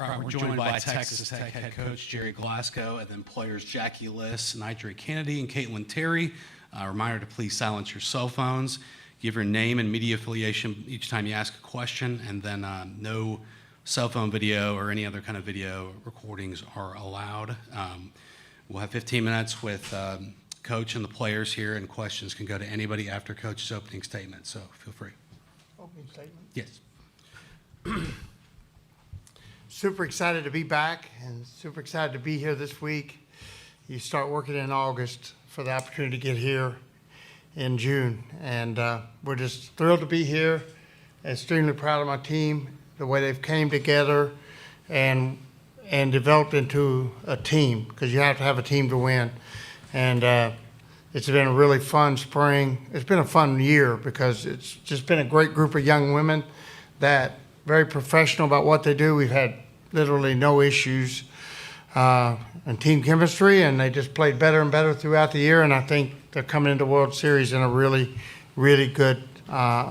All right, we're joined by Texas Tech head coach Jerry Glasgow, and then players Jackie Liss, Nigel Kennedy, and Caitlin Terry. Reminder to please silence your cell phones. Give your name and media affiliation each time you ask a question, and then no cell phone video or any other kind of video recordings are allowed. We'll have 15 minutes with Coach and the players here, and questions can go to anybody after Coach's opening statement, so feel free. Opening statement? Yes. Super excited to be back and super excited to be here this week. You start working in August for the opportunity to get here in June. And we're just thrilled to be here. Extremely proud of my team, the way they've came together and developed into a team, because you have to have a team to win. And it's been a really fun spring. It's been a fun year because it's just been a great group of young women that very professional about what they do. We've had literally no issues in team chemistry, and they just played better and better throughout the year. And I think they're coming into World Series in a really, really good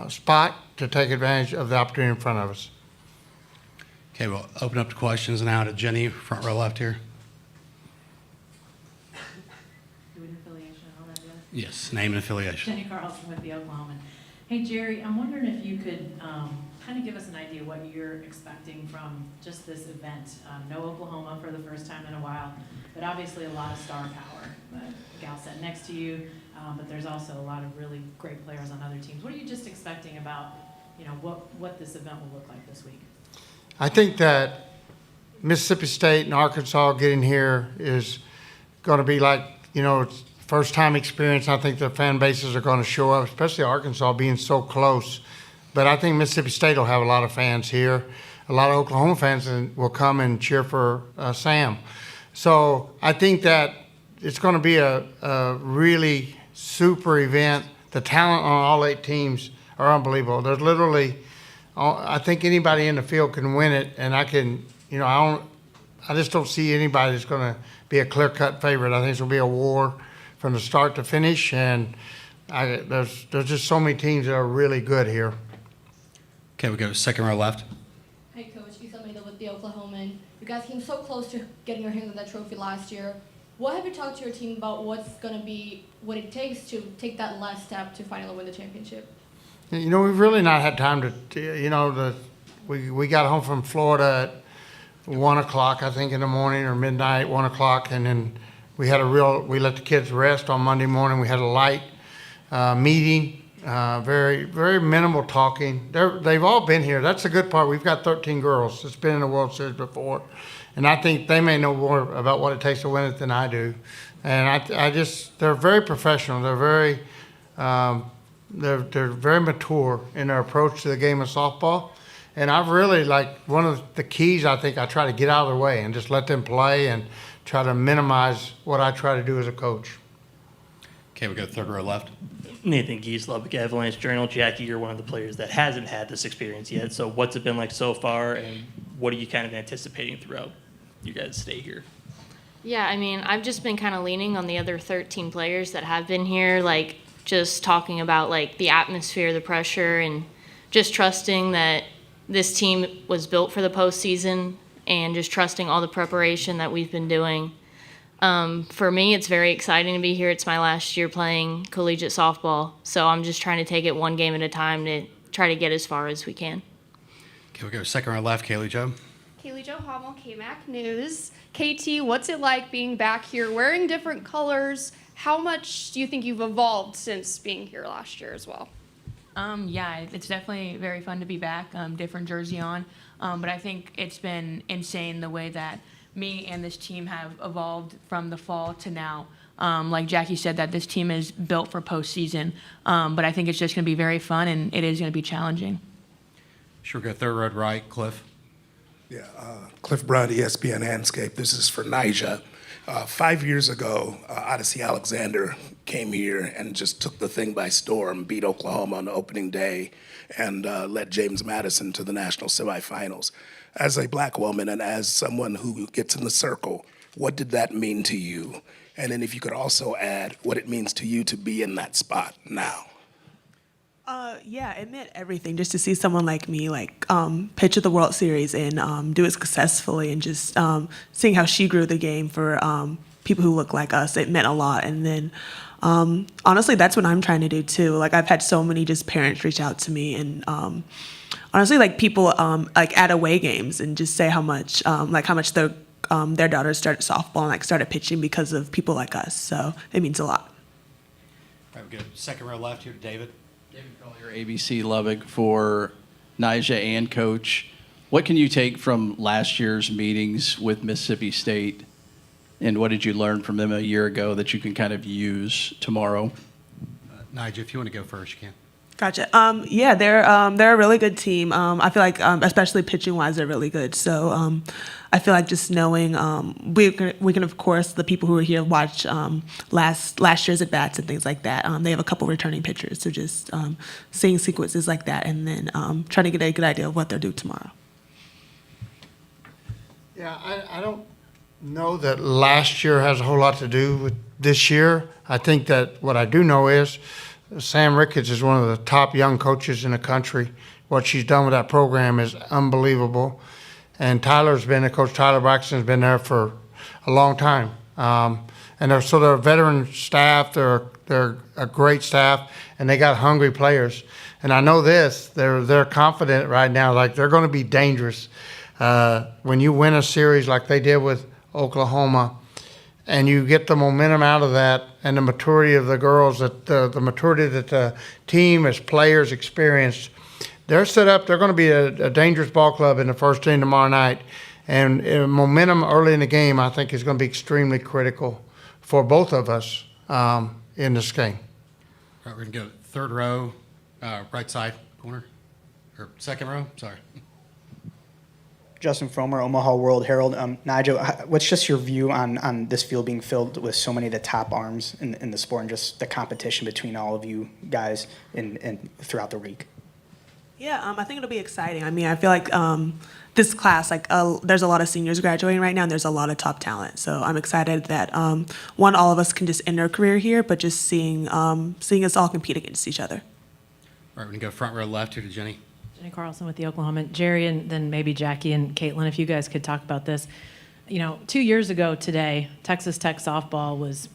spot to take advantage of the opportunity in front of us. Okay, we'll open up to questions now to Jenny, front row left here. Do an affiliation and all that jazz? Yes, name and affiliation. Jenny Carlson with the Oklahoman. Hey, Jerry, I'm wondering if you could kind of give us an idea what you're expecting from just this event. No Oklahoma for the first time in a while, but obviously a lot of star power. The gal sat next to you, but there's also a lot of really great players on other teams. What are you just expecting about, what this event will look like this week? I think that Mississippi State and Arkansas getting here is going to be like, it's first time experience. I think the fan bases are going to show up, especially Arkansas being so close. But I think Mississippi State will have a lot of fans here. A lot of Oklahoma fans will come and cheer for Sam. So I think that it's going to be a really super event. The talent on all 8 teams are unbelievable. There's literally, I think anybody in the field can win it, and I just don't see anybody that's going to be a clear-cut favorite. I think it's going to be a war from the start to finish, and there's just so many teams that are really good here. Okay, we go second row left. Hey, Coach, Issa Meda with the Oklahoman. You guys came so close to getting your hands on that trophy last year. What have you talked to your team about what it takes to take that last step to finally win the championship? We've really not had time to, we got home from Florida at 1 o'clock, I think, in the morning, or midnight, 1 o'clock, and then we let the kids rest on Monday morning. We had a light meeting. Very, very minimal talking. They've all been here. That's the good part. We've got 13 girls that's been in the World Series before, and I think they may know more about what it takes to win it than I do. And they're very professional. They're very mature in their approach to the game of softball. And I've really, one of the keys, I think I try to get out of their way and just let them play and try to minimize what I try to do as a coach. Okay, we go third row left. Nathan Gies, Lubbock Avalanche Journal. Jackie, you're one of the players that hasn't had this experience yet. So what's it been like so far, and what are you kind of anticipating throughout your guys' stay here? Yeah, I've just been kind of leaning on the other 13 players that have been here, just talking about, the atmosphere, the pressure, and just trusting that this team was built for the postseason and just trusting all the preparation that we've been doing. For me, it's very exciting to be here. It's my last year playing collegiate softball, so I'm just trying to take it one game at a time to try to get as far as we can. Okay, we go second row left, Kaylee Jo. Kaylee Jo Hommel, KMAC News. KT, what's it like being back here, wearing different colors? How much do you think you've evolved since being here last year as well? Yeah, it's definitely very fun to be back, different jersey on. But I think it's been insane the way that me and this team have evolved from the fall to now. Like Jackie said, that this team is built for postseason. But I think it's just going to be very fun, and it is going to be challenging. Sure, go third row right, Cliff. Yeah, Cliff Brown, ESPN Landscape. This is for Nija. 5 years ago, Odyssey Alexander came here and just took the thing by storm, beat Oklahoma on opening day, and led James Madison to the national semifinals. As a black woman and as someone who gets in the circle, what did that mean to you? And then if you could also add what it means to you to be in that spot now. Yeah, it meant everything just to see someone like me pitch at the World Series and do it successfully, and just seeing how she grew the game for people who look like us. It meant a lot. And then honestly, that's what I'm trying to do too. Like, I've had so many just parents reach out to me, and honestly, like, people like at away games and just say how much their daughters started softball and started pitching because of people like us. So it means a lot. All right, we go second row left here to David. David Collier, ABC Lubbock, for Nija and Coach. What can you take from last year's meetings with Mississippi State, and what did you learn from them a year ago that you can kind of use tomorrow? Nigel, if you want to go first, you can. Gotcha. Yeah, they're a really good team. I feel like, especially pitching wise, they're really good. So I feel like just knowing we can of course, the people who are here watch last year's at bats and things like that. They have a couple returning pitchers, so just seeing sequences like that, and then trying to get a good idea of what they'll do tomorrow. Yeah, I don't know that last year has a whole lot to do with this year. I think that what I do know is Sam Ricketts is one of the top young coaches in the country. What she's done with that program is unbelievable. And Coach Tyler Braxton's been there for a long time. And they're a veteran staff. They're a great staff, and they got hungry players. And I know this, they're confident right now, like they're going to be dangerous. When you win a series like they did with Oklahoma, and you get the momentum out of that, and the maturity of the girls, the maturity that the team as players experienced, they're set up. They're going to be a dangerous ball club in the first inning tomorrow night. And momentum early in the game, I think, is going to be extremely critical for both of us in this game. All right, we're going to go third row, right side corner, or second row, sorry. Justin Fromer, Omaha World Herald. Nigel, what's just your view on this field being filled with so many of the top arms in the sport, and just the competition between all of you guys in throughout the week? Yeah, I think it'll be exciting. I mean, I feel like this class, there's a lot of seniors graduating right now, and there's a lot of top talent. So I'm excited that all of us can just end our career here, but just seeing us all compete against each other. All right, we're going to go front row left here to Jenny. Jenny Carlson with the Oklahoma. Jerry, and then maybe Jackie and Caitlin, if you guys could talk about this. 2 years ago today, Texas Tech softball was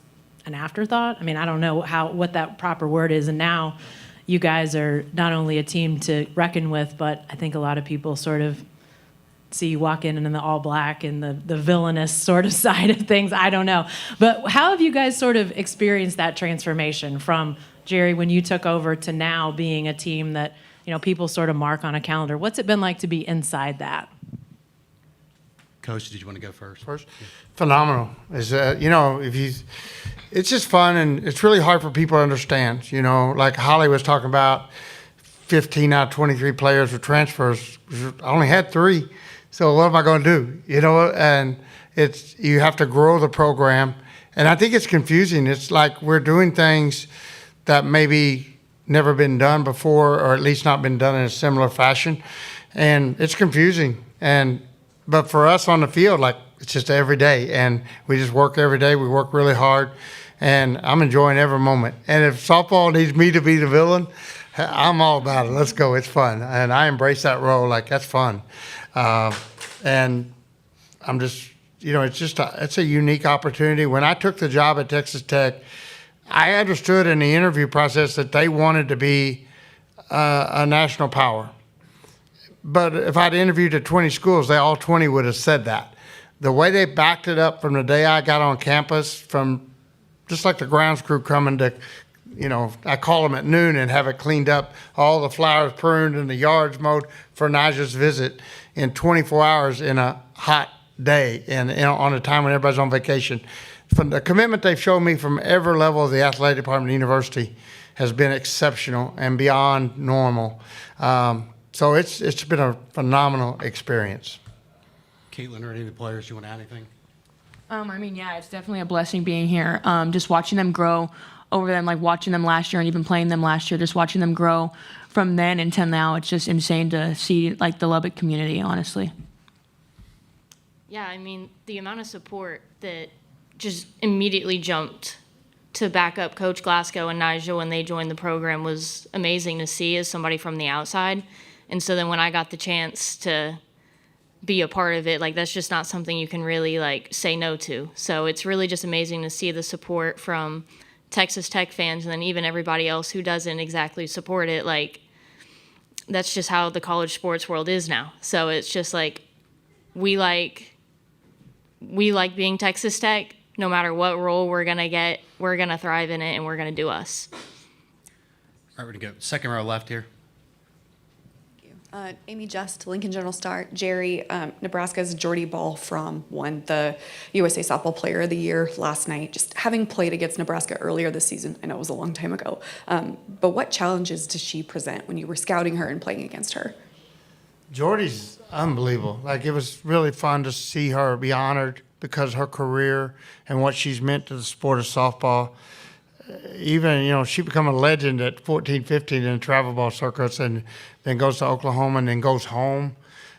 an afterthought. I mean, I don't know what that proper word is. And now you guys are not only a team to reckon with, but I think a lot of people sort of see you walk in the all black and the villainous sort of side of things. I don't know. But how have you guys sort of experienced that transformation from, Jerry, when you took over, to now being a team that people sort of mark on a calendar? What's it been like to be inside that? Coach, did you want to go first? Yeah. Phenomenal. It's just fun, and it's really hard for people to understand. Like Holly was talking about, 15 out of 23 players were transfers. I only had 3, so what am I going to do? And you have to grow the program, and I think it's confusing. It's like we're doing things that maybe never been done before, or at least not been done in a similar fashion, and it's confusing. But for us on the field, it's just every day, and we just work every day. We work really hard, and I'm enjoying every moment. And if softball needs me to be the villain, I'm all about it. Let's go. It's fun, and I embrace that role. That's fun, and I'm just, it's a unique opportunity. When I took the job at Texas Tech, I understood in the interview process that they wanted to be a national power. But if I'd interviewed at 20 schools, all 20 would have said that. The way they backed it up from the day I got on campus, from just like the grounds crew coming to, I call them at noon and have it cleaned up, all the flowers pruned and the yards mowed for Nija's visit in 24 hours in a hot day and on a time when everybody's on vacation. From the commitment they've shown me from every level of the athletic department of the university has been exceptional and beyond normal. So it's been a phenomenal experience. Caitlin, or any of the players, you want to add anything? It's definitely a blessing being here. Just watching them grow over them, watching them last year and even playing them last year, just watching them grow from then until now. It's just insane to see the Lubbock community, honestly. Yeah, the amount of support that just immediately jumped to back up Coach Glasgow and Nigel when they joined the program was amazing to see as somebody from the outside. And so then when I got the chance to be a part of it, like that's just not something you can really like say no to. So it's really just amazing to see the support from Texas Tech fans and then even everybody else who doesn't exactly support it. Like that's just how the college sports world is now. So it's just like we like being Texas Tech. No matter what role we're gonna get, we're gonna thrive in it and we're gonna do us. All right, we're gonna go second row left here. Amy Just, Lincoln Journal-Star. Jerry, Nebraska's Jordy Ball won the USA Softball Player of the Year last night. Just having played against Nebraska earlier this season, I know it was a long time ago, but what challenges does she present when you were scouting her and playing against her? Jordy's unbelievable. Like, it was really fun to see her be honored because of her career and what she's meant to the sport of softball. Even, she become a legend at 14, 15 in the travel ball circuits and then goes to Oklahoma and then goes home.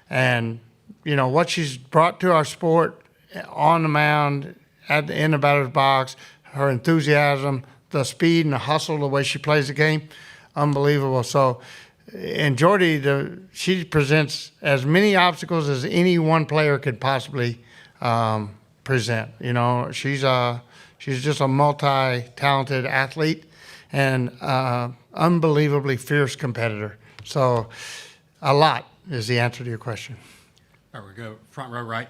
And, what she's brought to our sport on the mound, in the batter's box, her enthusiasm, the speed and the hustle, the way she plays the game, unbelievable. So, and Jordy, she presents as many obstacles as any one player could possibly present. She's just a multi-talented athlete and unbelievably fierce competitor. So a lot is the answer to your question. All right, we go front row right.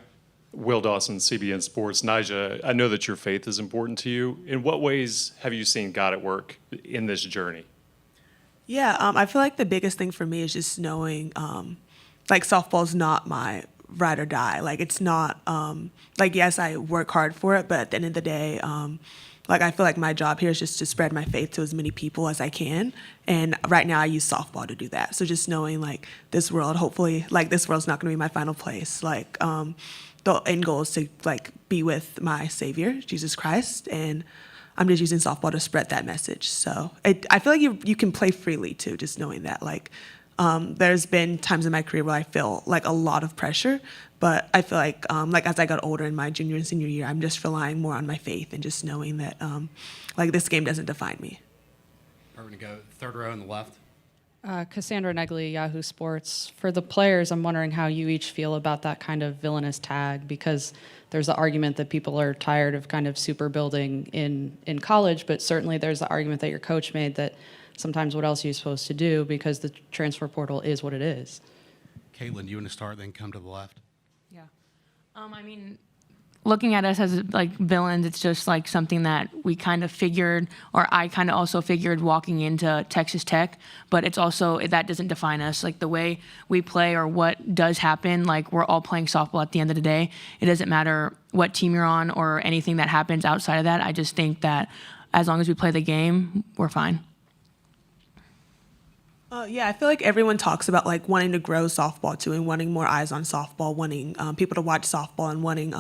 Will Dawson, CBN Sports. Nija, I know that your faith is important to you. In what ways have you seen God at work in this journey? Yeah, I feel like the biggest thing for me is just knowing, like, softball's not my ride or die. Like, it's not, yes, I work hard for it, but at the end of the day, I feel like my job here is just to spread my faith to as many people as I can. And right now I use softball to do that. So just knowing, this world, hopefully, this world's not going to be my final place. The end goal is to, be with my Savior, Jesus Christ, and I'm just using softball to spread that message. So I feel like you can play freely, too, just knowing that, there's been times in my career where I feel a lot of pressure, but I feel like as I got older in my junior and senior year, I'm just relying more on my faith and just knowing that this game doesn't define me. We're going to go third row on the left. Cassandra Negley, Yahoo Sports. For the players, I'm wondering how you each feel about that kind of villainous tag, because there's the argument that people are tired of kind of super building in college, but certainly there's the argument that your coach made that sometimes what else are you supposed to do because the transfer portal is what it is. Caitlin, do you want to start, then come to the left? Yeah. Looking at us as villains, it's just something that we kind of figured, or I kind of also figured walking into Texas Tech, but it's also, that doesn't define us. The way we play or what does happen, we're all playing softball at the end of the day. It doesn't matter what team you're on or anything that happens outside of that. I just think that as long as we play the game, we're fine. Yeah, I feel like everyone talks about wanting to grow softball too, and wanting more eyes on softball, wanting people to watch softball, and wanting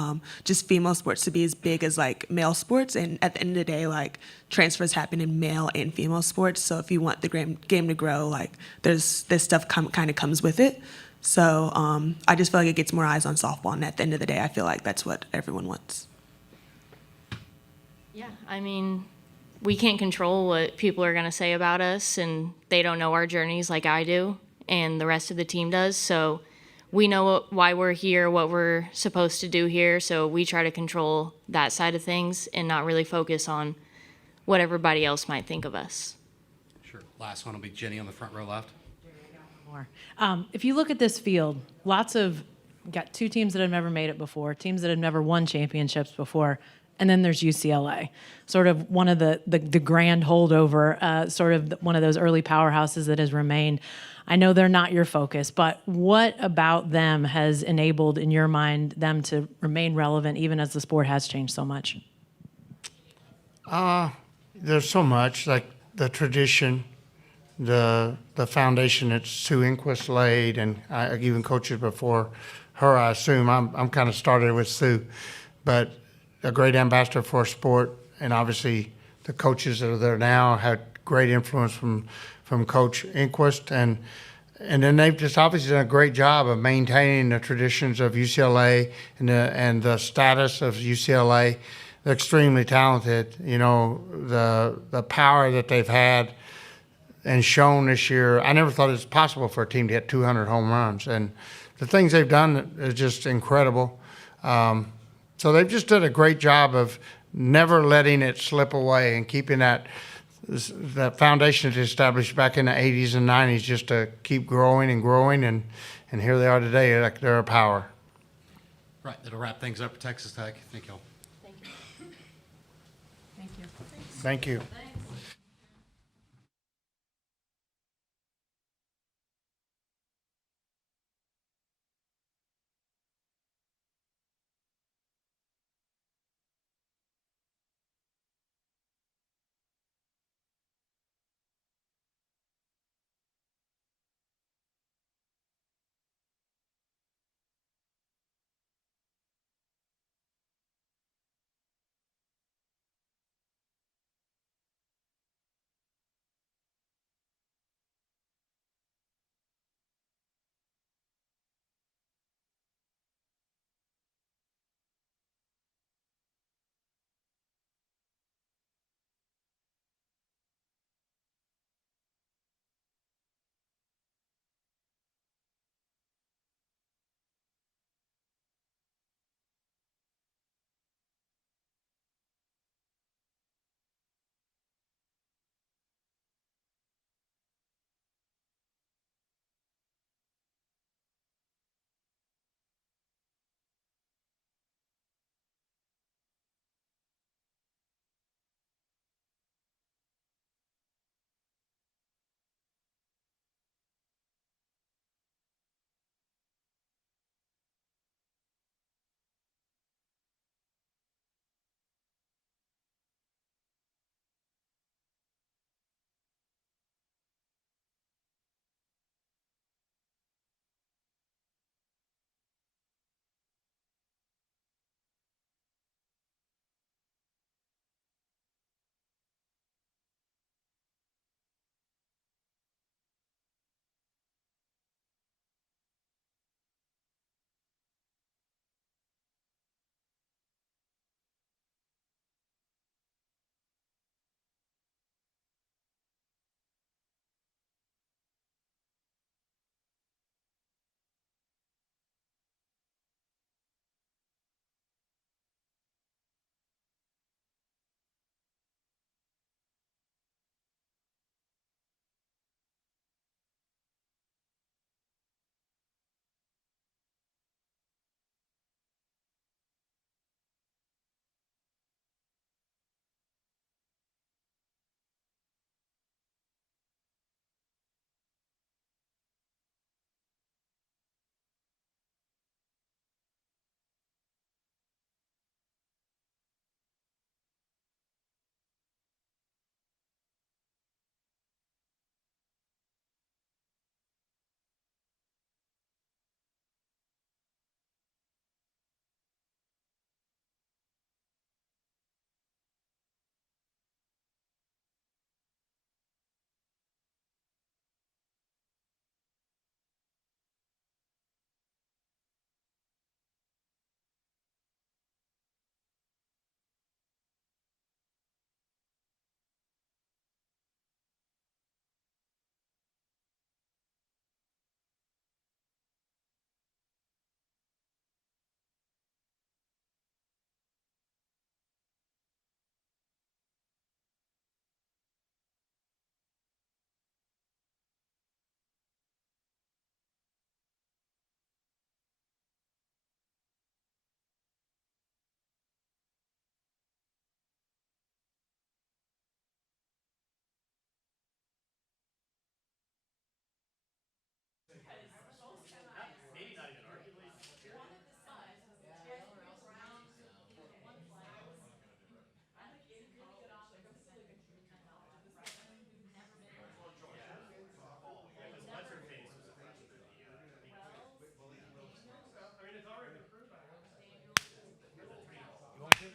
just female sports to be as big as male sports. And at the end of the day, transfers happen in male and female sports. So if you want the game to grow, there's this stuff kind of comes with it. So I just feel like it gets more eyes on softball, and at the end of the day, I feel like that's what everyone wants. Yeah, we can't control what people are going to say about us, and they don't know our journeys like I do and the rest of the team does. So we know why we're here, what we're supposed to do here. So we try to control that side of things and not really focus on what everybody else might think of us. Sure. Last one will be Jenny on the front row left. More. If you look at this field, got two teams that have never made it before, teams that have never won championships before, and then there's UCLA, sort of one of the grand holdover, sort of one of those early powerhouses that has remained. I know they're not your focus, but what about them has enabled, in your mind, them to remain relevant even as the sport has changed so much? There's so much, the tradition, the foundation that Sue Inquist laid, and I even coached it before her, I assume. I'm kind of started with Sue, but a great ambassador for a sport, and obviously the coaches that are there now had great influence from Coach Inquist, and then they've just obviously done a great job of maintaining the traditions of UCLA and the status of UCLA. extremely talented. You know, the power that they've had and shown this year. I never thought it was possible for a team to hit 200 home runs, and the things they've done is just incredible. So they've just done a great job of never letting it slip away and keeping that foundation that's established back in the 80s and 90s just to keep growing and growing, and here they are today. Like, they're a power. Right, that'll wrap things up for Texas Tech. Thank you all. Thank you. Thank you.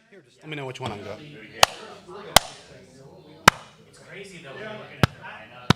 Here, just let me know which one I'm going. It's crazy though when you're looking at the lineup.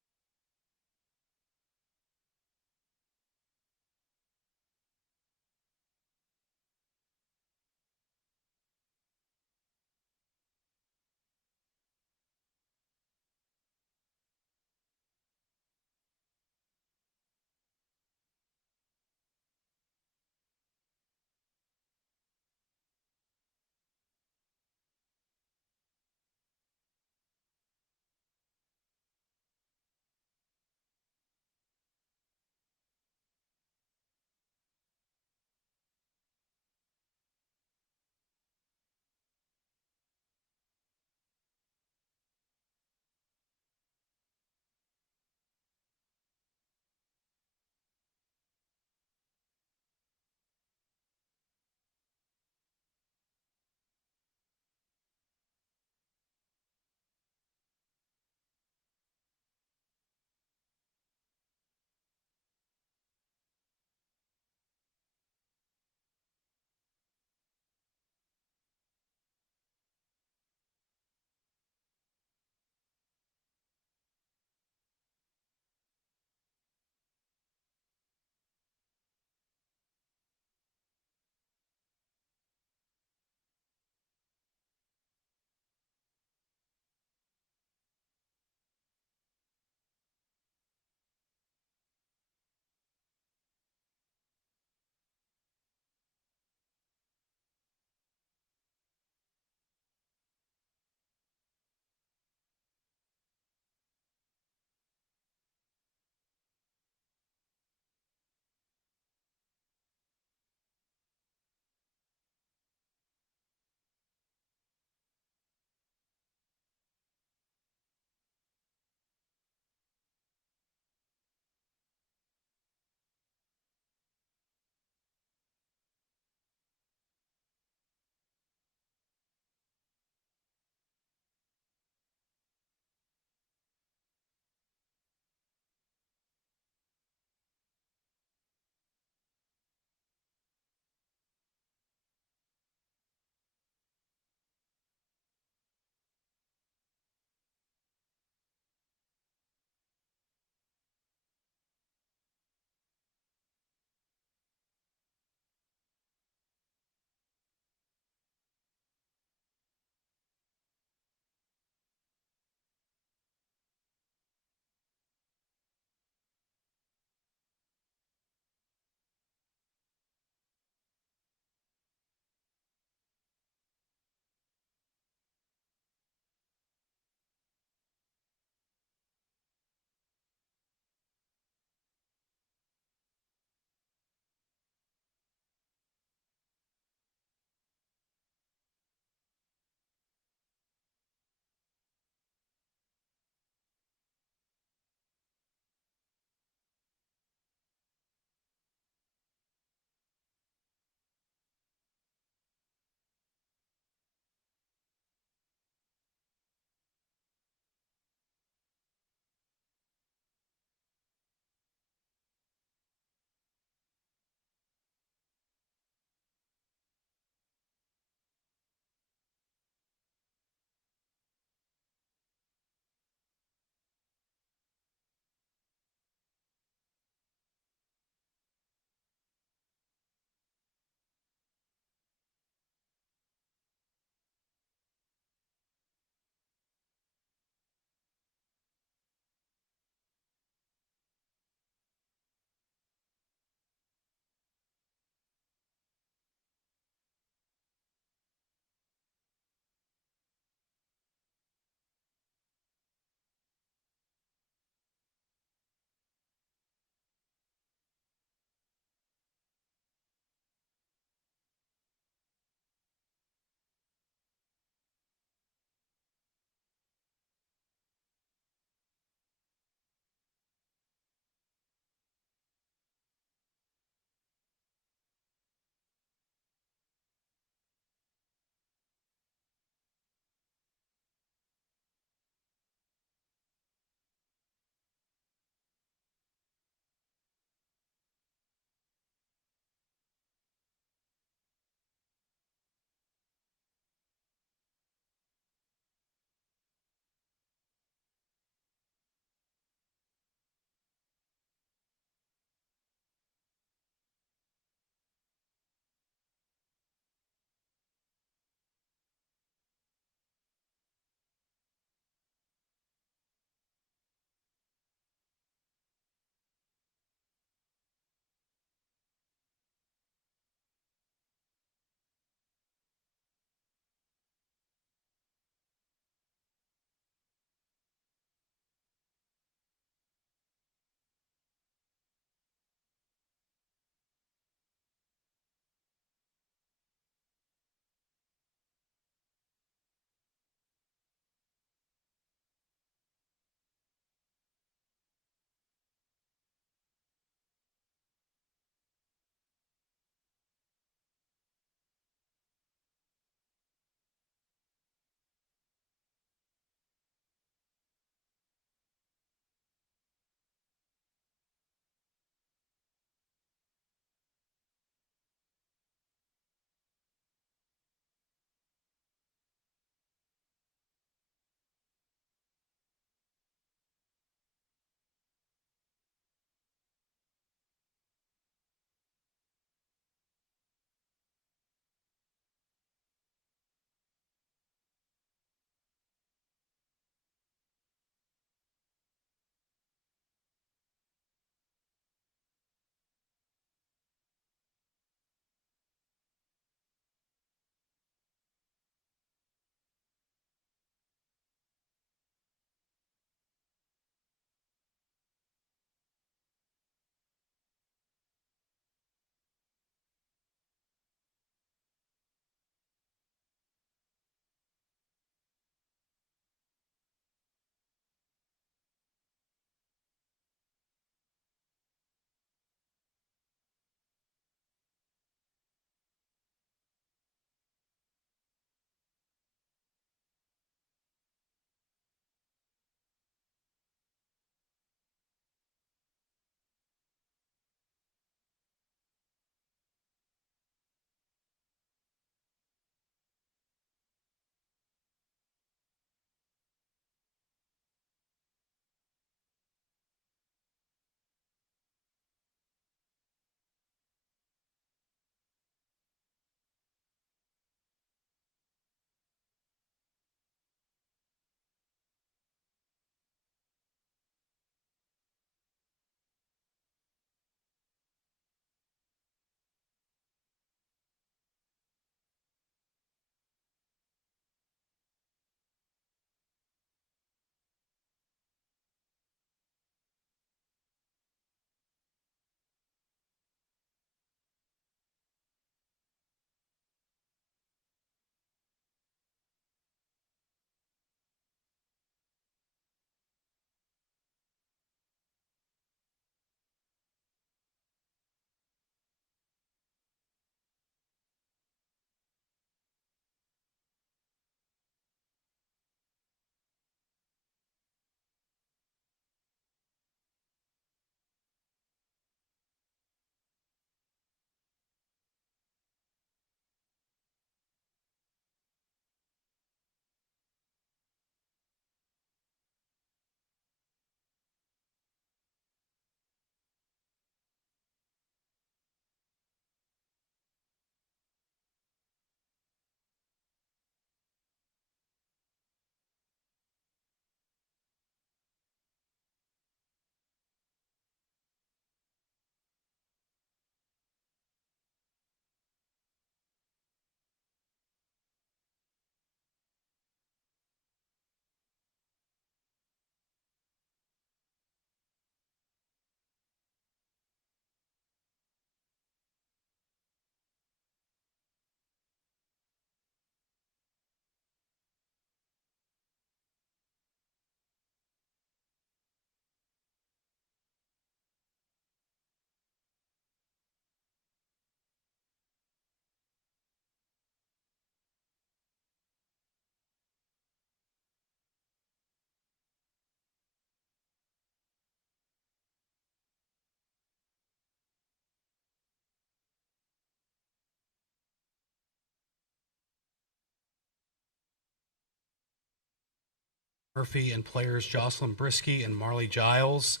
Murphy and players Jocelyn Brisky and Marley Giles.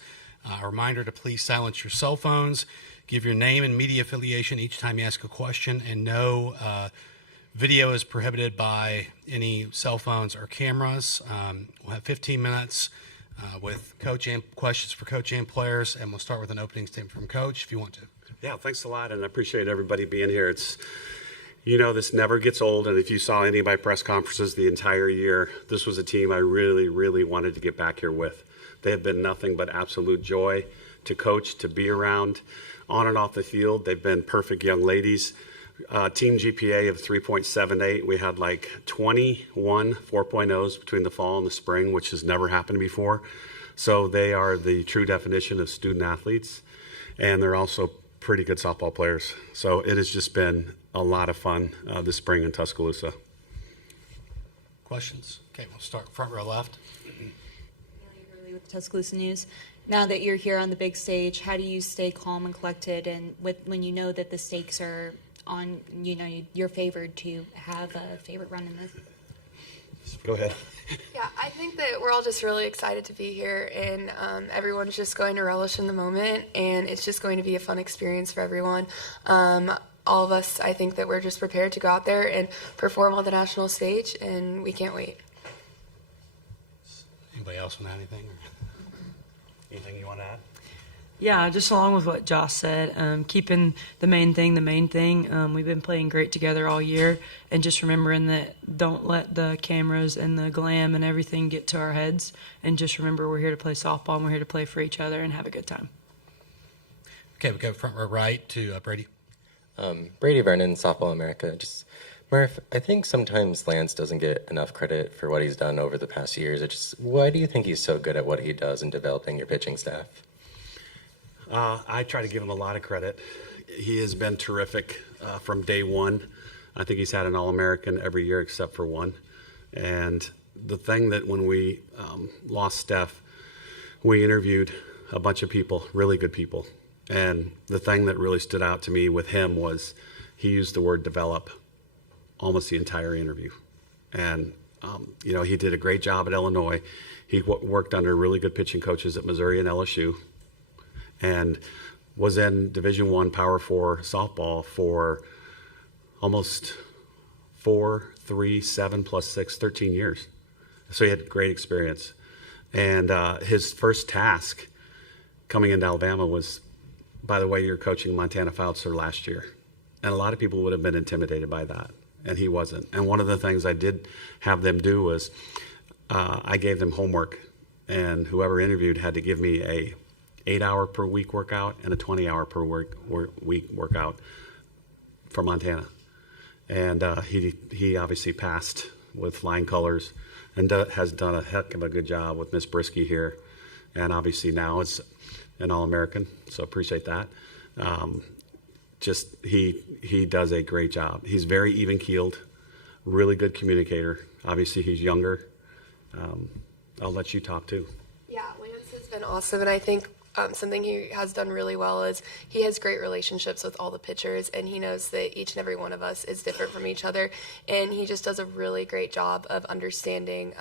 A reminder to please silence your cell phones. Give your name and media affiliation each time you ask a question, and no video is prohibited by any cell phones or cameras. We'll have 15 minutes with coach and questions for coach and players, and we'll start with an opening statement from coach if you want to. Yeah, thanks a lot, and I appreciate everybody being here. It's, this never gets old, and if you saw any of my press conferences the entire year, this was a team I really, really wanted to get back here with. They have been nothing but absolute joy to coach, to be around, on and off the field. They've been perfect young ladies. Team GPA of 3.78. We had like 21 4.0s between the fall and the spring, which has never happened before. So they are the true definition of student athletes, and they're also pretty good softball players. So it has just been a lot of fun this spring in Tuscaloosa. Questions? Okay, we'll start front row left. With Tuscaloosa News. Now that you're here on the big stage, how do you stay calm and collected, and when you know that the stakes are on, you're favored to have a favorite run in this? Go ahead. Yeah, I think that we're all just really excited to be here, and everyone's just going to relish in the moment, and it's just going to be a fun experience for everyone. All of us, I think that we're just prepared to go out there and perform on the national stage, and we can't wait. Anybody else want to add anything? Anything you want to add? Yeah, just along with what Josh said, keeping the main thing. We've been playing great together all year, and just remembering that don't let the cameras and the glam and everything get to our heads, and just remember we're here to play softball, and we're here to play for each other and have a good time. Okay, we go front row right to Brady. Brady Vernon, Softball America. Just Murph, I think sometimes Lance doesn't get enough credit for what he's done over the past years. Why do you think he's so good at what he does in developing your pitching staff? I try to give him a lot of credit. He has been terrific from day one. I think he's had an All-American every year except for one. And the thing that when we lost Steph, we interviewed a bunch of people, really good people. And the thing that really stood out to me with him was he used the word develop almost the entire interview. And, he did a great job at Illinois. He worked under really good pitching coaches at Missouri and LSU, and was in Division I Power 4 softball for almost 4, 3, 7 plus 6, 13 years. So he had great experience. And his first task coming into Alabama was, by the way, you're coaching Montana Foutsler last year. And a lot of people would have been intimidated by that, and he wasn't. And one of the things I did have them do was I gave them homework, and whoever interviewed had to give me a 8-hour per week workout and a 20-hour per week workout for Montana. And he obviously passed with flying colors, and has done a heck of a good job with Miss Brisky here. And obviously now it's an All-American, so appreciate that. He does a great job. He's very even-keeled, really good communicator. Obviously he's younger. I'll let you talk too. Yeah, Lance has been awesome, and I think something he has done really well is he has great relationships with all the pitchers, and he knows that each and every one of us is different from each other, and he just does a really great job of understanding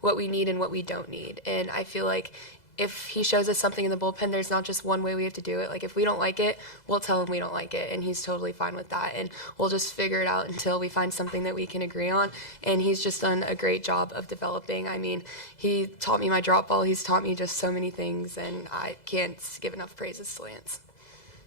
what we need and what we don't need. And I feel like if he shows us something in the bullpen, there's not just one way we have to do it. Like, if we don't like it, we'll tell him we don't like it, and he's totally fine with that. And we'll just figure it out until we find something that we can agree on. And he's just done a great job of developing. I mean, he taught me my drop ball. He's taught me just so many things, and I can't give enough praises to Lance.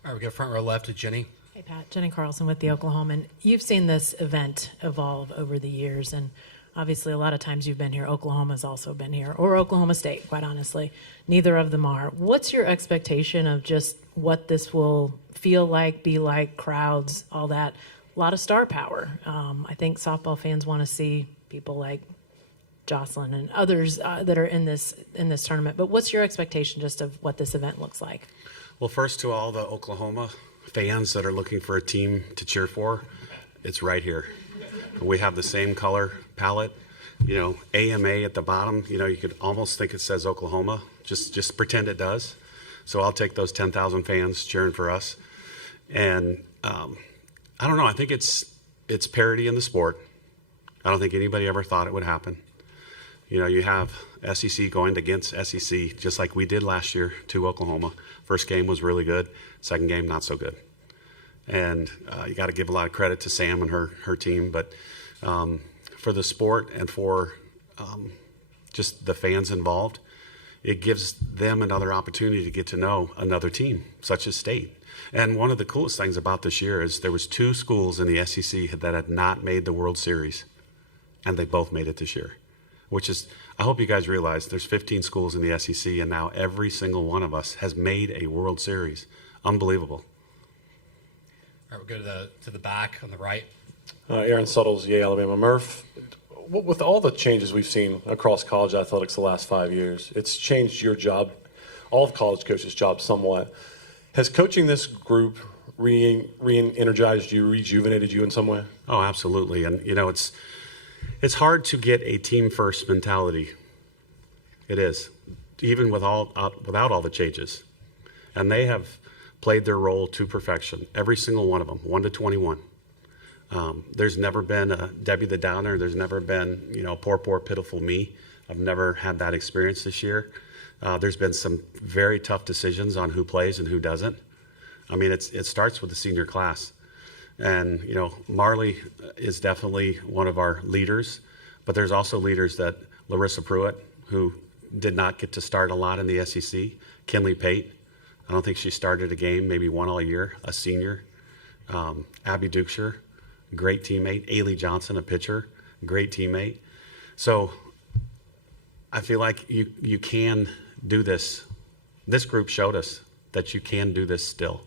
All right, we go front row left to Jenny. Hey, Pat. Jenny Carlson with the Oklahoman. You've seen this event evolve over the years, and obviously a lot of times you've been here. Oklahoma's also been here, or Oklahoma State, quite honestly. Neither of them are. What's your expectation of just what this will feel like, be like, crowds, all that? A lot of star power. I think softball fans want to see people like Jocelyn and others that are in this tournament. But what's your expectation just of what this event looks like? Well, first, to all the Oklahoma fans that are looking for a team to cheer for, it's right here. We have the same color palette, AMA at the bottom. You could almost think it says Oklahoma. Just pretend it does. So I'll take those 10,000 fans cheering for us. And I don't know. I think it's parity in the sport. I don't think anybody ever thought it would happen. You have SEC going against SEC, just like we did last year to Oklahoma. First game was really good. Second game, not so good. And you got to give a lot of credit to Sam and her team. But for the sport and for just the fans involved, it gives them another opportunity to get to know another team, such as State. And one of the coolest things about this year is there was 2 schools in the SEC that had not made the World Series, and they both made it this year, which is, I hope you guys realize there's 15 schools in the SEC, and now every single one of us has made a World Series. Unbelievable. All right, we'll go to the back on the right. Aaron Suttles, Yale, Alabama. Murph, with all the changes we've seen across college athletics the last 5 years, it's changed your job, all of college coaches' jobs somewhat. Has coaching this group re-energized you, rejuvenated you in some way? Oh, absolutely. And, it's hard to get a team-first mentality. It is, even without all the changes. And they have played their role to perfection, every single one of them, 1 to 21. There's never been a Debbie the Downer. There's never been, poor, pitiful me. I've never had that experience this year. There's been some very tough decisions on who plays and who doesn't. I mean, it starts with the senior class. And, Marley is definitely one of our leaders, but there's also leaders that Larissa Pruitt, who did not get to start a lot in the SEC, Kinley Pate, I don't think she started a game, maybe one all year, a senior. Abby Dukeshire, great teammate. Ailey Johnson, a pitcher, great teammate. So I feel like you can do this. This group showed us that you can do this still.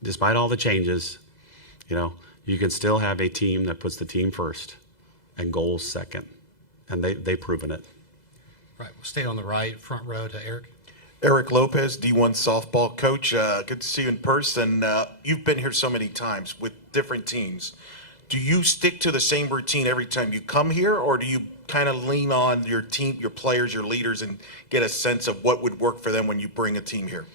Despite all the changes, you can still have a team that puts the team first and goals second. And they've proven it. Right, we'll stay on the right, front row to Eric. Eric Lopez, D1 softball coach. Good to see you in person. You've been here so many times with different teams. Do you stick to the same routine every time you come here, or do you kind of lean on your team, your players, your leaders, and get a sense of what would work for them when you bring a team here?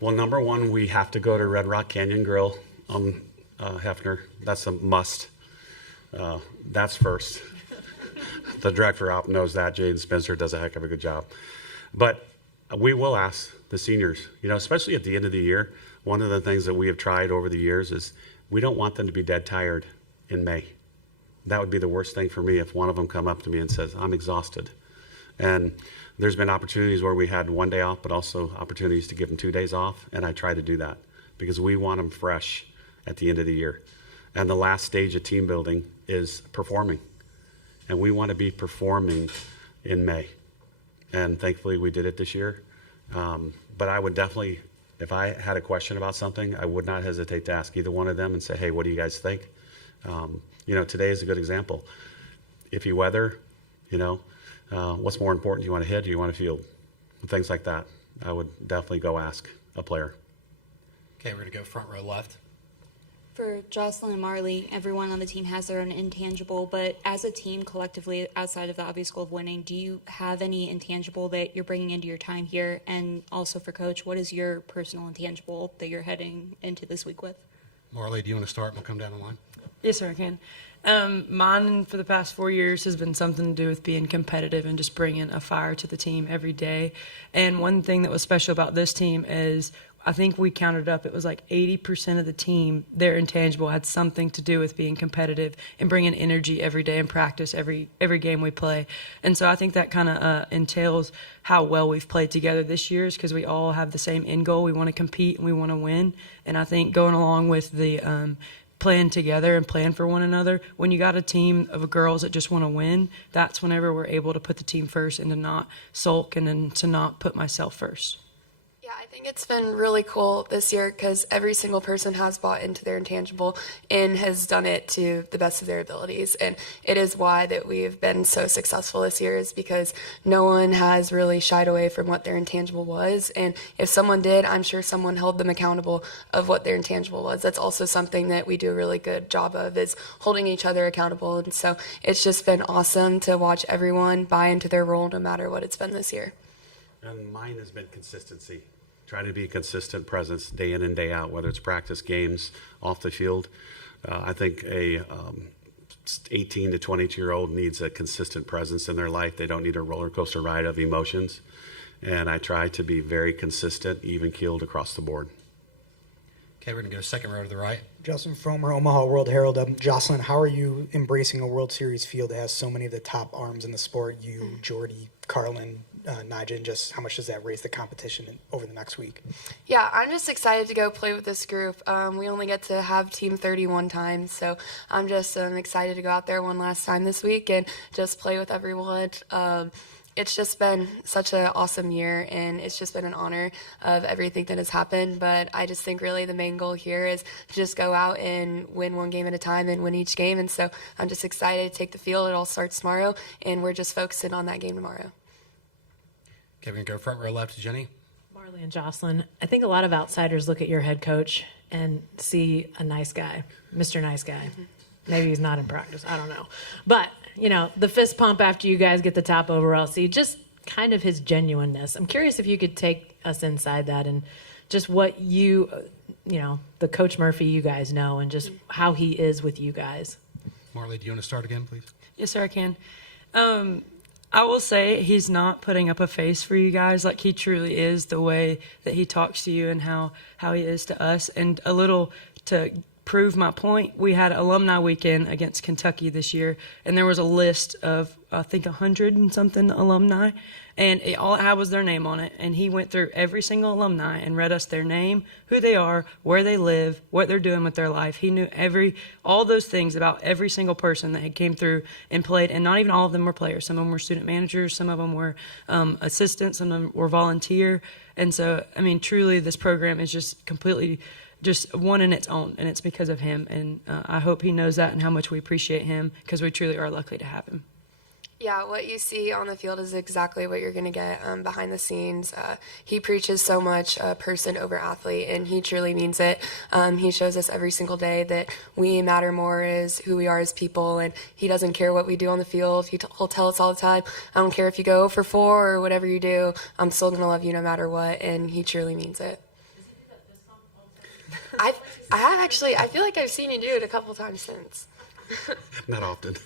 Well, number one, we have to go to Red Rock Canyon Grill on Hefner. That's a must. That's first. The director op knows that. Jaden Spencer does a heck of a good job. But we will ask the seniors, especially at the end of the year. One of the things that we have tried over the years is we don't want them to be dead tired in May. That would be the worst thing for me if one of them come up to me and says, I'm exhausted. And there's been opportunities where we had 1 day off, but also opportunities to give them 2 days off. And I try to do that because we want them fresh at the end of the year. And the last stage of team building is performing. And we want to be performing in May. And thankfully we did it this year. But I would definitely, if I had a question about something, I would not hesitate to ask either one of them and say, hey, what do you guys think? Today is a good example. Iffy weather, what's more important? Do you want to hit or do you want to field? Things like that. I would definitely go ask a player. Okay, we're going to go front row left. For Jocelyn and Marley, everyone on the team has their own intangible, but as a team collectively, outside of the obvious goal of winning, do you have any intangible that you're bringing into your time here? And also for Coach, what is your personal intangible that you're heading into this week with? Marley, do you want to start? We'll come down the line. Yes, sir, I can. Mine for the past 4 years has been something to do with being competitive and just bringing a fire to the team every day. And one thing that was special about this team is I think we counted up, it was like 80% of the team, their intangible had something to do with being competitive and bringing energy every day in practice, every game we play. And so I think that kind of entails how well we've played together this year, is because we all have the same end goal. We want to compete and we want to win. And I think going along with the playing together and playing for one another, when you got a team of girls that just want to win, that's whenever we're able to put the team first and to not sulk and then to not put myself first. Yeah, I think it's been really cool this year because every single person has bought into their intangible and has done it to the best of their abilities. And it is why that we've been so successful this year, is because no one has really shied away from what their intangible was. And if someone did, I'm sure someone held them accountable of what their intangible was. That's also something that we do a really good job of, is holding each other accountable. And so it's just been awesome to watch everyone buy into their role no matter what it's been this year. And mine has been consistency. Try to be a consistent presence day in and day out, whether it's practice, games, off the field. I think a 18 to 22-year-old needs a consistent presence in their life. They don't need a roller coaster ride of emotions. And I try to be very consistent, even-keeled across the board. Okay, we're going to go second row to the right. Justin Fromer, Omaha World Herald. Jocelyn, how are you embracing a World Series field that has so many of the top arms in the sport? You, Jordy, Carlin, Nigel, and just how much does that raise the competition over the next week? Yeah, I'm just excited to go play with this group. We only get to have Team 31 times, so I'm just excited to go out there one last time this week and just play with everyone. It's just been such an awesome year, and it's just been an honor of everything that has happened. But I just think really the main goal here is to just go out and win one game at a time and win each game. And so I'm just excited to take the field. It all starts tomorrow, and we're just focusing on that game tomorrow. Okay, we're going to go front row left to Jenny. Marley and Jocelyn, I think a lot of outsiders look at your head coach and see a nice guy, Mr. Nice Guy. Maybe he's not in practice. I don't know. But, you know, the fist pump after you guys get the top overall seed, just kind of his genuineness. I'm curious if you could take us inside that and just what you know, the Coach Murphy you guys know and just how he is with you guys. Marley, do you want to start again, please? Yes, sir, I can. I will say he's not putting up a face for you guys. Like, he truly is the way that he talks to you and how he is to us. And a little to prove my point, we had alumni weekend against Kentucky this year, and there was a list of, I think, 100 and something alumni, and all it had was their name on it. And he went through every single alumni and read us their name, who they are, where they live, what they're doing with their life. He knew all those things about every single person that had came through and played, and not even all of them were players. Some of them were student managers, some of them were assistants, some of them were volunteer. And so, I mean, truly, this program is just completely just one in its own, and it's because of him. And I hope he knows that and how much we appreciate him, because we truly are lucky to have him. Yeah, what you see on the field is exactly what you're going to get behind the scenes. He preaches so much person over athlete, and he truly means it. He shows us every single day that we matter more as who we are as people, and he doesn't care what we do on the field. He'll tell us all the time, I don't care if you go for 4 or whatever you do, I'm still going to love you no matter what, and he truly means it. I have actually. I feel like I've seen you do it a couple times since. Not often.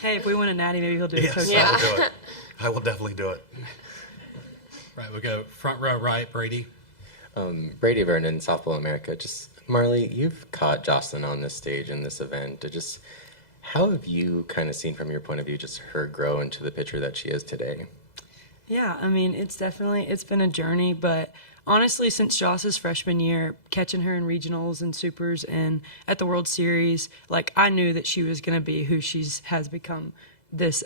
Hey, if we win a natty, maybe he'll do it. Yes, Coach. I will do it. I will definitely do it. Right, we'll go front row right, Brady. Brady Vernon, Softball America. Just Marley, you've caught Jocelyn on this stage in this event. Just how have you kind of seen from your point of view just her grow into the pitcher that she is today? Yeah, I mean, it's been a journey, but honestly, since Joss's freshman year, catching her in regionals and supers and at the World Series, like, I knew that she was going to be who has become this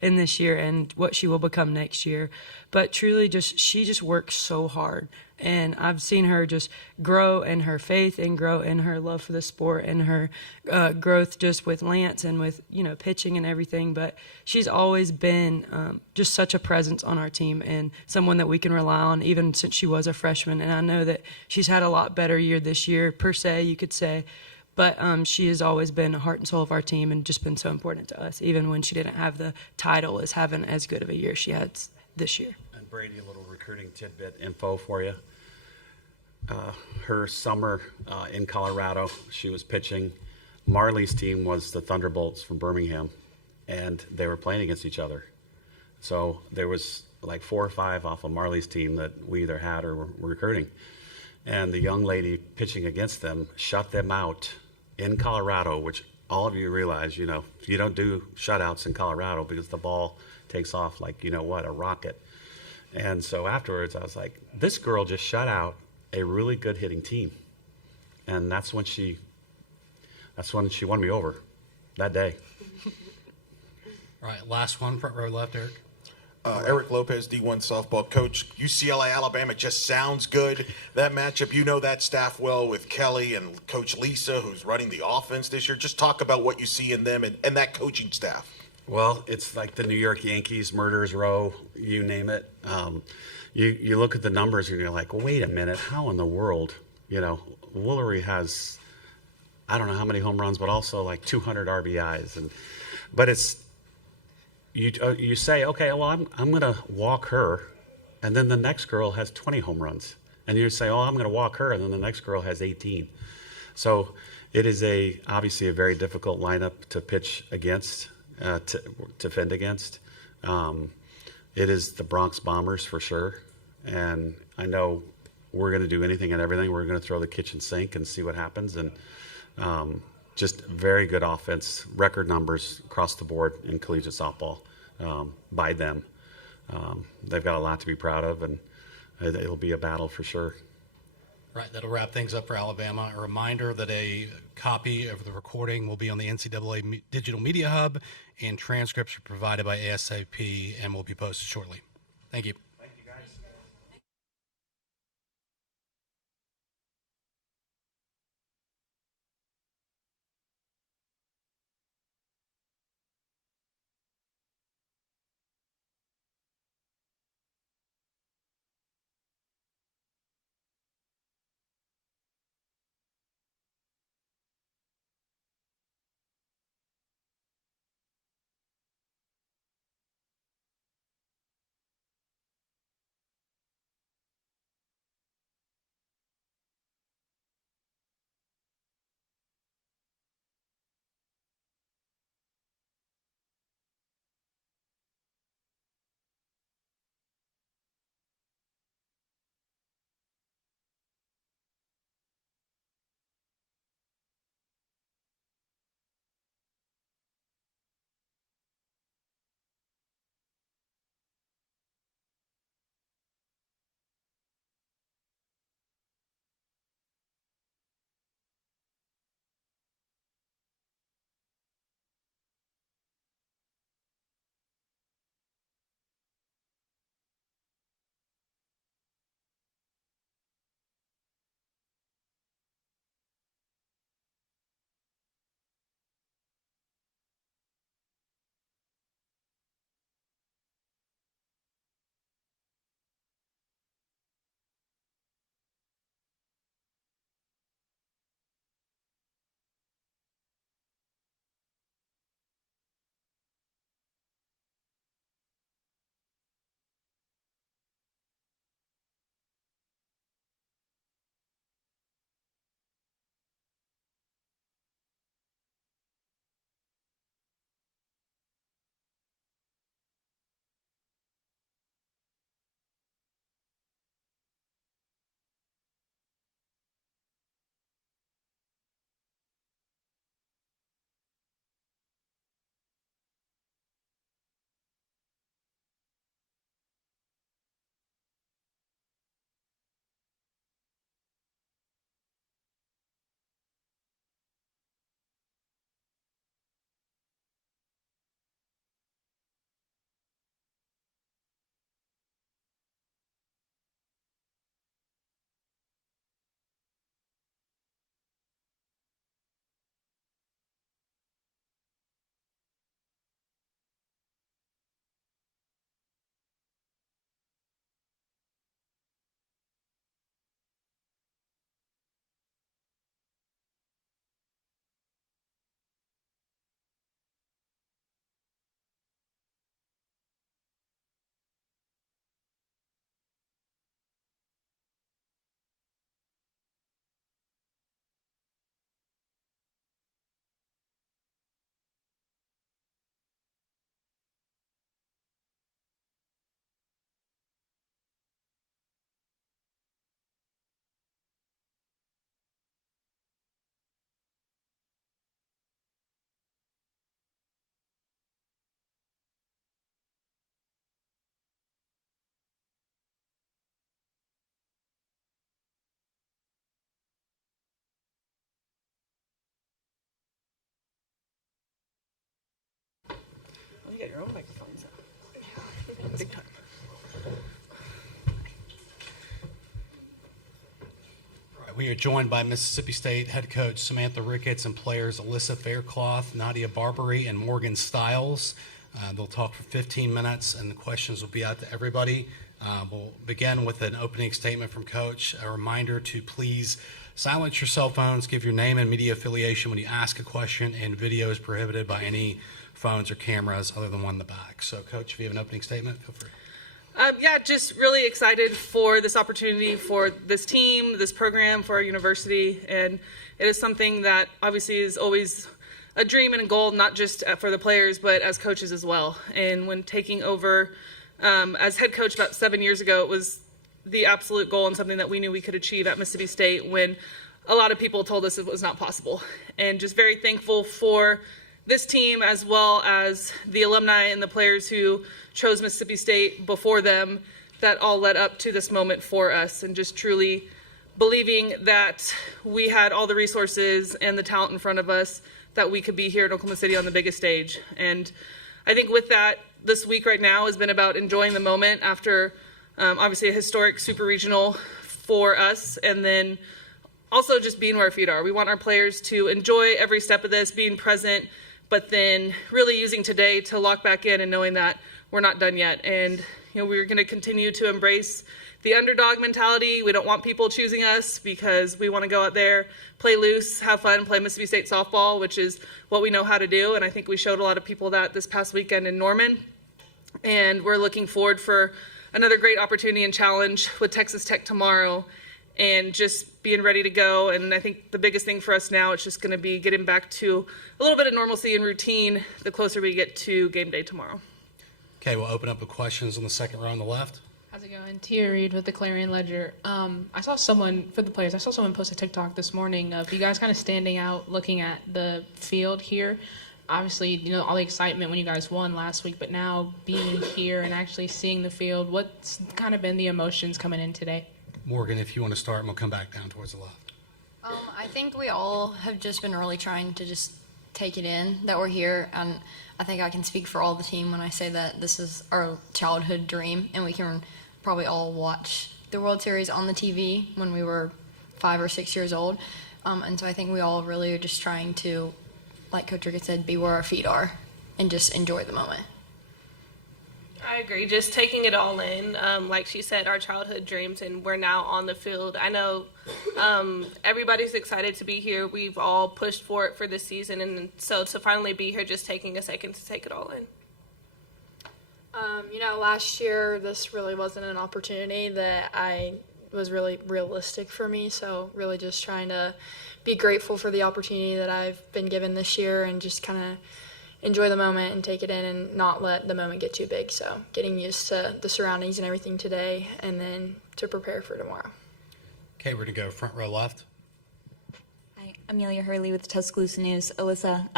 in this year and what she will become next year. But truly, she just works so hard. And I've seen her just grow in her faith and grow in her love for the sport and her growth just with Lance and with, pitching and everything. But she's always been just such a presence on our team and someone that we can rely on even since she was a freshman. And I know that she's had a lot better year this year, per se, you could say. But she has always been a heart and soul of our team and just been so important to us, even when she didn't have the title as having as good of a year she had this year. And Brady, a little recruiting tidbit info for you. Her summer in Colorado, she was pitching. Marley's team was the Thunderbolts from Birmingham, and they were playing against each other. So there was like 4 or 5 off of Marley's team that we either had or were recruiting. And the young lady pitching against them shut them out in Colorado, which all of you realize, you don't do shutouts in Colorado because the ball takes off like, a rocket. And so afterwards, I was like, this girl just shut out a really good hitting team. And that's when she won me over that day. All right, last one, front row left, Eric. Eric Lopez, D1 softball coach. UCLA, Alabama just sounds good. That matchup, that staff well with Kelly and Coach Lisa, who's running the offense this year. Just talk about what you see in them and that coaching staff. Well, it's like the New York Yankees, Murderers Row, you name it. You look at the numbers and you're like, wait a minute, how in the world? Woolery has, I don't know how many home runs, but also like 200 RBIs. But it's, you say, okay, well, I'm going to walk her, and then the next girl has 20 home runs. And you say, oh, I'm going to walk her, and then the next girl has 18. So It is obviously a very difficult lineup to pitch against, to defend against. It is the Bronx Bombers for sure, and I know we're going to do anything and everything. We're going to throw the kitchen sink and see what happens, and just very good offense, record numbers across the board in collegiate softball by them. They've got a lot to be proud of, and it'll be a battle for sure. Right, that'll wrap things up for Alabama. A reminder that a copy of the recording will be on the NCAA Digital Media Hub, and transcripts are provided by ASAP and will be posted shortly. Thank you. You got your own microphones out. Big time. We are joined by Mississippi State head coach Samantha Ricketts and players Alyssa Faircloth, Nadia Barbary, and Morgan Stiles. They'll talk for 15 minutes, and the questions will be out to everybody. We'll begin with an opening statement from Coach. A reminder to please silence your cell phones, give your name and media affiliation when you ask a question, and video is prohibited by any phones or cameras other than one in the back. So, Coach, if you have an opening statement, feel free. Yeah, just really excited for this opportunity for this team, this program, for our university. And it is something that obviously is always a dream and a goal, not just for the players, but as coaches as well. And when taking over as head coach about 7 years ago, it was the absolute goal and something that we knew we could achieve at Mississippi State when a lot of people told us it was not possible. And just very thankful for this team, as well as the alumni and the players who chose Mississippi State before them, that all led up to this moment for us, and just truly believing that we had all the resources and the talent in front of us that we could be here at Oklahoma City on the biggest stage. And I think with that, this week right now has been about enjoying the moment after obviously a historic super regional for us, and then also just being where our feet are. We want our players to enjoy every step of this, being present, but then really using today to lock back in and knowing that we're not done yet. And we're going to continue to embrace the underdog mentality. We don't want people choosing us, because we want to go out there, play loose, have fun, play Mississippi State softball, which is what we know how to do. And I think we showed a lot of people that this past weekend in Norman. And we're looking forward for another great opportunity and challenge with Texas Tech tomorrow, and just being ready to go. And I think the biggest thing for us now is just going to be getting back to a little bit of normalcy and routine the closer we get to game day tomorrow. Okay, we'll open up with questions on the second row on the left. How's it going? Tia Reed with the Clarion Ledger. I saw someone, for the players, I saw someone post a TikTok this morning of you guys kind of standing out, looking at the field here. Obviously, all the excitement when you guys won last week, but now being here and actually seeing the field, what's kind of been the emotions coming in today? Morgan, if you want to start, and we'll come back down towards the left. I think we all have just been really trying to just take it in that we're here, and I think I can speak for all the team when I say that this is our childhood dream, and we can probably all watch the World Series on the TV when we were 5 or 6 years old, and so I think we all really are just trying to, like Coach Ricketts said, be where our feet are and just enjoy the moment. I agree. Just taking it all in. Like she said, our childhood dreams, and we're now on the field. I know everybody's excited to be here. We've all pushed for it for this season, and so to finally be here, just taking a second to take it all in. Last year, this really wasn't an opportunity that was really realistic for me, so really just trying to be grateful for the opportunity that I've been given this year, and just kind of enjoy the moment and take it in and not let the moment get too big. So getting used to the surroundings and everything today, and then to prepare for tomorrow. Okay, we're going to go front row left. Hi, Amelia Hurley with the Tuscaloosa News. Alyssa,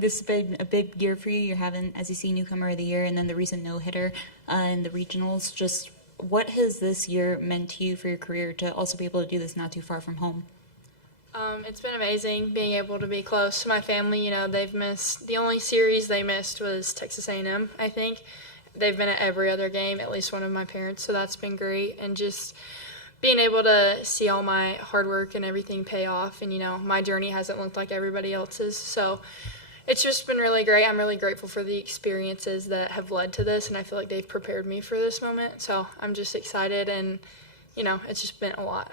this has been a big year for you. You're having SEC Newcomer of the Year and then the recent no-hitter in the regionals. Just what has this year meant to you for your career to also be able to do this not too far from home? It's been amazing being able to be close to my family. They've missed, the only series they missed was Texas A&M, I think. They've been at every other game, at least one of my parents, so that's been great. And just being able to see all my hard work and everything pay off. And, my journey hasn't looked like everybody else's. So it's just been really great. I'm really grateful for the experiences that have led to this, and I feel like they've prepared me for this moment. So I'm just excited, and, it's just been a lot.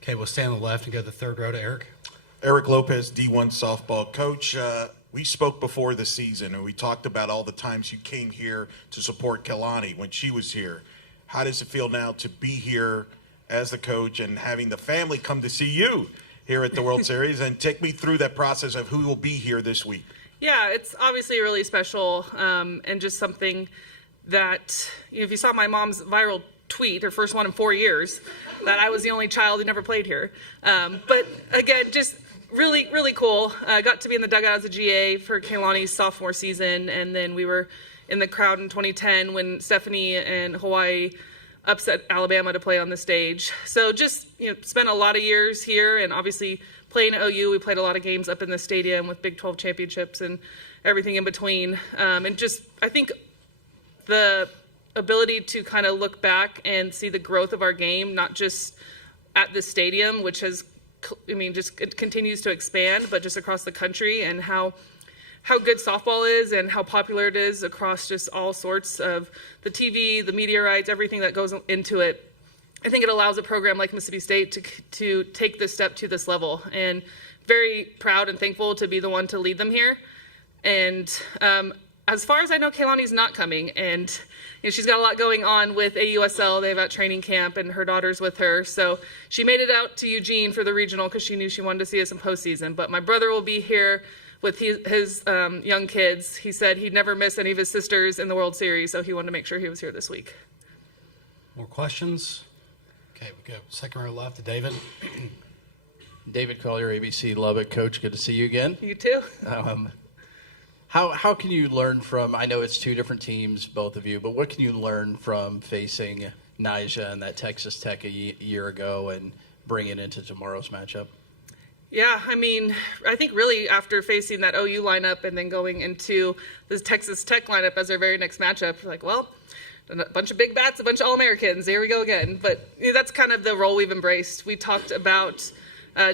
Okay, we'll stay on the left and go to the third row to Eric. Eric Lopez, D1 softball coach. We spoke before the season, and we talked about all the times you came here to support Kelani when she was here. How does it feel now to be here as the coach and having the family come to see you here at the World Series? And take me through that process of who will be here this week. Yeah, it's obviously really special, and just something that, if you saw my mom's viral tweet, her first one in 4 years, that I was the only child who never played here. But again, just really, really cool. I got to be in the dugout as a GA for Kehlani's sophomore season, and then we were in the crowd in 2010 when Stephanie and Hawaii upset Alabama to play on the stage. So just, spent a lot of years here, and obviously playing at OU, we played a lot of games up in the stadium with Big 12 championships and everything in between. And just, I think the ability to kind of look back and see the growth of our game, not just at the stadium, which has, it continues to expand, but just across the country, and how good softball is and how popular it is across just all sorts of the TV, the media rights, everything that goes into it. I think it allows a program like Mississippi State to take this step to this level, and very proud and thankful to be the one to lead them here. And as far as I know, Kaylani's not coming, and she's got a lot going on with AUSL. They have a training camp, and her daughter's with her. So she made it out to Eugene for the regional because she knew she wanted to see us in postseason. But my brother will be here with his young kids. He said he'd never miss any of his sisters in the World Series, so he wanted to make sure he was here this week. More questions? Okay, we go second row left to David. David Collier, ABC Lubbock. Coach, good to see you again. You too. How can you learn from, I know it's two different teams, both of you, but what can you learn from facing Nyjah and that Texas Tech a year ago and bring it into tomorrow's matchup? Yeah, I mean, I think really after facing that OU lineup and then going into the Texas Tech lineup as our very next matchup, like, well, a bunch of big bats, a bunch of All-Americans, here we go again. But that's kind of the role we've embraced. We talked about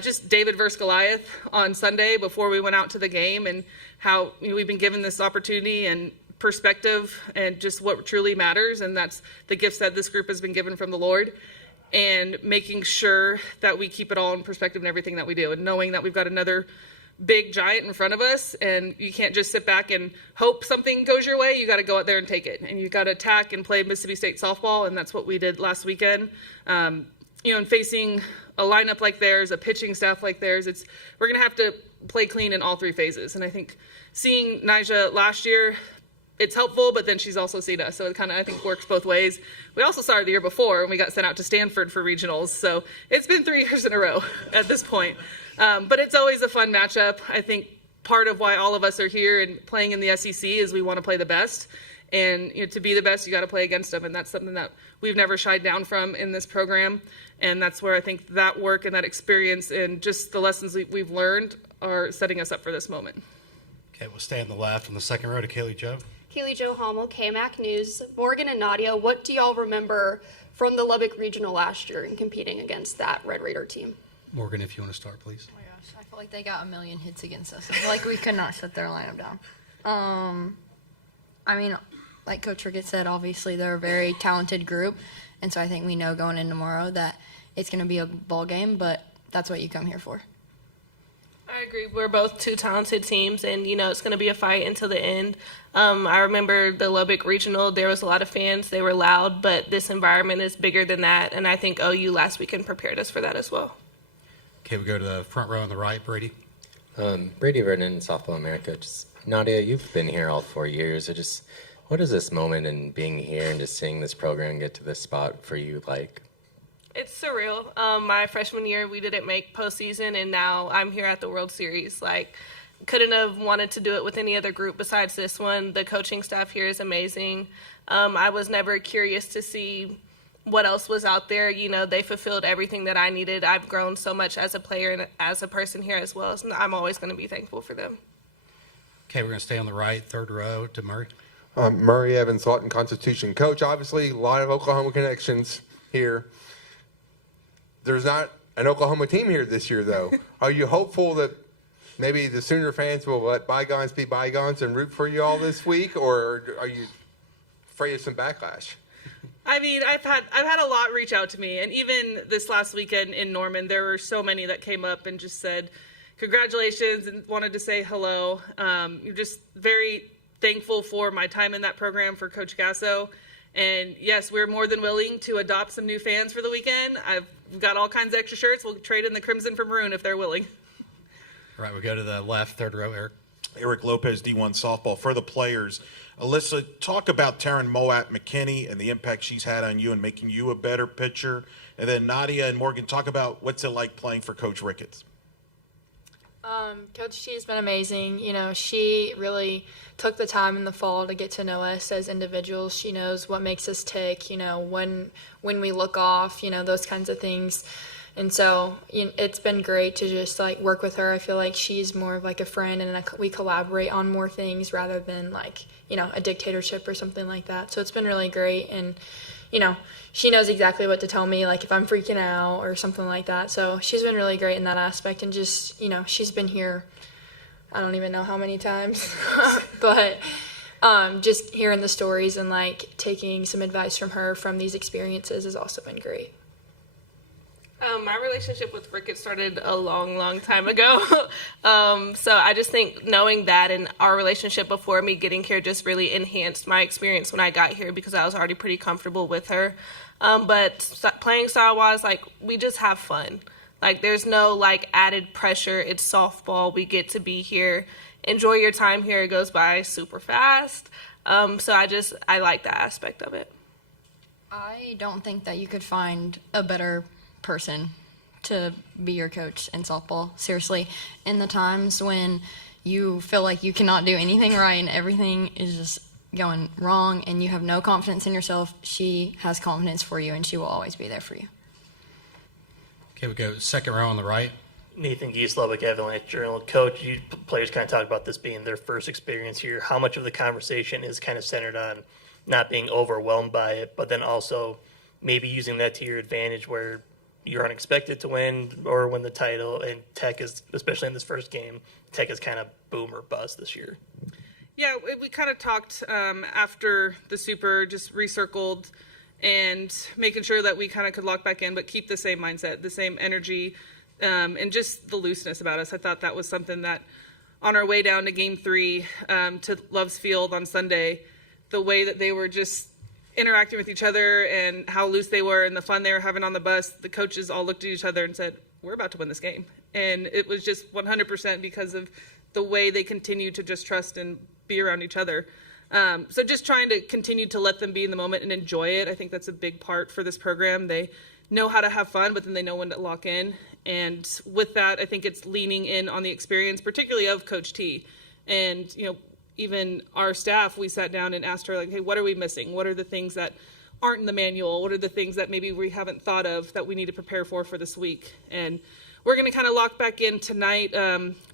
just David versus Goliath on Sunday before we went out to the game, and how we've been given this opportunity and perspective and just what truly matters, and that's the gifts that this group has been given from the Lord, and making sure that we keep it all in perspective in everything that we do, and knowing that we've got another big giant in front of us, and you can't just sit back and hope something goes your way. You got to go out there and take it, and you got to attack and play Mississippi State softball, and that's what we did last weekend. And facing a lineup like theirs, a pitching staff like theirs, we're going to have to play clean in all three phases. And I think seeing Nyjah last year, it's helpful, but then she's also seen us, so it kind of, I think, works both ways. We also saw her the year before when we got sent out to Stanford for regionals, so it's been 3 years in a row at this point. But it's always a fun matchup. I think part of why all of us are here and playing in the SEC is we want to play the best, and to be the best, you got to play against them, and that's something that we've never shied down from in this program, and that's where I think that work and that experience and just the lessons we've learned are setting us up for this moment. Okay, we'll stay on the left on the second row to Kaylee Joe. Kaylee Jo Hummel, KMAC News. Morgan and Nadia, what do y'all remember from the Lubbock Regional last year in competing against that Red Raider team? Morgan, if you want to start, please. Oh my gosh, I feel like they got a million hits against us. I feel like we could not shut their lineup down. I mean, like Coach Rickett said, obviously they're a very talented group, and so I think we know going in tomorrow that it's going to be a ball game, but that's what you come here for. I agree. We're both two talented teams, and, it's going to be a fight until the end. I remember the Lubbock Regional, there was a lot of fans. They were loud, but this environment is bigger than that, and I think OU last weekend prepared us for that as well. Okay, we go to the front row on the right, Brady. Brady Vernon, Softball America. Nadia, you've been here all 4 years. What is this moment and being here and just seeing this program get to this spot for you like? It's surreal. My freshman year, we didn't make postseason, and now I'm here at the World Series. Couldn't have wanted to do it with any other group besides this one. The coaching staff here is amazing. I was never curious to see what else was out there. They fulfilled everything that I needed. I've grown so much as a player and as a person here as well. So I'm always going to be thankful for them. Okay, we're going to stay on the right, third row to Murray. Murray Evans, Lawton Constitution. Coach, obviously a lot of Oklahoma connections here. There's not an Oklahoma team here this year, though. Are you hopeful that maybe the Sooner fans will let bygones be bygones and root for you all this week, or are you afraid of some backlash? I mean, I've had a lot reach out to me, and even this last weekend in Norman, there were so many that came up and just said congratulations and wanted to say hello. You're just very thankful for my time in that program for Coach Gasso. And yes, we're more than willing to adopt some new fans for the weekend. I've got all kinds of extra shirts. We'll trade in the crimson for maroon if they're willing. All right, we'll go to the left, third row, Eric. Eric Lopez, D1 Softball. For the players, Alyssa, talk about Taryn Moat McKinney and the impact she's had on you and making you a better pitcher. And then Nadia and Morgan, talk about what's it like playing for Coach Ricketts. Coach T has been amazing. She really took the time in the fall to get to know us as individuals. She knows what makes us tick, when we look off, those kinds of things. And so it's been great to just work with her. I feel like she's more of a friend, and we collaborate on more things rather than a dictatorship or something like that. So it's been really great. And, she knows exactly what to tell me, if I'm freaking out or something like that. So she's been really great in that aspect. And just, she's been here, I don't even know how many times, but just hearing the stories and taking some advice from her from these experiences has also been great. My relationship with Rickett started a long, long time ago. So I just think knowing that and our relationship before me getting here just really enhanced my experience when I got here because I was already pretty comfortable with her. But playing style-wise, like, we just have fun. Like, there's no, like, added pressure. It's softball. We get to be here. Enjoy your time here. It goes by super fast. So I like that aspect of it. I don't think that you could find a better person to be your coach in softball. Seriously, in the times when you feel like you cannot do anything right and everything is just going wrong and you have no confidence in yourself, she has confidence for you and she will always be there for you. Okay, we go second row on the right. Nathan Geese, Lubbock Avalanche Journal. Coach, you players kind of talked about this being their first experience here. How much of the conversation is kind of centered on not being overwhelmed by it, but then also maybe using that to your advantage where you're unexpected to win or win the title, and Tech is, especially in this first game, Tech is kind of boom or bust this year? Yeah, we kind of talked after the Super, just recircled and making sure that we kind of could lock back in, but keep the same mindset, the same energy, and just the looseness about us. I thought that was something that on our way down to Game 3 to Love's Field on Sunday, the way that they were just interacting with each other and how loose they were and the fun they were having on the bus, the coaches all looked at each other and said, we're about to win this game. And it was just 100% because of the way they continue to just trust and be around each other. So just trying to continue to let them be in the moment and enjoy it. I think that's a big part for this program. They know how to have fun, but then they know when to lock in. And with that, I think it's leaning in on the experience, particularly of Coach T. And, even our staff, we sat down and asked her, like, hey, what are we missing? What are the things that aren't in the manual? What are the things that maybe we haven't thought of that we need to prepare for this week? And we're going to kind of lock back in tonight.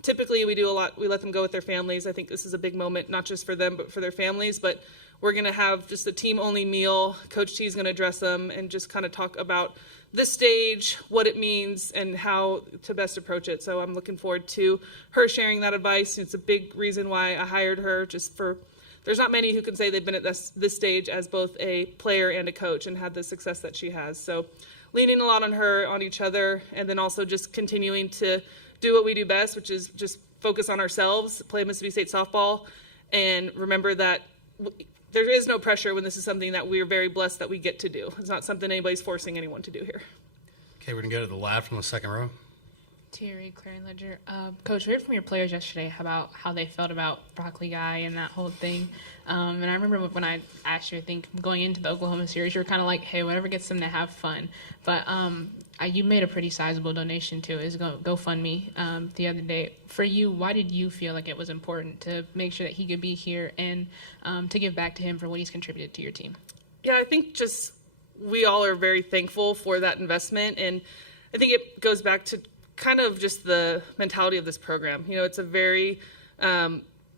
Typically, we do a lot. We let them go with their families. I think this is a big moment, not just for them, but for their families. But we're going to have just a team-only meal. Coach T is going to address them and just kind of talk about this stage, what it means, and how to best approach it. So I'm looking forward to her sharing that advice. It's a big reason why I hired her, there's not many who can say they've been at this stage as both a player and a coach and had the success that she has. So leaning a lot on her, on each other, and then also just continuing to do what we do best, which is just focus on ourselves, play Mississippi State softball, and remember that there is no pressure when this is something that we're very blessed that we get to do. It's not something anybody's forcing anyone to do here. Okay, we're going to go to the lab from the second row. Thierry, Clarion Ledger. Coach, we heard from your players yesterday about how they felt about Broccoli Guy and that whole thing. And I remember when I asked you, I think, going into the Oklahoma series, you were kind of like, hey, whatever gets them to have fun. But you made a pretty sizable donation to his GoFundMe the other day. For you, why did you feel like it was important to make sure that he could be here and to give back to him for what he's contributed to your team? Yeah, I think just we all are very thankful for that investment. And I think it goes back to kind of just the mentality of this program. It's a very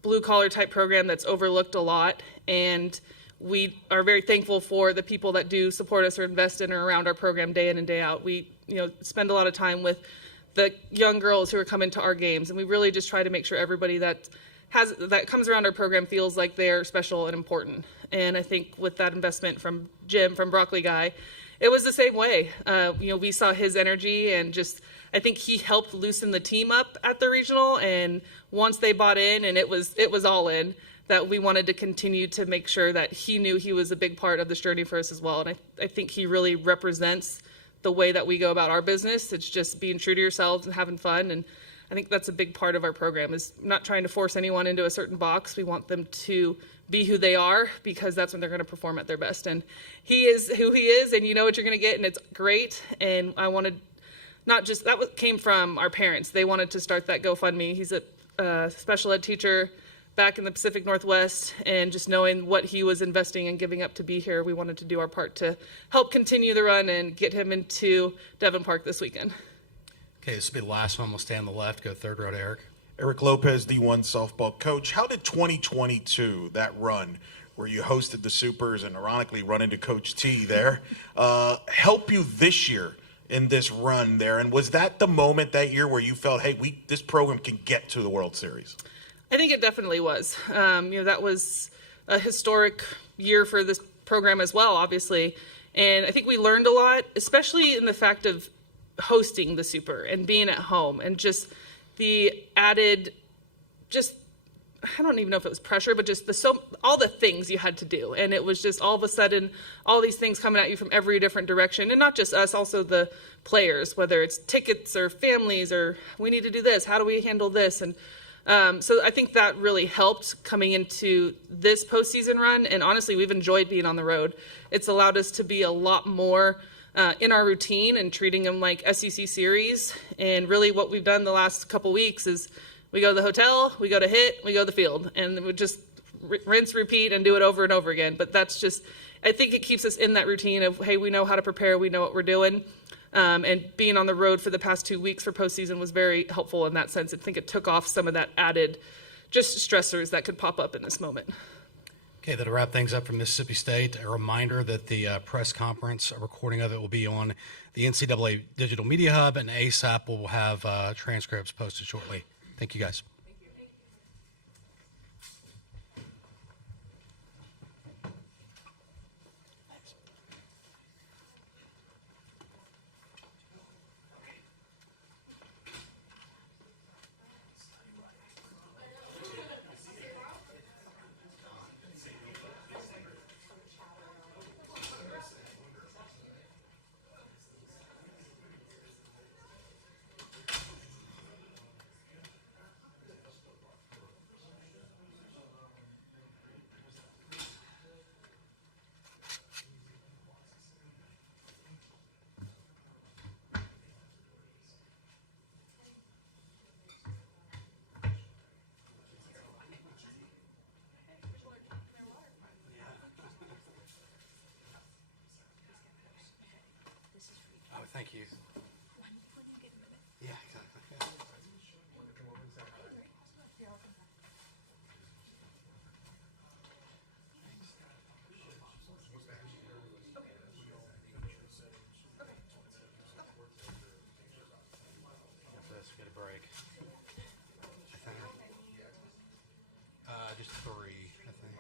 blue-collar type program that's overlooked a lot, and we are very thankful for the people that do support us or invest in or around our program day in and day out. We spend a lot of time with the young girls who are coming to our games, and we really just try to make sure everybody that comes around our program feels like they're special and important. And I think with that investment from Jim, from Broccoli Guy, it was the same way. We saw his energy, and just I think he helped loosen the team up at the regional. And once they bought in, and it was all in, that we wanted to continue to make sure that he knew he was a big part of this journey for us as well. And I think he really represents the way that we go about our business. It's just being true to yourselves and having fun. And I think that's a big part of our program, is not trying to force anyone into a certain box. We want them to be who they are, because that's when they're going to perform at their best. And he is who he is, and you know what you're going to get, and it's great. And I wanted came from our parents. They wanted to start that GoFundMe. He's a special ed teacher back in the Pacific Northwest, and just knowing what he was investing and giving up to be here, we wanted to do our part to help continue the run and get him into Devon Park this weekend. Okay, this will be the last one. We'll stay on the left. Go third row to Eric. Eric Lopez, D1 softball coach. How did 2022, that run where you hosted the Supers and ironically run into Coach T there, help you this year in this run there? And was that the moment that year where you felt, hey, this program can get to the World Series? I think it definitely was. That was a historic year for this program as well, obviously. And I think we learned a lot, especially in the fact of hosting the Super and being at home and just the added, just, I don't even know if it was pressure, but just all the things you had to do. And it was just all of a sudden, all these things coming at you from every different direction. And not just us, also the players, whether it's tickets or families or we need to do this, how do we handle this? And so I think that really helped coming into this postseason run. And honestly, we've enjoyed being on the road. It's allowed us to be a lot more in our routine and treating them like SEC series. And really what we've done the last couple weeks is we go to the hotel, we go to hit, we go to the field, and we just rinse, repeat, and do it over and over again. But that's just, I think it keeps us in that routine of, hey, we know how to prepare, we know what we're doing. And being on the road for the past 2 weeks for postseason was very helpful in that sense. I think it took off some of that added just stressors that could pop up in this moment. Okay, that'll wrap things up from Mississippi State. A reminder that the press conference, a recording of it will be on the NCAA Digital Media Hub, and ASAP will have transcripts posted shortly. Thank you, guys. Oh, thank you. Yeah, exactly. Let's get a break. Just 3, I think.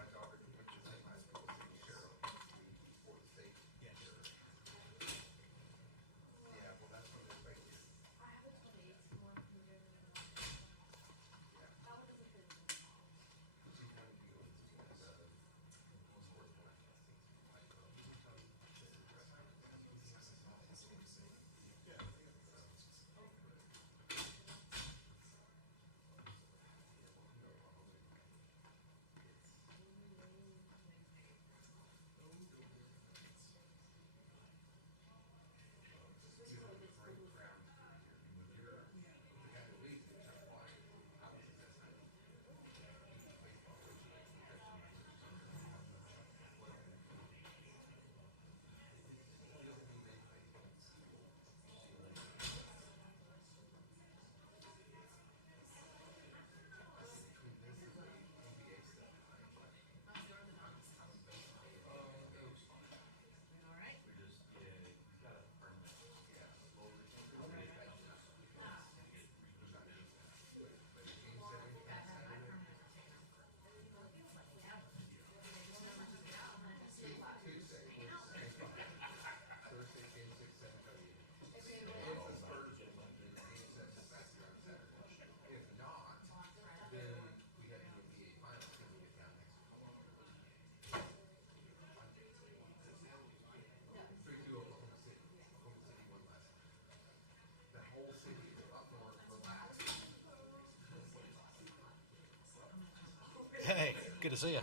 Hey, good to see you.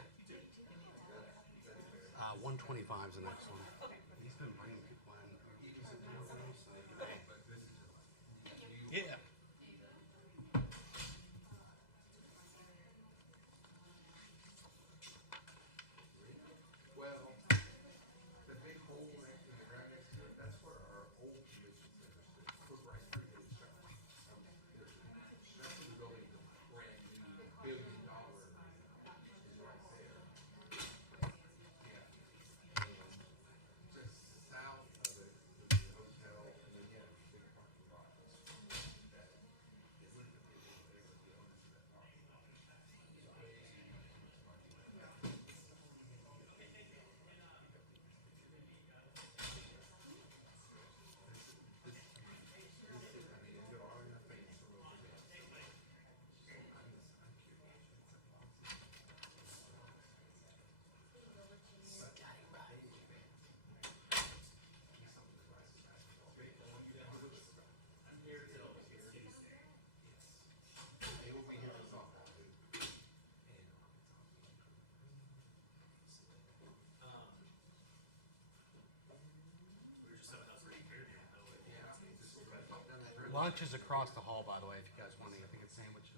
125 is the next one. He's been bringing people in. Yeah. South Lunch is across the hall, by the way, if you guys want to. I think it's sandwiches.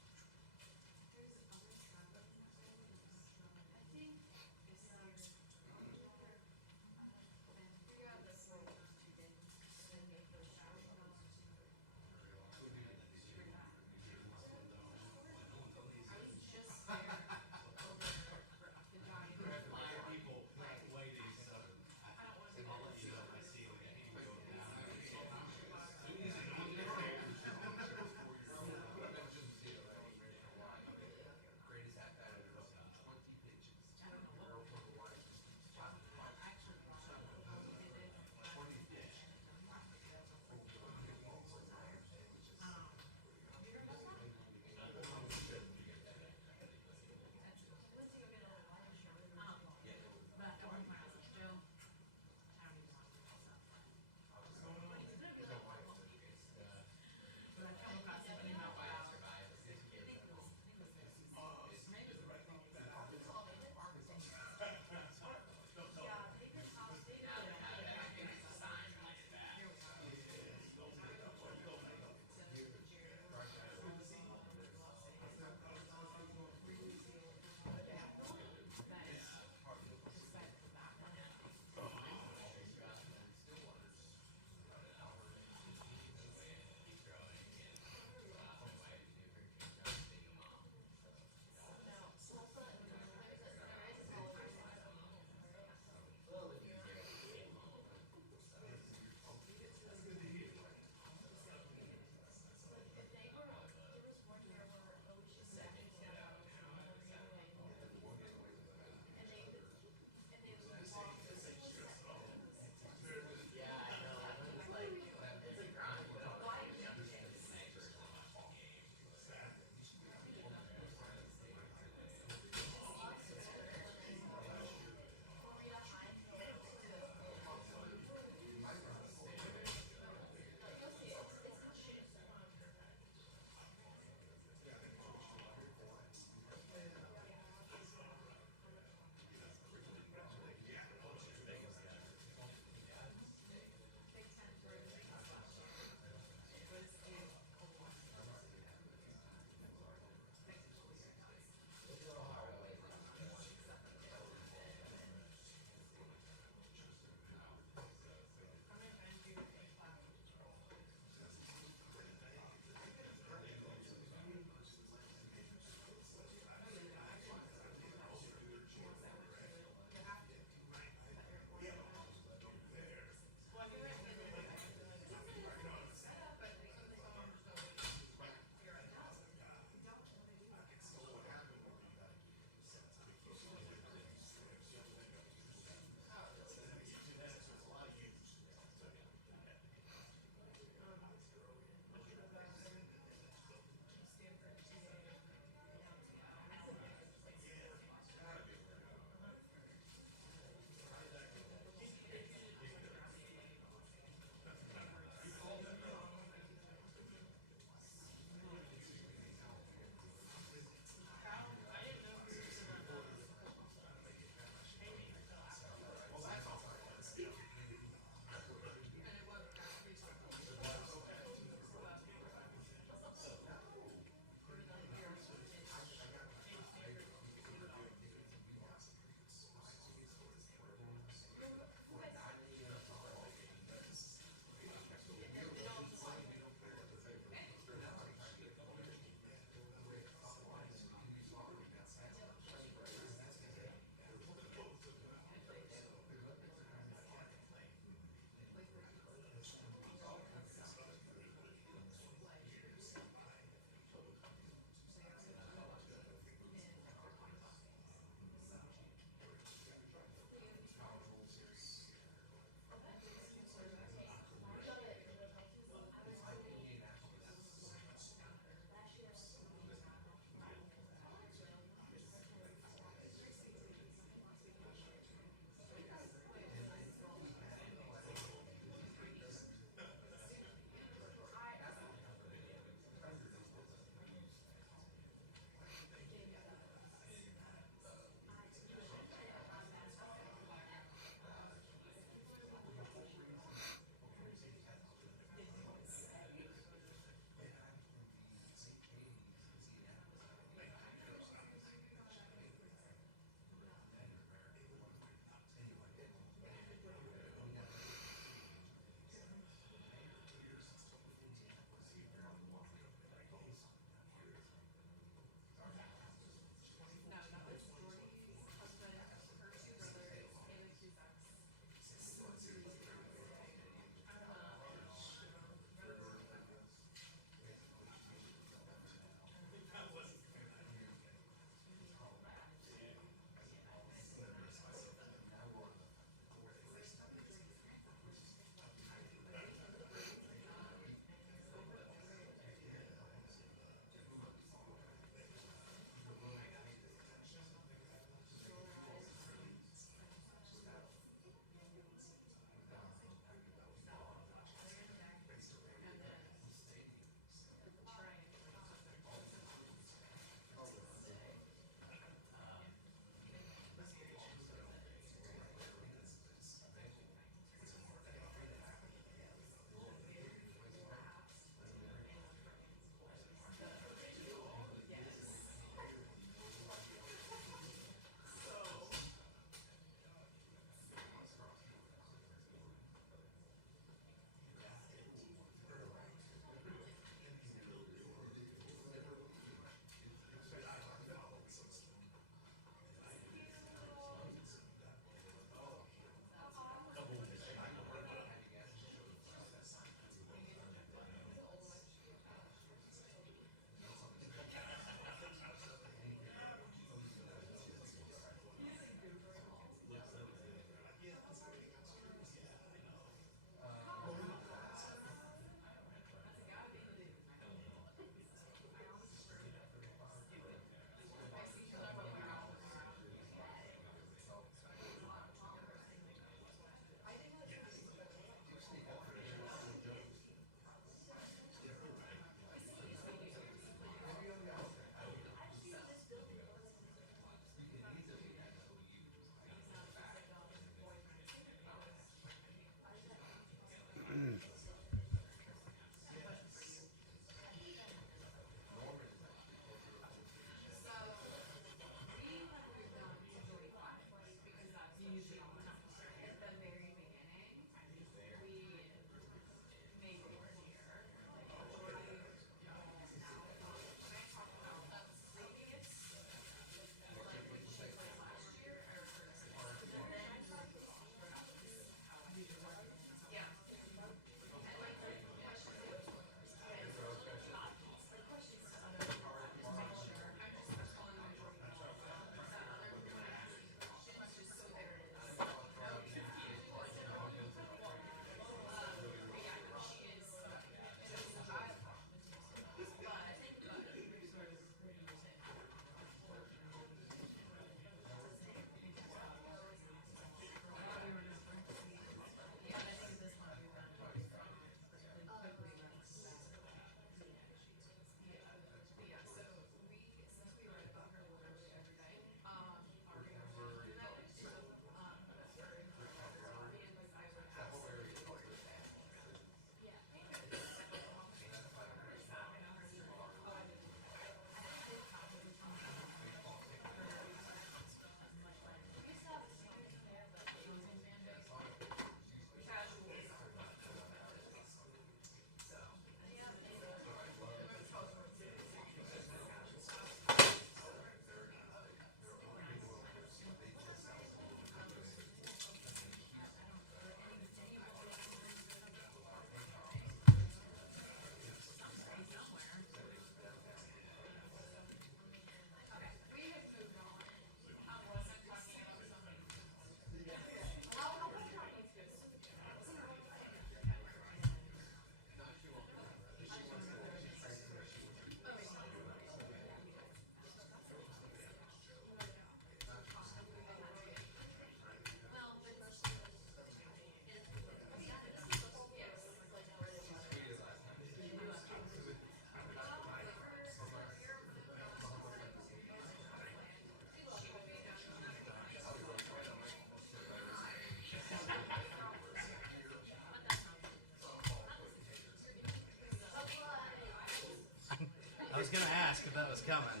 gonna ask if that was coming.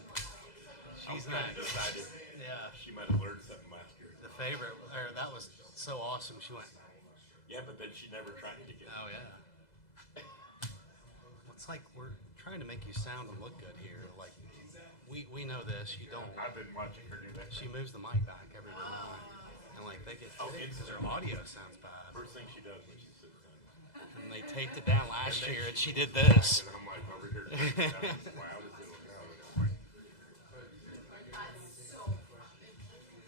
She's kinda next. decided Yeah. she might have learned something last year. The favorite, or that was so awesome. She went, Yeah, but then she never tried it again. oh yeah. It's like we're trying to make you sound and look good here. Like we know this. You don't. I've been watching her do that. She moves the mic back every time, and like they get because their audio sounds bad. First thing she does when she sits down. And they taped it down last year, and she did this. And I'm like over here. Wow, does it look out?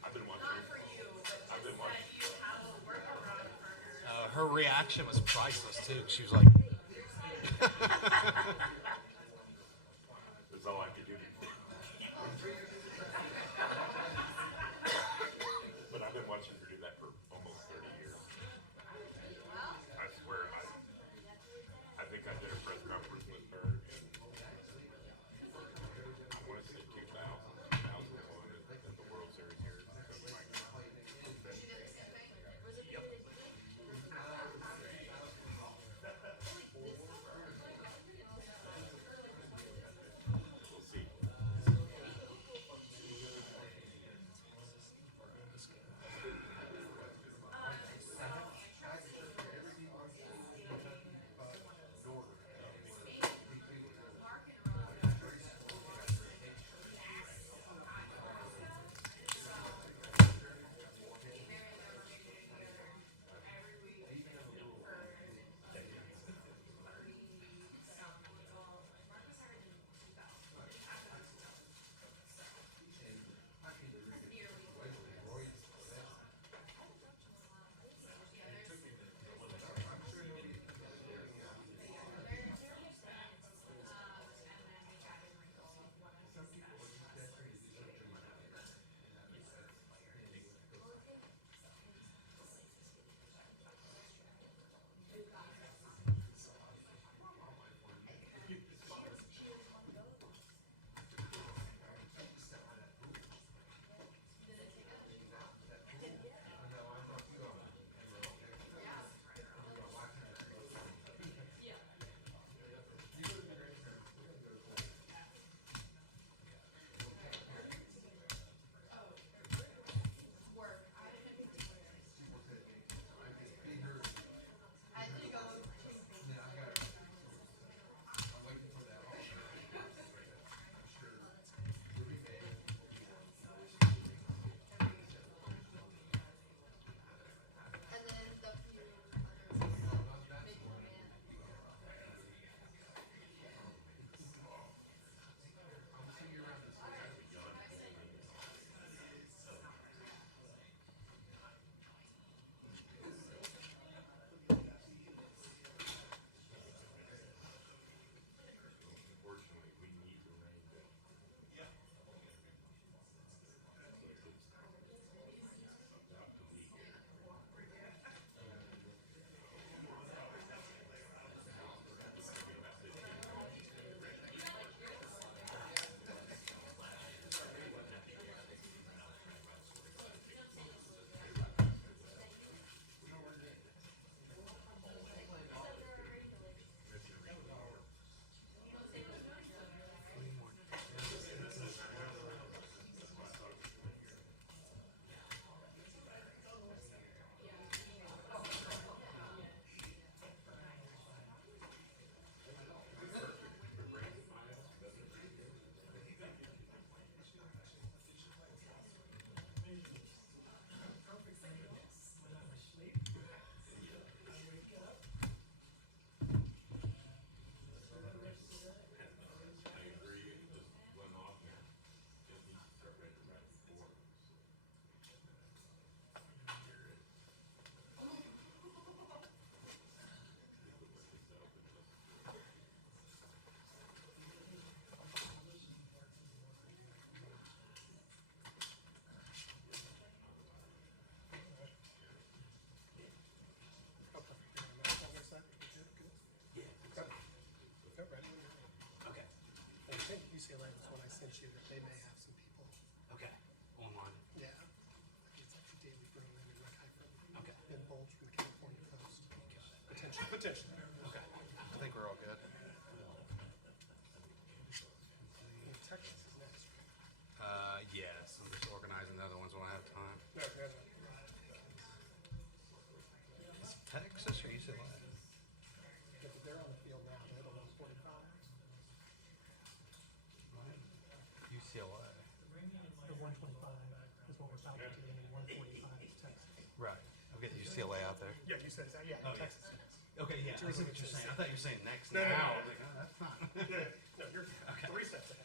I've been watching. I've been watching. Her reaction was priceless too. She was like, That's all I could do. But I've been watching her do that for almost 30 years. I swear, I think I did a press conference with her in, I want to say 2001 at the World Series here. Something like that. Yep. We'll see. UCLA was one I sent you that they may have some people. okay, online. Yeah. It's actually Daily Berlin and Rick Heifert. Okay. Ben Bolch from the California Post. Potentially. Okay, I think we're all good. 125 is what we're talking to, and then 145 is Texas. Right. I'm getting UCLA out there. Yeah, you said that. Yeah, Oh, yeah. Texas. Okay, yeah, I see what you're saying. I thought you were saying next. No, no, no, now. no. I was like, oh, that's not. No, you're Okay. 3 steps ahead.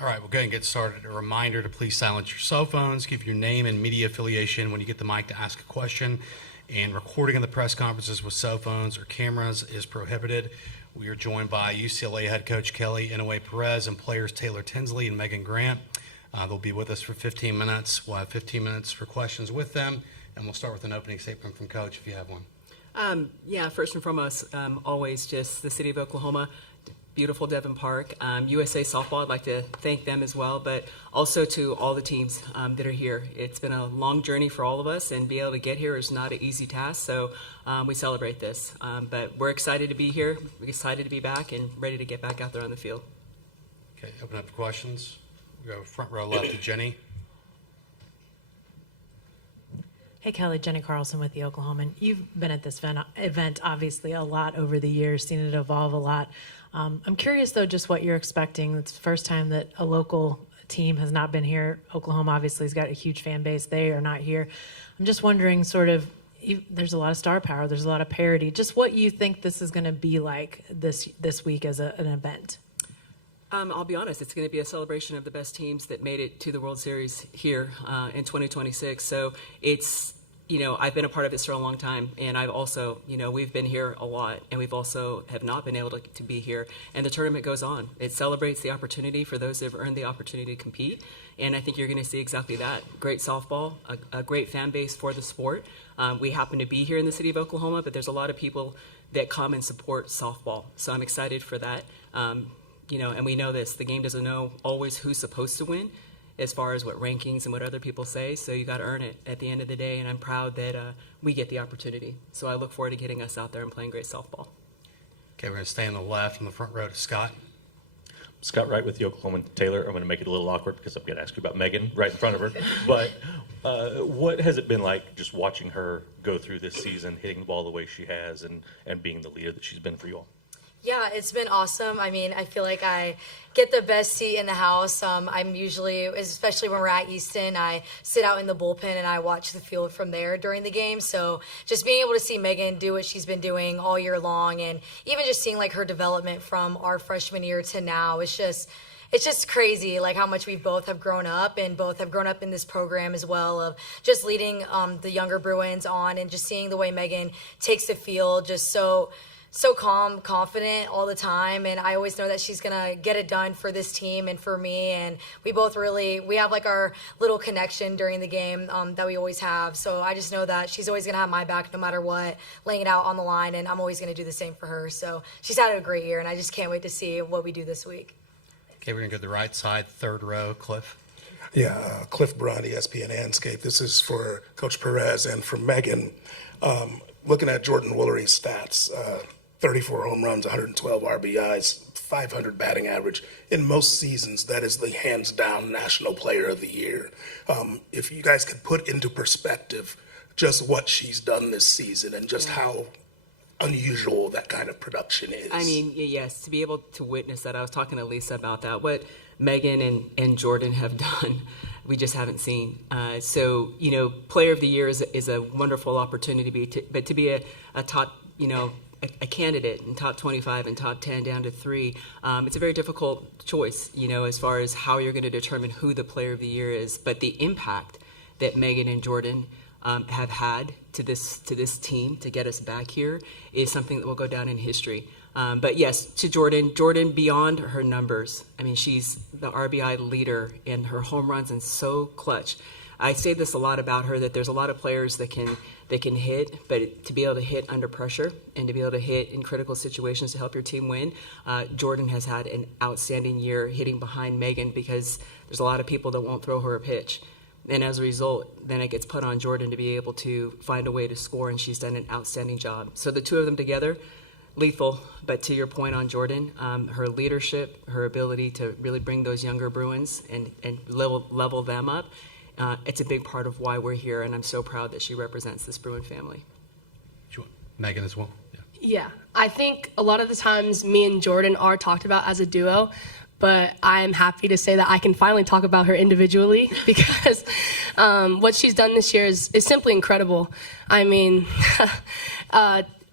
All right, we'll go ahead and get started. A reminder to please silence your cell phones, give your name and media affiliation when you get the mic to ask a question, and recording of the press conferences with cell phones or cameras is prohibited. We are joined by UCLA head coach Kelly Inouye Perez and players Taylor Tinsley and Megan Grant. They'll be with us for 15 minutes. We'll have 15 minutes for questions with them, and we'll start with an opening statement from Coach if you have one. Yeah, first and foremost, always just the city of Oklahoma, beautiful Devon Park, USA Softball. I'd like to thank them as well, but also to all the teams that are here. It's been a long journey for all of us, and being able to get here is not an easy task, so we celebrate this. But we're excited to be here, we're excited to be back, and ready to get back out there on the field. Okay, open up for questions. We'll go front row left to Jenny. Hey, Kelly, Jenny Carlson with the Oklahoman. You've been at this event obviously a lot over the years, seen it evolve a lot. I'm curious, though, just what you're expecting. It's the first time that a local team has not been here. Oklahoma obviously has got a huge fan base. They are not here. I'm just wondering, sort of, there's a lot of star power. There's a lot of parity. Just what you think this is going to be like this week as an event. I'll be honest, it's going to be a celebration of the best teams that made it to the World Series here in 2026. So it's, I've been a part of this for a long time, and I've also, we've been here a lot, and we've also have not been able to be here. And the tournament goes on. It celebrates the opportunity for those that have earned the opportunity to compete, and I think you're going to see exactly that. Great softball, a great fan base for the sport. We happen to be here in the city of Oklahoma, but there's a lot of people that come and support softball. So I'm excited for that. And we know this, the game doesn't know always who's supposed to win as far as what rankings and what other people say, so you got to earn it at the end of the day, and I'm proud that we get the opportunity. So I look forward to getting us out there and playing great softball. Okay, we're going to stay on the left, on the front row to Scott. Scott Wright with the Oklahoma Taylor. I'm going to make it a little awkward because I'm going to ask you about Megan right in front of her. But what has it been like just watching her go through this season, hitting the ball the way she has, and being the leader that she's been for you all? Yeah, it's been awesome. I mean, I feel like I get the best seat in the house. I'm usually, especially when we're at Easton, I sit out in the bullpen and I watch the field from there during the game. So just being able to see Megan do what she's been doing all year long, and even just seeing like her development from our freshman year to now, it's just crazy, like how much we both have grown up, and both have grown up in this program as well, of just leading the younger Bruins on, and just seeing the way Megan takes the field, just so calm, confident all the time, and I always know that she's gonna get it done for this team and for me, and we have like our little connection during the game that we always have. So I just know that she's always gonna have my back no matter what, laying it out on the line, and I'm always gonna do the same for her. So she's had a great year, and I just can't wait to see what we do this week. Okay, we're going to go to the right side, third row, Cliff. Yeah, Cliff Brown, ESPN Anscape. This is for Coach Perez and for Megan. Looking at Jordan Woolery's stats, 34 home runs, 112 RBIs, 500 batting average. In most seasons, that is the hands-down National Player of the Year. If you guys could put into perspective just what she's done this season and just how unusual that kind of production is. I mean, yes, to be able to witness that. I was talking to Lisa about that. What Megan and Jordan have done, we just haven't seen. So, Player of the Year is a wonderful opportunity, but to be a top, a candidate in top 25 and top 10 down to 3, it's a very difficult choice, as far as how you're going to determine who the Player of the Year is. But the impact that Megan and Jordan have had to this team to get us back here is something that will go down in history. But yes, to Jordan beyond her numbers. I mean, she's the RBI leader and her home runs and so clutch. I say this a lot about her, that there's a lot of players that can hit, but to be able to hit under pressure and to be able to hit in critical situations to help your team win, Jordan has had an outstanding year hitting behind Megan, because there's a lot of people that won't throw her a pitch. And as a result, then it gets put on Jordan to be able to find a way to score, and she's done an outstanding job. So the two of them together, lethal. But to your point on Jordan, her leadership, her ability to really bring those younger Bruins and level them up, it's a big part of why we're here, and I'm so proud that she represents this Bruin family. Megan as well. Yeah, I think a lot of the times me and Jordan are talked about as a duo, but I am happy to say that I can finally talk about her individually, because what she's done this year is simply incredible. I mean,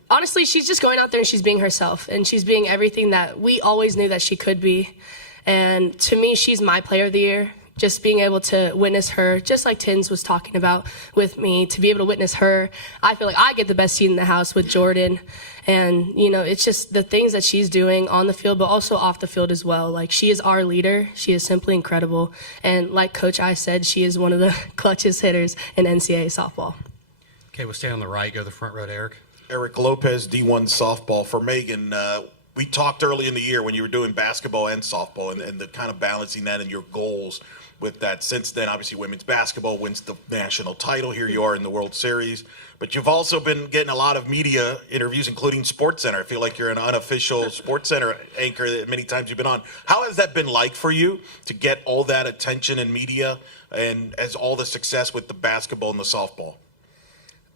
honestly, she's just going out there and she's being herself, and she's being everything that we always knew that she could be. And to me, she's my Player of the Year. Just being able to witness her, just like Tins was talking about with me, to be able to witness her, I feel like I get the best seat in the house with Jordan. And, it's just the things that she's doing on the field, but also off the field as well. Like, she is our leader. She is simply incredible. And like Coach I said, she is one of the clutchest hitters in NCAA softball. Okay, we'll stay on the right, go to the front row to Eric. Eric Lopez, D1 softball. For Megan, we talked early in the year when you were doing basketball and softball and the kind of balancing that and your goals with that. Since then, obviously, women's basketball wins the national title. Here you are in the World Series. But you've also been getting a lot of media interviews, including SportsCenter. I feel like you're an unofficial SportsCenter anchor that many times you've been on. How has that been like for you to get all that attention in media and as all the success with the basketball and the softball?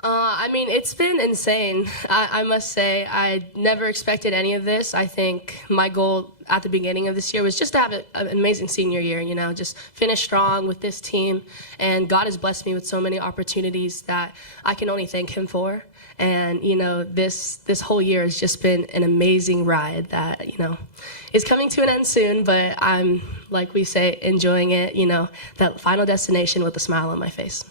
I mean, it's been insane. I must say, I never expected any of this. I think my goal at the beginning of this year was just to have an amazing senior year, just finish strong with this team. And God has blessed me with so many opportunities that I can only thank him for. And, this whole year has just been an amazing ride that, is coming to an end soon. But I'm, like we say, enjoying it, that final destination with a smile on my face.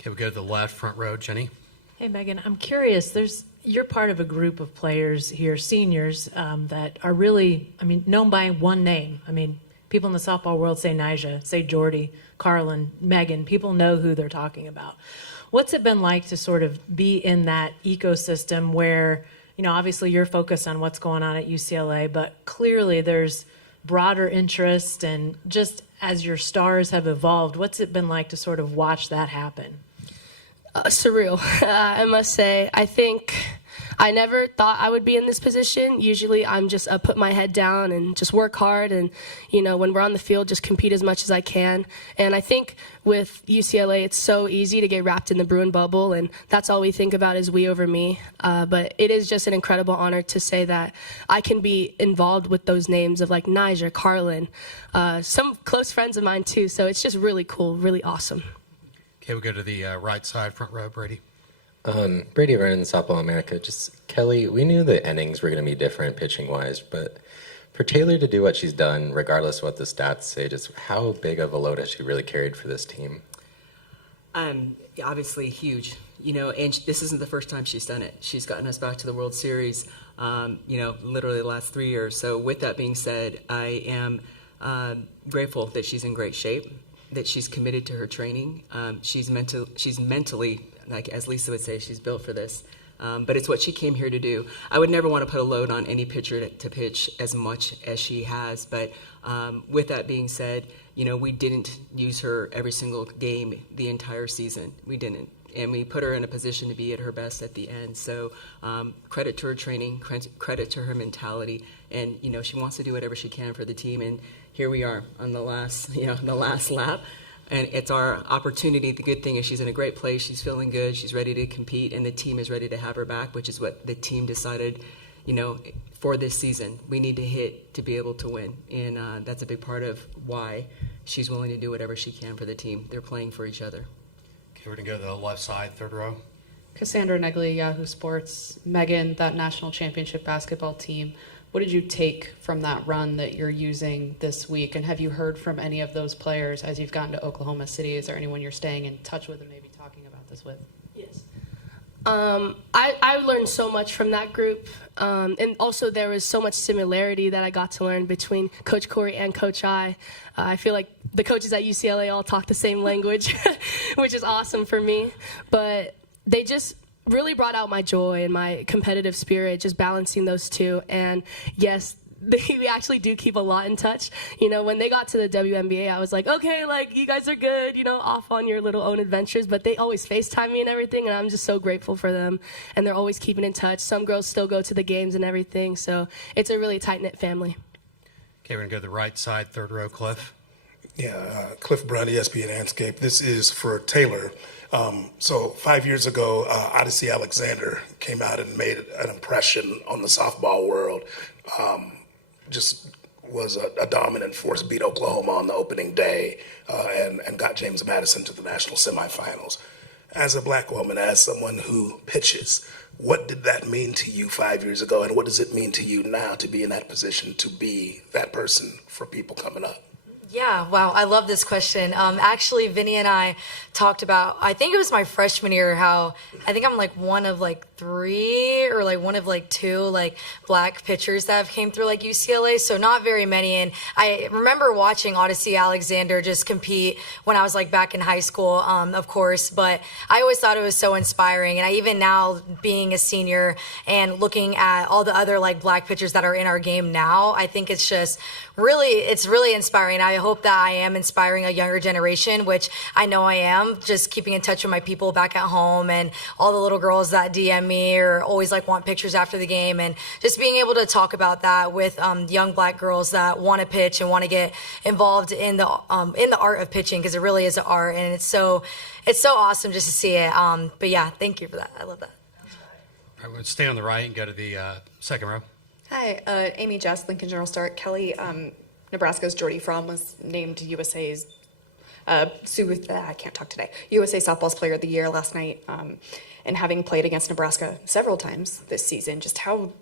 Okay, we go to the left, front row, Jenny. Hey, Megan, I'm curious. You're part of a group of players here, seniors, that are really, known by one name. People in the softball world say Nyjah, say Jordy, Carlin, Megan. People know who they're talking about. What's it been like to sort of be in that ecosystem where, obviously you're focused on what's going on at UCLA, but clearly there's broader interest, and just as your stars have evolved, what's it been like to sort of watch that happen? Surreal, I must say. I think I never thought I would be in this position. Usually I'm just put my head down and just work hard, and when we're on the field, just compete as much as I can. And I think with UCLA, it's so easy to get wrapped in the Bruin bubble, and that's all we think about is we over me. But it is just an incredible honor to say that I can be involved with those names of like Nyjah, Carlin, some close friends of mine too. So it's just really cool, really awesome. Okay, we'll go to the right side, front row, Brady. Brady Vernon, Softball America. Just, Kelly, we knew the innings were going to be different pitching-wise, but for Taylor to do what she's done, regardless of what the stats say, just how big of a load has she really carried for this team? Obviously huge, and this isn't the first time she's done it. She's gotten us back to the World Series, literally the last 3 years. So with that being said, I am grateful that she's in great shape, that she's committed to her training. She's mentally, like as Lisa would say, she's built for this. But it's what she came here to do. I would never want to put a load on any pitcher to pitch as much as she has. But with that being said, we didn't use her every single game the entire season. We didn't. And we put her in a position to be at her best at the end. So credit to her training, credit to her mentality. And, she wants to do whatever she can for the team. And here we are on the last lap. And it's our opportunity. The good thing is she's in a great place. She's feeling good. She's ready to compete. And the team is ready to have her back, which is what the team decided, for this season. We need to hit to be able to win. And that's a big part of why she's willing to do whatever she can for the team. They're playing for each other. Okay, we're going to go to the left side, third row. Cassandra Negley, Yahoo Sports. Megan, that national championship basketball team, what did you take from that run that you're using this week? And have you heard from any of those players as you've gotten to Oklahoma City? Is there anyone you're staying in touch with and maybe talking about this with? Yes. I learned so much from that group. And also there was so much similarity that I got to learn between Coach Corey and Coach I. I feel like the coaches at UCLA all talk the same language, which is awesome for me. But they just really brought out my joy and my competitive spirit, just balancing those two. And yes, we actually do keep a lot in touch. When they got to the WNBA, I was like, okay, you guys are good, off on your little own adventures. But they always FaceTime me and everything, and I'm just so grateful for them. And they're always keeping in touch. Some girls still go to the games and everything. So it's a really tight-knit family. Okay, we're going to go to the right side, third row, Cliff. Yeah, Cliff Brown, ESPN Landscape. This is for Taylor. So 5 years ago, Odyssey Alexander came out and made an impression on the softball world. Just was a dominant force, beat Oklahoma on the opening day, and got James Madison to the national semifinals. As a black woman, as someone who pitches, what did that mean to you 5 years ago, and what does it mean to you now to be in that position, to be that person for people coming up? Yeah, wow, I love this question. Actually, Vinny and I talked about, I think it was my freshman year, how I think I'm one of three or one of two black pitchers that have came through UCLA, so not very many. And I remember watching Odyssey Alexander just compete when I was back in high school, of course, but I always thought it was so inspiring. And I even now being a senior and looking at all the other black pitchers that are in our game now, I think it's just really inspiring. I hope that I am inspiring a younger generation, which I know I am, just keeping in touch with my people back at home and all the little girls that DM me or always want pictures after the game, and just being able to talk about that with young black girls that want to pitch and want to get involved in the art of pitching, because it really is an art, and it's so awesome just to see it. But yeah, thank you for that. I love that. All right, we'll stay on the right and go to the second row. Hi, Amy Jess, Lincoln Journal-Star. Kelly, Nebraska's Jordy Fromm was named USA's I can't talk today. USA Softball's Player of the Year last night. And having played against Nebraska several times this season, just how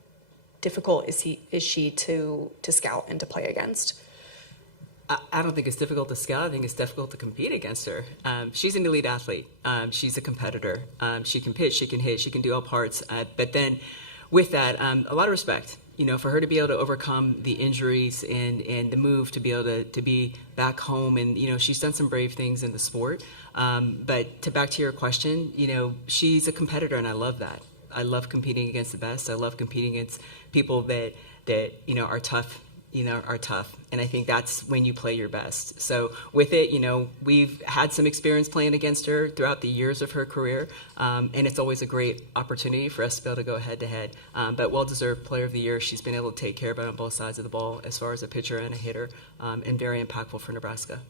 difficult is she to scout and to play against? I don't think it's difficult to scout. I think it's difficult to compete against her. She's an elite athlete. She's a competitor. She can pitch, she can hit, she can do all parts. But then with that, a lot of respect. For her to be able to overcome the injuries and the move to be able to be back home. And, she's done some brave things in the sport. But back to your question, she's a competitor, and I love that. I love competing against the best. I love competing against people that are tough. Are tough. And I think that's when you play your best. So with it, we've had some experience playing against her throughout the years of her career. And it's always a great opportunity for us to be able to go head to head. But well-deserved Player of the Year. She's been able to take care of it on both sides of the ball as far as a pitcher and a hitter, and very impactful for Nebraska.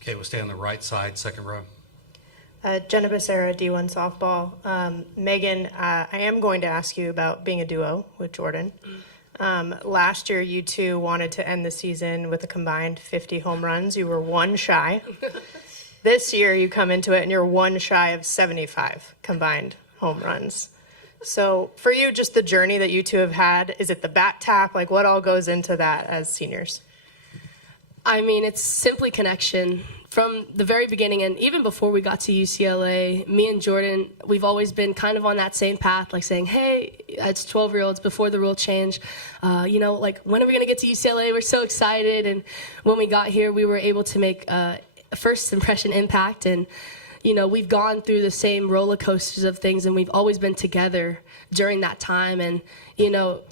Okay, we'll stay on the right side, second row. Jenna Becerra, D1 Softball. Megan, I am going to ask you about being a duo with Jordan. Last year, you two wanted to end the season with a combined 50 home runs. You were one shy. This year, you come into it and you're one shy of 75 combined home runs. So for you, just the journey that you two have had, is it the bat tap? What all goes into that as seniors? I mean, it's simply connection. From the very beginning, and even before we got to UCLA, me and Jordan, we've always been kind of on that same path, saying, hey, it's 12-year-olds before the rule change. When are we going to get to UCLA? We're so excited. And when we got here, we were able to make a first impression impact. And we've gone through the same roller coasters of things, and we've always been together during that time. And,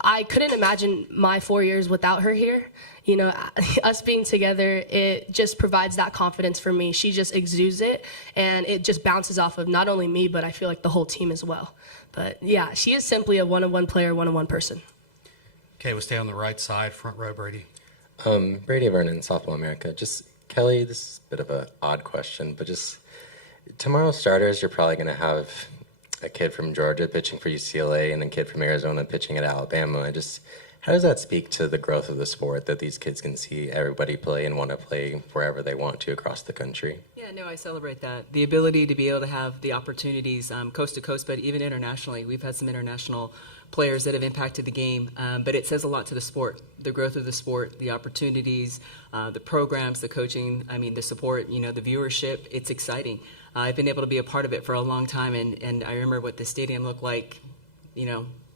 I couldn't imagine my 4 years without her here. Us being together, it just provides that confidence for me. She just exudes it, and it just bounces off of not only me, but I feel like the whole team as well. But yeah, she is simply a one-on-one player, one-on-one person. Okay, we'll stay on the right side, front row, Brady. Brady Vernon, Softball America. Just, Kelly, this is a bit of an odd question, but just tomorrow's starters, you're probably going to have a kid from Georgia pitching for UCLA and a kid from Arizona pitching at Alabama. How does that speak to the growth of the sport that these kids can see everybody play and want to play wherever they want to across the country? Yeah, no, I celebrate that. The ability to be able to have the opportunities coast to coast, but even internationally. We've had some international players that have impacted the game, but it says a lot to the sport, the growth of the sport, the opportunities, the programs, the coaching, the support, the viewership. It's exciting. I've been able to be a part of it for a long time, and I remember what the stadium looked like,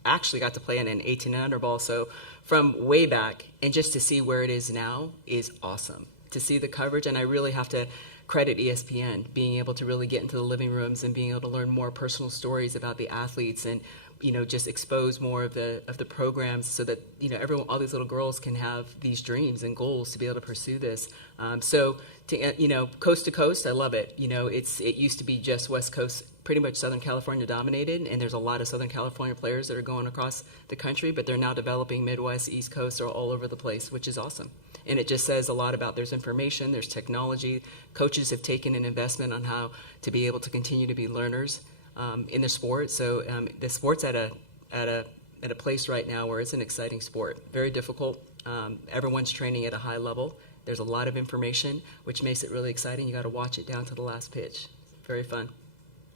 actually got to play in an 18 and under ball, so from way back, and just to see where it is now is awesome. To see the coverage, and I really have to credit ESPN, being able to really get into the living rooms and being able to learn more personal stories about the athletes, and just expose more of the programs so that all these little girls can have these dreams and goals to be able to pursue this. So to coast to coast, I love it. It used to be just West Coast, pretty much Southern California dominated, and there's a lot of Southern California players that are going across the country, but they're now developing Midwest, East Coast, or all over the place, which is awesome. And it just says a lot about there's information, there's technology. Coaches have taken an investment on how to be able to continue to be learners in the sport. So the sport's at a place right now where it's an exciting sport. Very difficult. Everyone's training at a high level. There's a lot of information, which makes it really exciting. You got to watch it down to the last pitch. Very fun.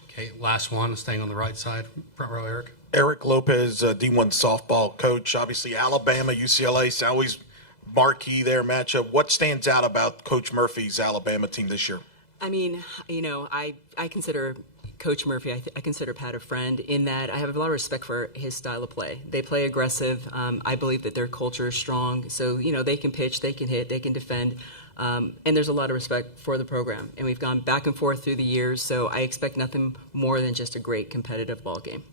Okay, last one, staying on the right side, front row, Eric. Eric Lopez, D1 softball coach. Obviously, Alabama, UCLA, it's always marquee there matchup. What stands out about Coach Murphy's Alabama team this year? I consider Coach Murphy, I consider Pat a friend in that I have a lot of respect for his style of play. They play aggressive. I believe that their culture is strong. So, they can pitch, they can hit, they can defend. And there's a lot of respect for the program. And we've gone back and forth through the years, so I expect nothing more than just a great competitive ball game.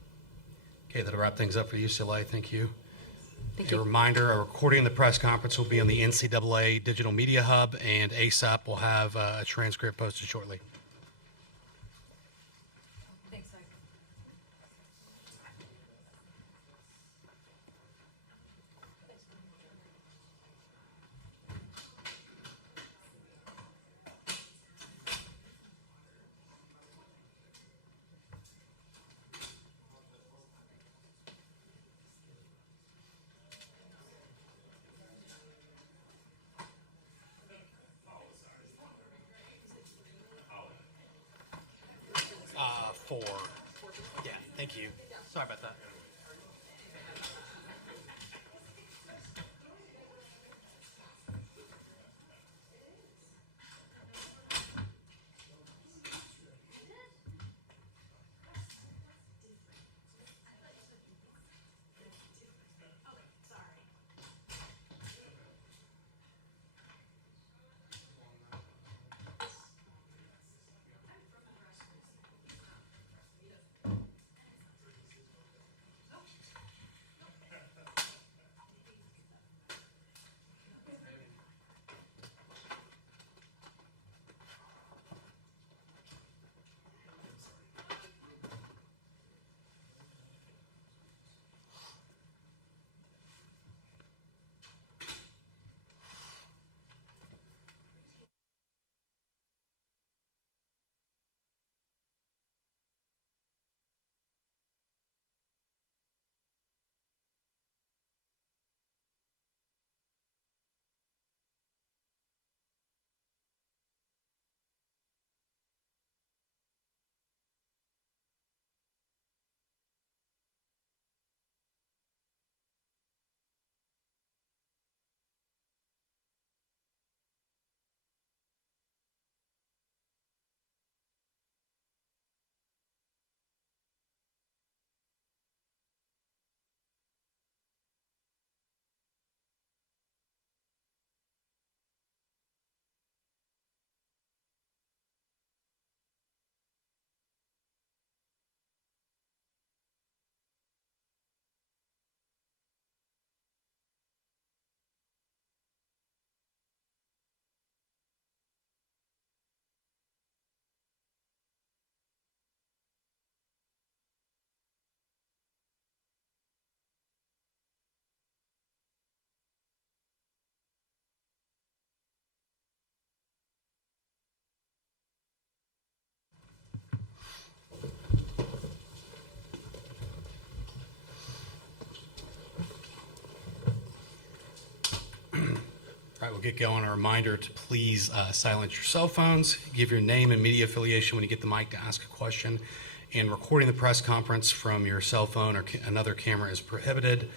Okay, that'll wrap things up for UCLA. Thank you. Thank A you. reminder, a recording of the press conference will be on the NCAA Digital Media Hub, and ASAP will have a transcript posted shortly. Four. Yeah, thank you. Sorry about that. we'll get going. A reminder to please silence your cell phones, give your name and media affiliation when you get the mic to ask a question, and recording the press conference from your cell phone or another camera is prohibited.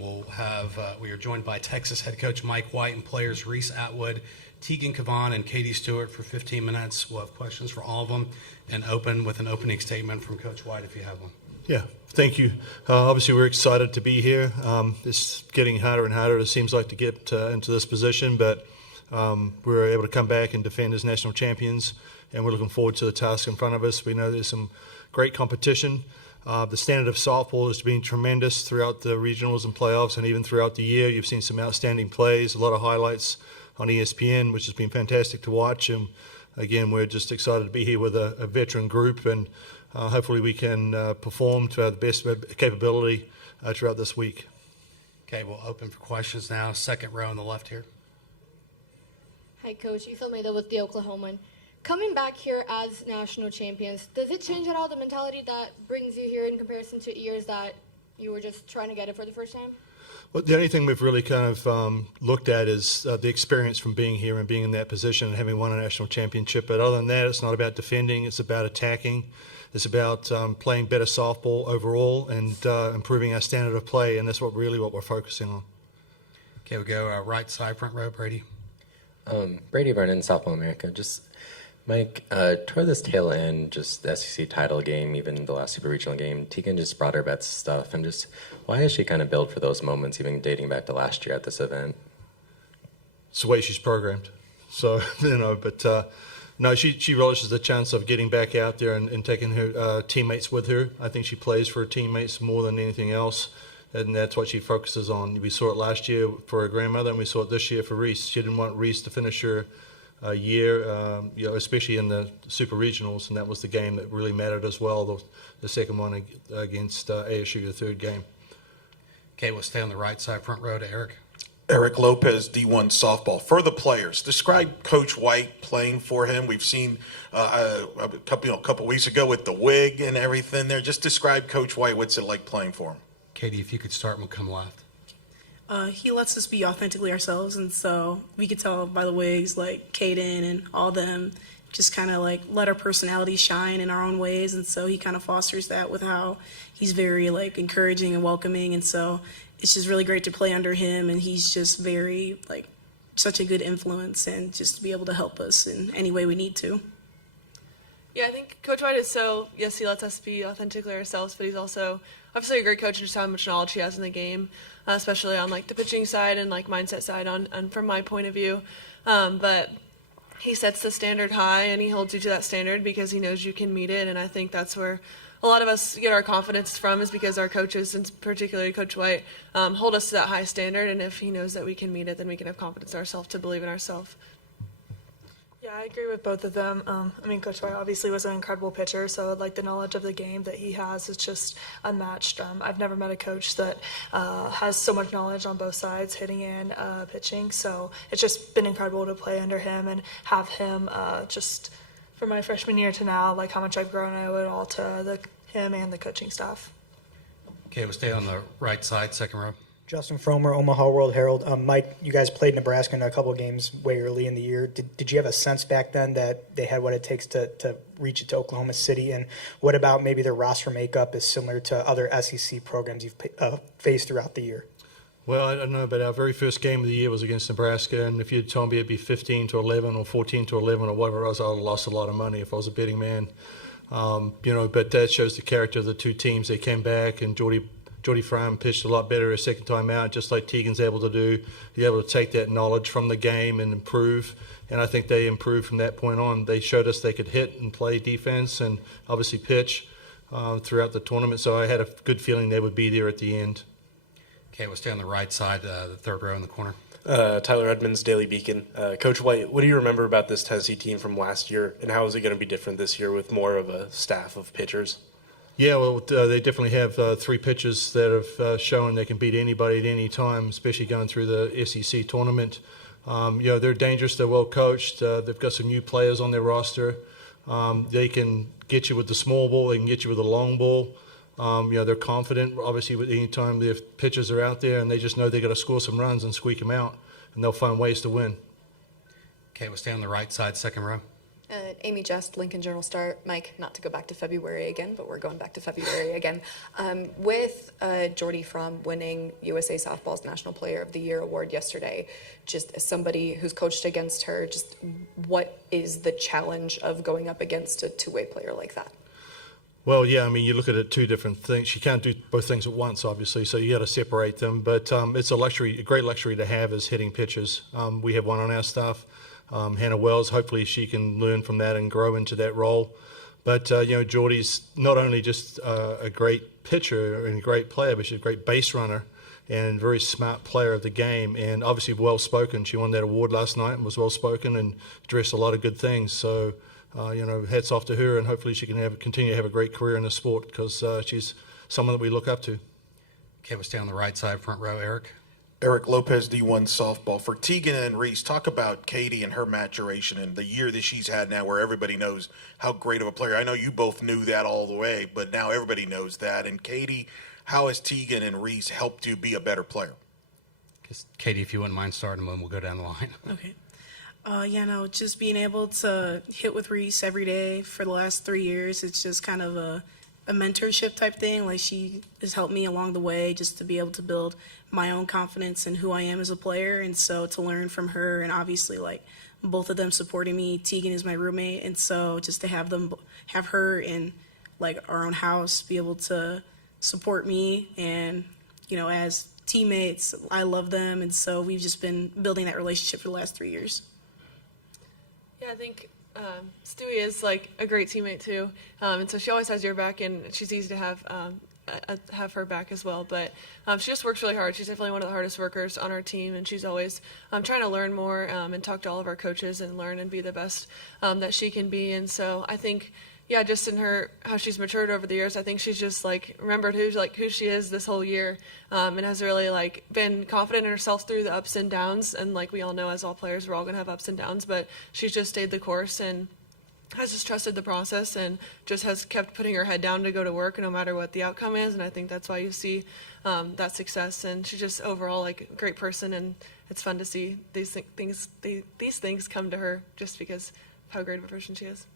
We are joined by Texas head coach Mike White and players Reese Atwood, Tegan Cavan, and Katie Stewart for 15 minutes. We'll have questions for all of them and open with an opening statement from Coach White if you have one. Yeah, thank you. Obviously, we're excited to be here. It's getting harder and harder, it seems like, to get into this position, but we were able to come back and defend as national champions, and we're looking forward to the task in front of us. We know there's some great competition. The standard of softball has been tremendous throughout the regionals and playoffs and even throughout the year. You've seen some outstanding plays, a lot of highlights on ESPN, which has been fantastic to watch. And again, we're just excited to be here with a veteran group, and hopefully we can perform to our best capability throughout this week. Okay, we'll open for questions now. Second row on the left here. Hi, Coach. Ethel Maida with the Oklahoman. Coming back here as national champions, does it change at all the mentality that brings you here in comparison to years that you were just trying to get it for the first time? Well, the only thing we've really kind of looked at is the experience from being here and being in that position and having won a national championship. But other than that, it's not about defending. It's about attacking. It's about playing better softball overall and improving our standard of play, and that's what we're focusing on. Okay, we'll go right side, front row, Brady. Brady Vernon, Softball America. Just, Mike, toward this tail end, just the SEC title game, even the last Super Regional game, Tegan just brought her best stuff. And just, why is she kind of built for those moments, even dating back to last year at this event? It's the way she's programmed. So, no, she relishes the chance of getting back out there and taking her teammates with her. I think she plays for her teammates more than anything else, and that's what she focuses on. We saw it last year for her grandmother, and we saw it this year for Reese. She didn't want Reese to finish her year, especially in the Super Regionals, and that was the game that really mattered as well, the second one against ASU, the third game. Okay, we'll stay on the right side, front row to Eric. Eric Lopez, D1 softball. For the players, describe Coach White playing for him. We've seen a couple weeks ago with the wig and everything there. Just describe Coach White. What's it like playing for him? Katie, if you could start, we'll come left. He lets us be authentically ourselves, and so we could tell by the wigs, like Kaden and all them, just kind of like let our personalities shine in our own ways, and so he kind of fosters that with how he's very like encouraging and welcoming, and so it's just really great to play under him, and he's just very like such a good influence and just to be able to help us in any way we need to. Yeah, I think Coach White is yes, he lets us be authentically ourselves, but he's also obviously a great coach and just how much knowledge he has in the game, especially on like the pitching side and like mindset side on from my point of view. But he sets the standard high and he holds you to that standard because he knows you can meet it, and I think that's where a lot of us get our confidence from, is because our coaches, and particularly Coach White, hold us to that high standard, and if he knows that we can meet it, then we can have confidence in ourselves to believe in ourselves. Yeah, I agree with both of them. Coach White obviously was an incredible pitcher, so like the knowledge of the game that he has is just unmatched. I've never met a coach that has so much knowledge on both sides, hitting and pitching, so it's just been incredible to play under him and have him just from my freshman year to now, like how much I've grown. I owe it all to him and the coaching staff. Okay, we'll stay on the right side, second row. Justin Fromer, Omaha World Herald. Mike, you guys played Nebraska in a couple of games way early in the year. Did you have a sense back then that they had what it takes to reach it to Oklahoma City? And what about maybe their roster makeup is similar to other SEC programs you've faced throughout the year? Well, I don't know, but our very first game of the year was against Nebraska, and if you'd told me it'd be 15-11 or 14-11 or whatever it was, I would have lost a lot of money if I was a betting man. But that shows the character of the two teams. They came back, and Jordy Fromm pitched a lot better a second time out, just like Tegan's able to do. He's able to take that knowledge from the game and improve, and I think they improved from that point on. They showed us they could hit and play defense and obviously pitch throughout the tournament, so I had a good feeling they would be there at the end. Okay, we'll stay on the right side, the third row in the corner. Tyler Edmonds, Daily Beacon. Coach White, what do you remember about this Tennessee team from last year, and how is it going to be different this year with more of a staff of pitchers? Yeah, well, they definitely have three pitchers that have shown they can beat anybody at any time, especially going through the SEC tournament. They're dangerous. They're well coached. They've got some new players on their roster. They can get you with the small ball. They can get you with the long ball. They're confident, obviously, with any time their pitchers are out there, and they just know they got to score some runs and squeak them out. and they'll find ways to win. Okay, we'll stay on the right side, second row. Amy Just, Lincoln Journal-Star. Mike, not to go back to February again, but we're going back to February again. With Jordy Fromm winning USA Softball's National Player of the Year award yesterday, just as somebody who's coached against her, just what is the challenge of going up against a two-way player like that? Well, yeah, I mean, you look at it two different things. She can't do both things at once, obviously, so you got to separate them. But it's a luxury, a great luxury to have is hitting pitches. We have one on our staff, Hannah Wells. Hopefully she can learn from that and grow into that role. But, Geordie's not only just a great pitcher and a great player, but she's a great base runner and very smart player of the game, and obviously well-spoken. She won that award last night and was well-spoken and addressed a lot of good things. So, hats off to her, and hopefully she can continue to have a great career in the sport because she's someone that we look up to. Okay, we'll stay on the right side, front row, Eric. Eric Lopez, D1 softball. For Tegan and Reese, talk about Katie and her maturation and the year that she's had now where everybody knows how great of a player. I know you both knew that all the way, but now everybody knows that. And Katie, how has Tegan and Reese helped you be a better player? Katie, if you wouldn't mind starting, and then we'll go down the line. Okay. Just being able to hit with Reese every day for the last 3 years, it's just kind of a mentorship type thing. Like, she has helped me along the way just to be able to build my own confidence in who I am as a player. And so to learn from her, and obviously like both of them supporting me. Tegan is my roommate. And so just to have her in like our own house, be able to support me and, as teammates, I love them. And so we've just been building that relationship for the last 3 years. Yeah, I think Stewie is like a great teammate too, and so she always has your back, and she's easy to have her back as well. But she just works really hard. She's definitely one of the hardest workers on our team, and she's always trying to learn more and talk to all of our coaches and learn and be the best that she can be. And so I think, yeah, just in how she's matured over the years, I think she's just like remembered who she is this whole year, and has really like been confident in herself through the ups and downs. And like we all know, as all players, we're all gonna have ups and downs, but she's just stayed the course and has just trusted the process and just has kept putting her head down to go to work no matter what the outcome is. And I think that's why you see that success. And she's just overall like a great person, and it's fun to see these things come to her just because of how great of a person she is.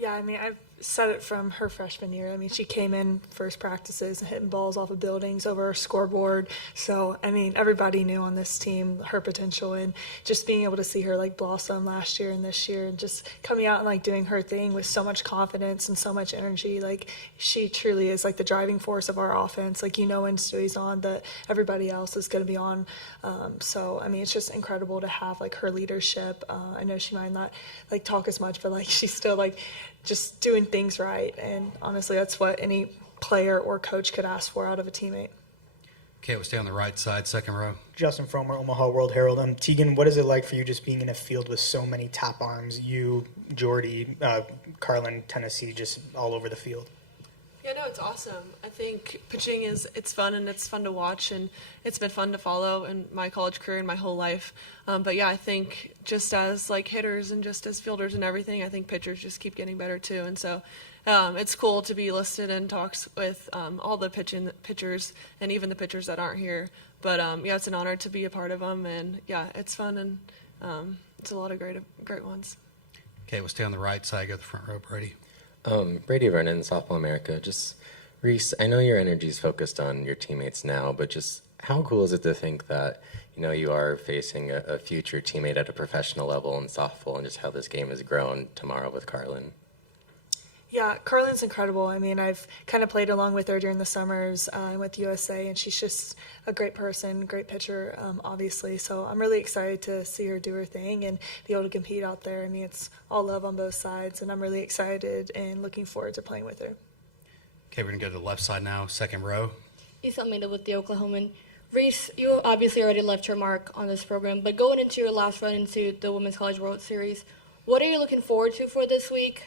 Yeah, I mean, I've said it from her freshman year. I mean, she came in first practices and hitting balls off of buildings over our scoreboard. So, I mean, everybody knew on this team her potential, and just being able to see her like blossom last year and this year and just coming out and like doing her thing with so much confidence and so much energy. Like, she truly is like the driving force of our offense. Like, when Stewie's on, that everybody else is going to be on. So, I mean, it's just incredible to have like her leadership. I know she might not like talk as much, but like she's still like just doing things right, and honestly that's what any player or coach could ask for out of a teammate. Okay, we'll stay on the right side, second row. Justin Fromer, Omaha World Herald. Tegan, what is it like for you just being in a field with so many top arms, you, Jordy, Carlin, Tennessee, just all over the field? Yeah, no, it's awesome. I think pitching it's fun, and it's fun to watch, and it's been fun to follow in my college career and my whole life. But yeah, I think just as like hitters and just as fielders and everything, I think pitchers just keep getting better too. And so it's cool to be listed in talks with all the pitchers and even the pitchers that aren't here. But yeah, it's an honor to be a part of them, and yeah, it's fun, and it's a lot of great ones. Okay, we'll stay on the right side, go to the front row, Brady. Brady Vernon, Softball America. Just, Reese, I know your energy is focused on your teammates now, but just how cool is it to think that, you are facing a future teammate at a professional level in softball, and just how this game has grown tomorrow with Carlin? Yeah, Carlin's incredible. I mean, I've kind of played along with her during the summers with USA, and she's just a great person, great pitcher, obviously. So I'm really excited to see her do her thing and be able to compete out there. I mean, it's all love on both sides, and I'm really excited and looking forward to playing with her. Okay, we're going to go to the left side now, second row. Issa Almeida with the Oklahoman. Reese, you obviously already left your mark on this program, but going into your last run into the Women's College World Series, what are you looking forward to for this week?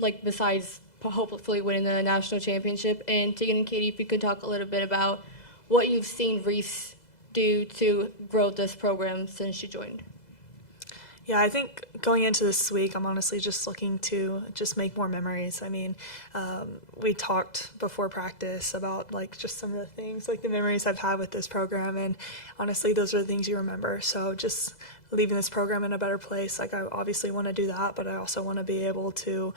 Like besides hopefully winning the national championship. And Tegan and Katie, if you could talk a little bit about what you've seen Reese do to grow this program since she joined. Yeah, I think going into this week, I'm honestly just looking to just make more memories. I mean, we talked before practice about like just some of the things, like the memories I've had with this program, and honestly, those are the things you remember. So just leaving this program in a better place, like I obviously want to do that, but I also want to be able to,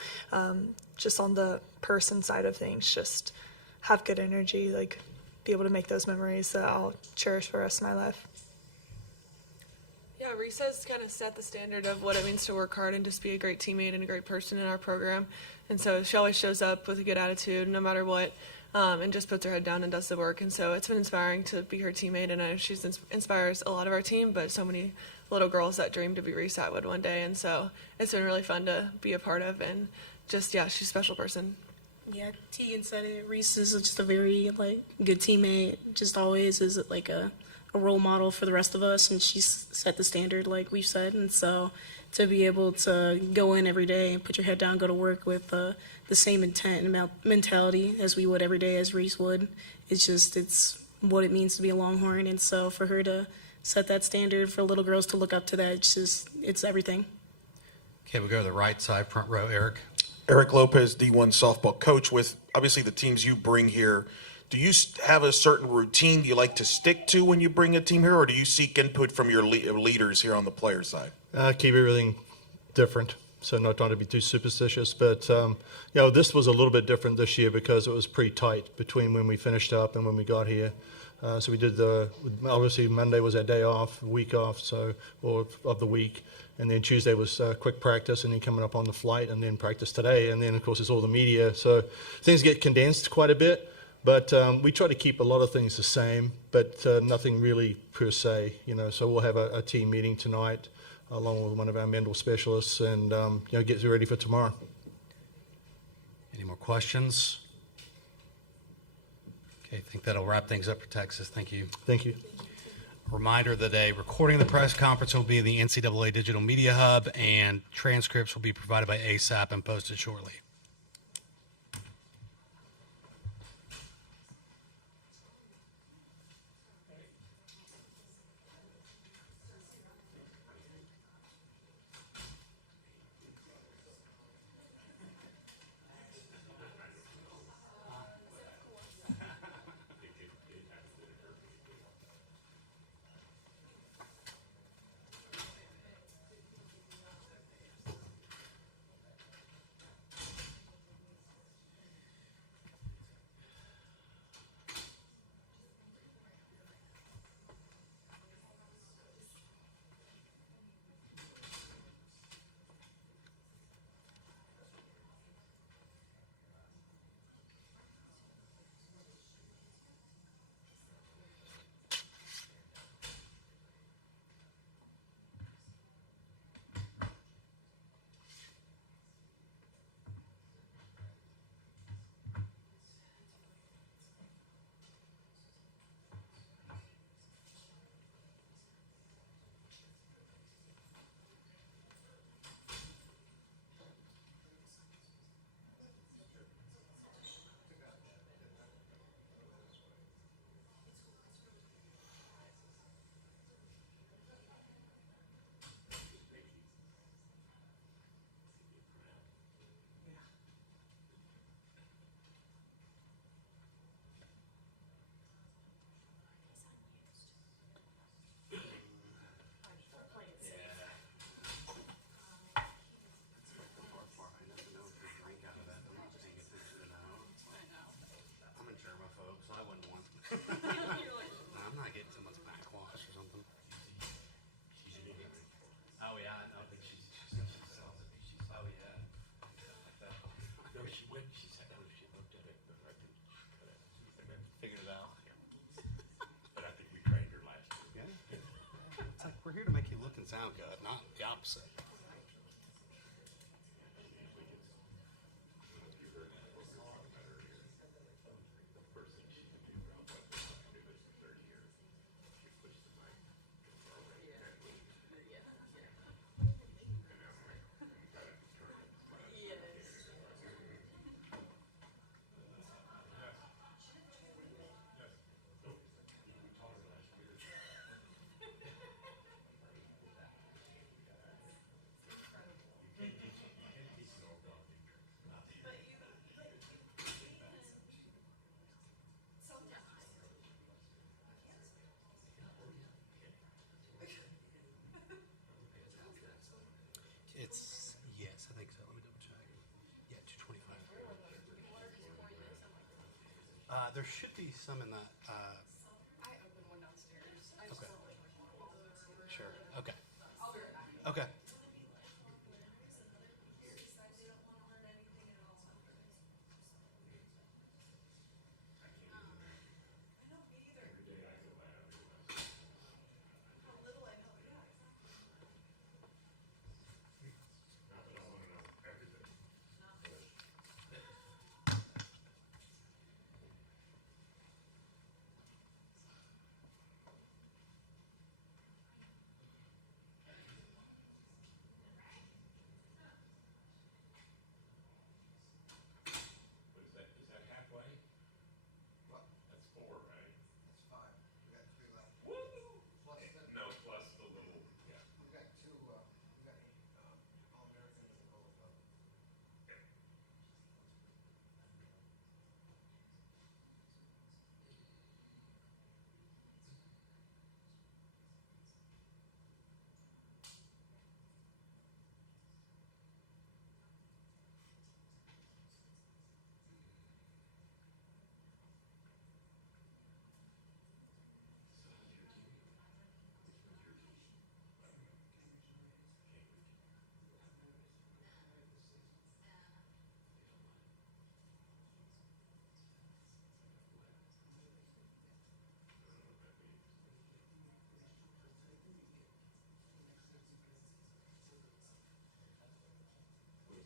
just on the person side of things, just have good energy, like be able to make those memories that I'll cherish for the rest of my life. Yeah, Reese has kind of set the standard of what it means to work hard and just be a great teammate and a great person in our program. And so she always shows up with a good attitude no matter what, and just puts her head down and does the work. And so it's been inspiring to be her teammate, and I know she inspires a lot of our team, but so many little girls that dream to be Reese Atwood one day. And so it's been really fun to be a part of, and just, yeah, she's a special person. Yeah, Tegan said it. Reese is just a very good teammate. Just always is like a role model for the rest of us, and she's set the standard like we've said. And so to be able to go in every day and put your head down, go to work with the same intent and mentality as we would every day, as Reese would, it's what it means to be a Longhorn. And so for her to set that standard, for little girls to look up to that, it's everything. Okay, we'll go to the right side, front row, Eric. Eric Lopez, D1 softball coach. With obviously the teams you bring here, do you have a certain routine you like to stick to when you bring a team here, or do you seek input from your leaders here on the player side? Keep everything different, so not trying to be too superstitious. But, this was a little bit different this year because it was pretty tight between when we finished up and when we got here. So we did obviously Monday was our day off, week off, or of the week. And then Tuesday was quick practice, and then coming up on the flight, and then practice today. And then, of course, it's all the media. So things get condensed quite a bit. But we try to keep a lot of things the same, but nothing really per se, So we'll have a team meeting tonight along with one of our mental specialists and, get ready for tomorrow. Any more questions? Okay, I think that'll wrap things up for Texas. Thank you. Thank you. Reminder of the day, recording of the press conference will be in the NCAA Digital Media Hub, and transcripts will be provided by ASAP and posted shortly. I'm not getting someone's backwash or something. Oh yeah, I know. I think she's sells it. Oh yeah. I know she went. She said she looked at it, but I think she could have figured it out. But I think we trained her last year. Yeah. It's like we're here to make you look and sound good, not the opposite. There should be some in that. I opened one downstairs. I just Okay. don't Sure. Okay. I'll be right back. Okay. Is that halfway? What? That's 4, right? That's 5. We got 3 left. Woo! Plus the, No, plus the little, yeah. we got 2, we got All-American and the Gold Cup.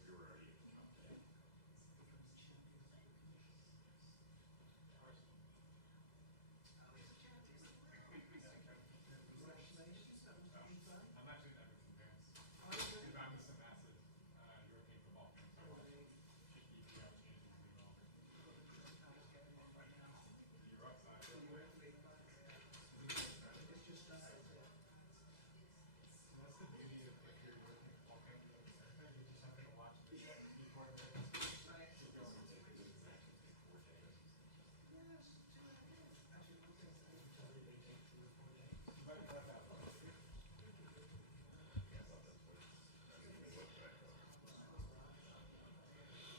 You're already in the top 10. Congratulations. I'm actually never convinced. Because I'm just a massive European football fan. So I want to keep the Champions League longer. You're upside. It's just us. That's the beauty of if you're European football fan. You just have to watch the before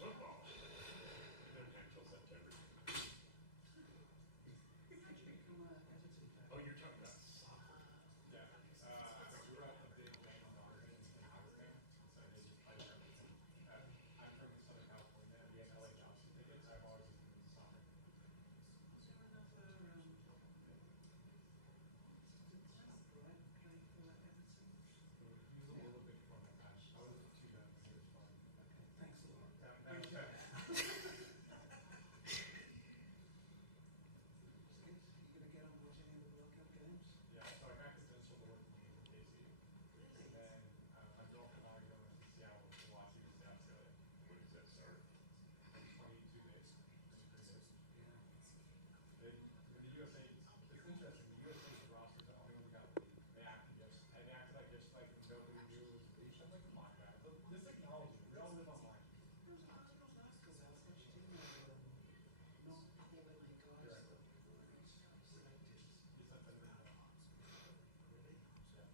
Football. Until September. Oh, you're talking about soccer. Yeah. I grew up a big fan of Oregon and Howard, so I just played everything. I'm from Southern California. We have LA Johnson tickets. I've always been soccer. He was a little bit before my time. I wasn't too young, but he was fun. Thanks a lot. That was good. You gonna get on watch any of the World Cup games? Yeah, so I got credentialed to work in the KC. And then my girlfriend wanted to go to Seattle to watch you in Australia. When does that start? 22 days. 23 days. Yeah. They, with the USA, it's interesting. The USA's roster is the only one who got leaked. They acted like just like nobody knew it was leaked. I'm like, come on, guys. This technology, we all live online. Because I was watching not all that many guys selected. It's not that Really? yeah.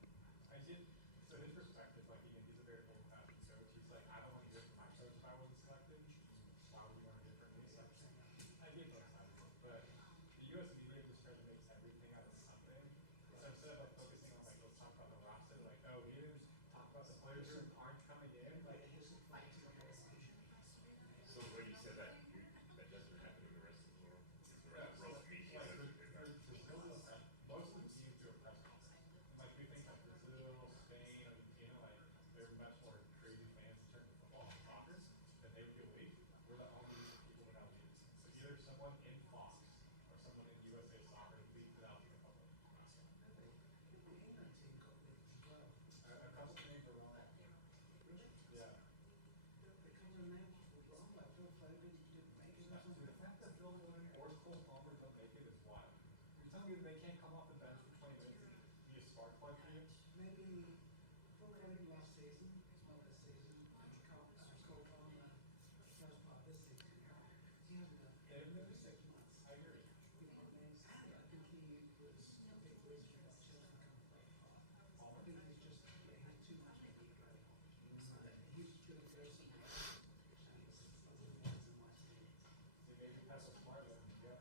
I did. So his perspective, like he's a very old-fashioned coach. He's like, I don't want to hear from my coach if I wasn't selected. Why would we want to hear from me? I get both sides of it, but the U.S. media just tries to make everything out of something. So instead of like focusing on like let's talk about the roster, like oh we didn't talk about the players who aren't coming in. Like so when you said that, that doesn't happen in the rest of the world. The rest of the media. Most of the teams do a press conference. Like we think like Brazil, Spain, Argentina, like they're much more crazy fans in terms of football and soccer that they would get leaked. We're the only people without leaks. So either someone in Fox or someone in USA Soccer leaked without the public. The England team got leaked as well. A couple things are wrong. Really? Yeah. The couple of names were wrong, like Phil Foden didn't make it or something. The fact that Bill Warren or Cole Palmer don't make it is wild. You're telling me that they can't come off the bench for 20 minutes and be a spark plug for you? Maybe Phil Foden last season, as well this season, and Cole Palmer first part of this season. He hasn't done They've been every 6 months. I agree. You know what I mean? I think he was a big reason for that Chelsea come play part. I think he's just, yeah, he's too much of a ego. He's going to go somewhere. They maybe pass a smart one. Yeah.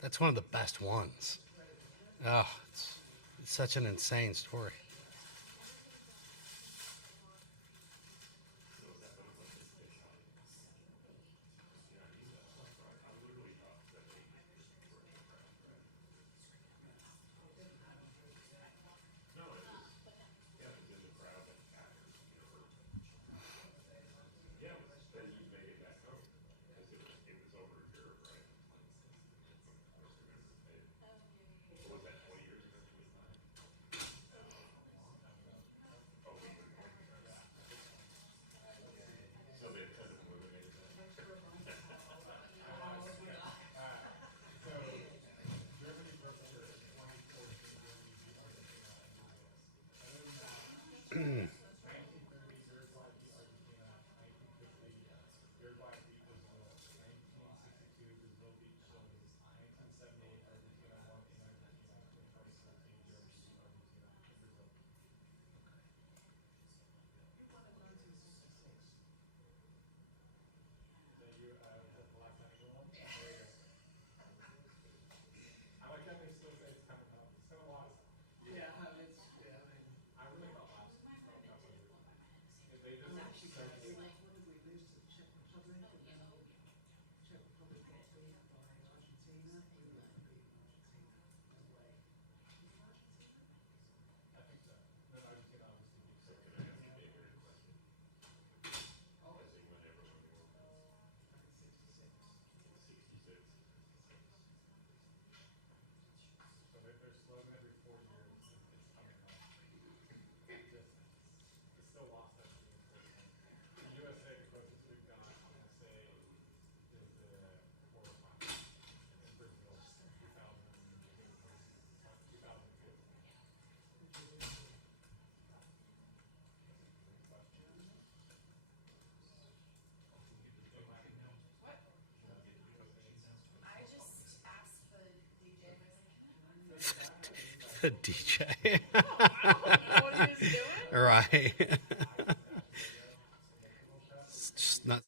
That's one of the best ones. Oh, it's such an insane story. The DJ. Right. It's just not.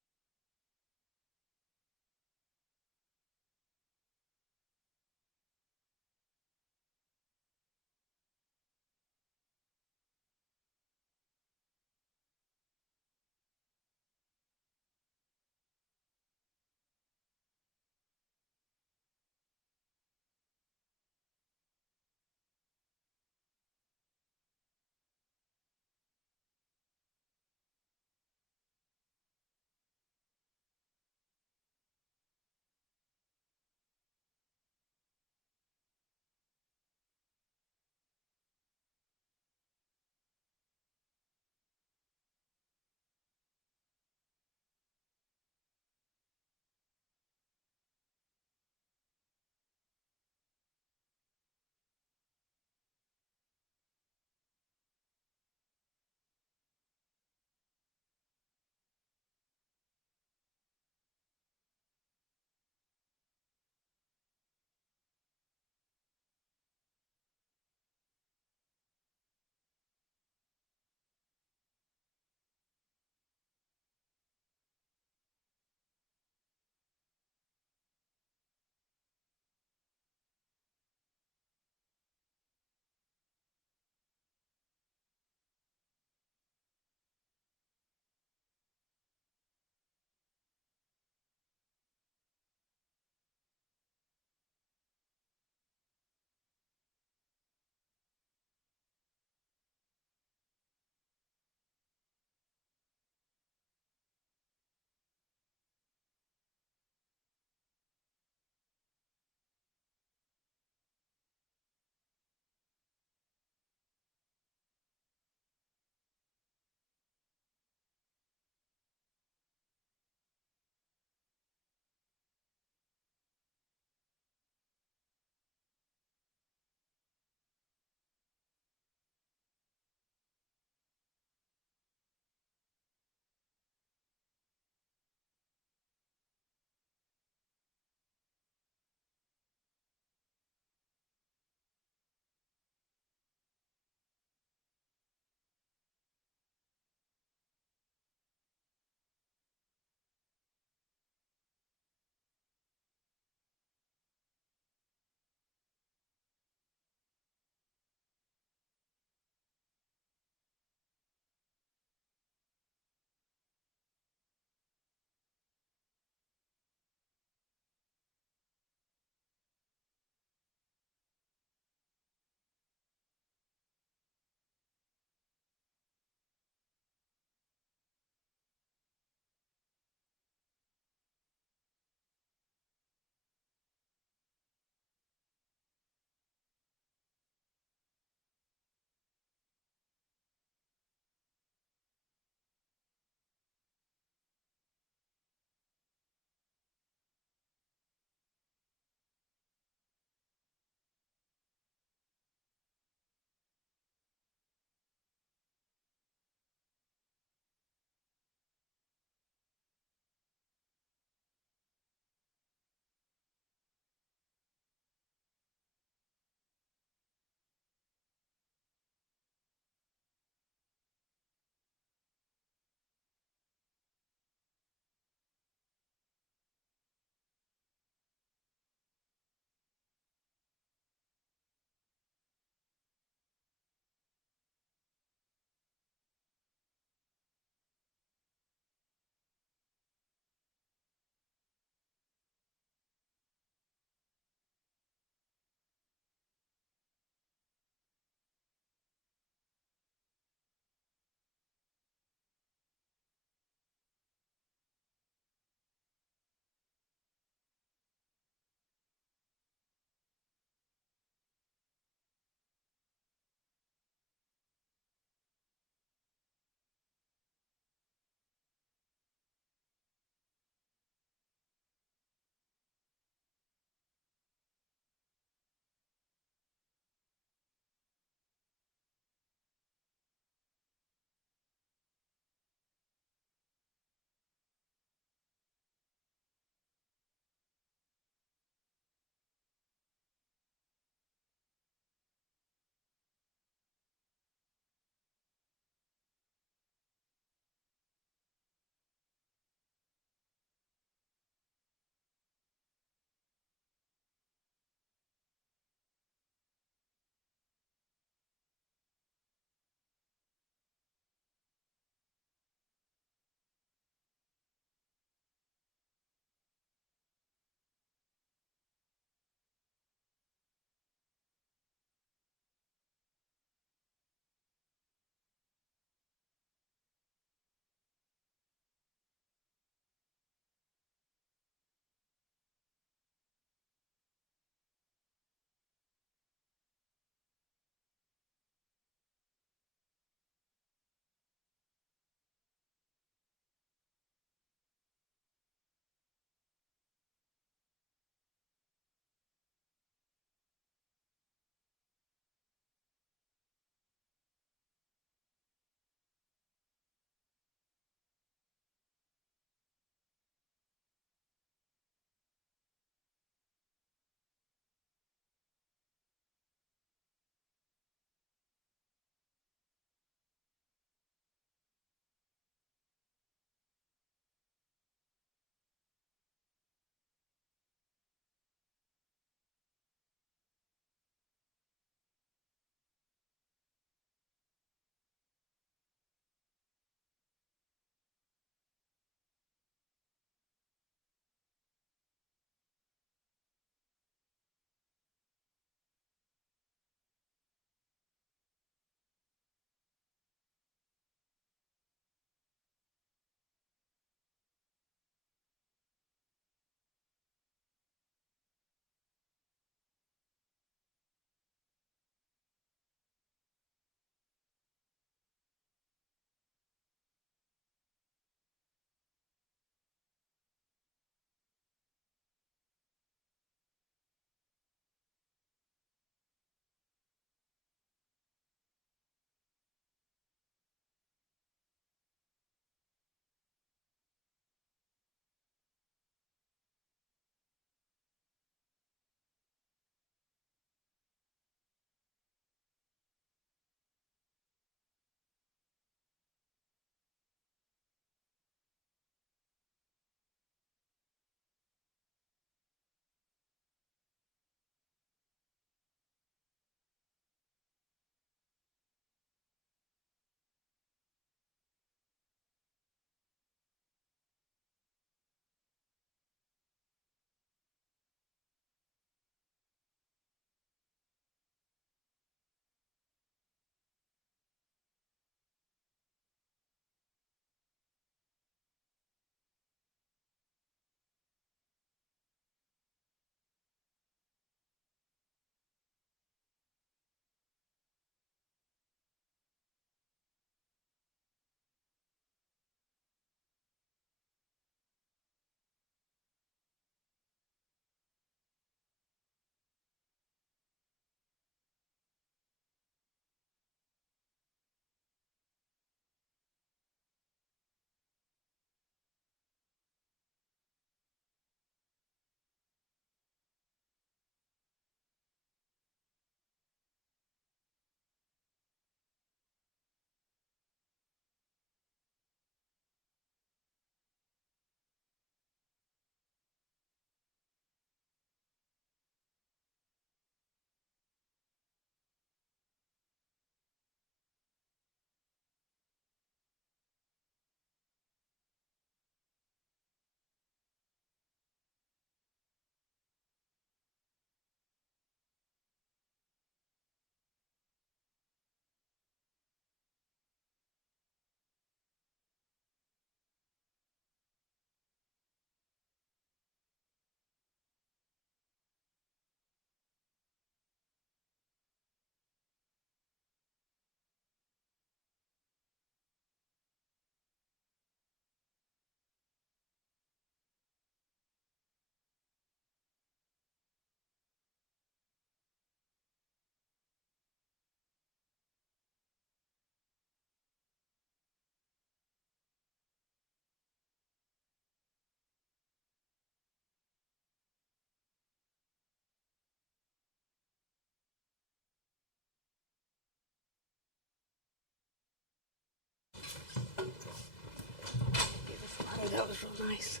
that was real nice.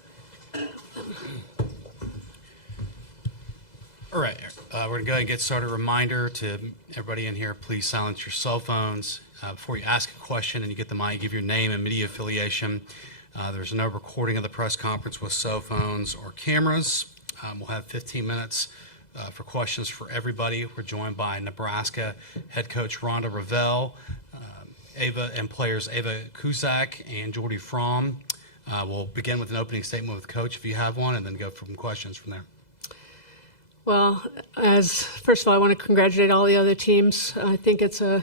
All right, we're going to go ahead and get started. Reminder to everybody in here, please silence your cell phones. Before you ask a question and you get the mic, give your name and media affiliation. There's no recording of the press conference with cell phones or cameras. We'll have 15 minutes for questions for everybody. We're joined by Nebraska head coach Rhonda Revelle, players Ava Kuzak and Jordy Fromm. We'll begin with an opening statement with Coach, if you have one, and then go from questions from there. Well, first of all, I want to congratulate all the other teams. I think it's a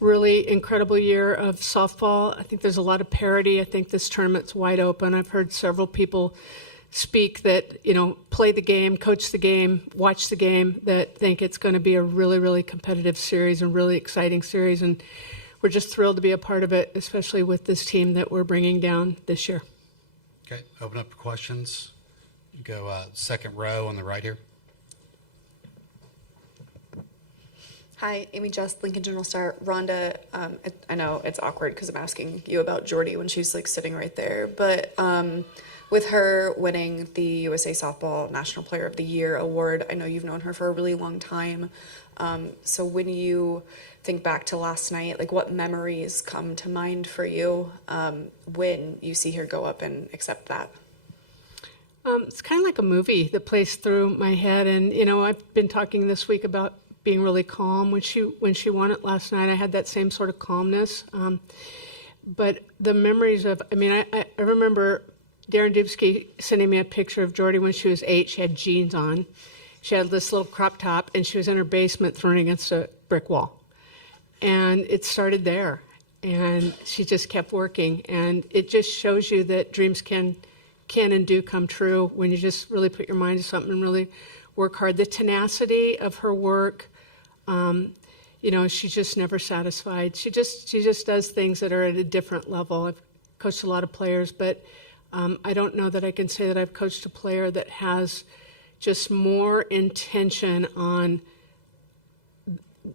really incredible year of softball. I think there's a lot of parity. I think this tournament's wide open. I've heard several people speak that, play the game, coach the game, watch the game, that think it's going to be a really, really competitive series and really exciting series. And we're just thrilled to be a part of it, especially with this team that we're bringing down this year. Okay, open up for questions. Go second row on the right here. Hi, Amy Just, Lincoln General Star. Rhonda, I know it's awkward because I'm asking you about Jordy when she's sitting right there, but with her winning the USA Softball National Player of the Year award, I know you've known her for a really long time. So when you think back to last night, what memories come to mind for you when you see her go up and accept that? It's kind of like a movie that plays through my head, and I've been talking this week about being really calm. When she won it last night, I had that same sort of calmness. But the memories of, I remember Darren Dubsky sending me a picture of Jordy when she was 8. She had jeans on. She had this little crop top, and she was in her basement thrown against a brick wall. And it started there. And she just kept working. And it just shows you that dreams can and do come true when you just really put your mind to something and really work hard. The tenacity of her work, she's just never satisfied. She just does things that are at a different level. I've coached a lot of players, but I don't know that I can say that I've coached a player that has just more intention on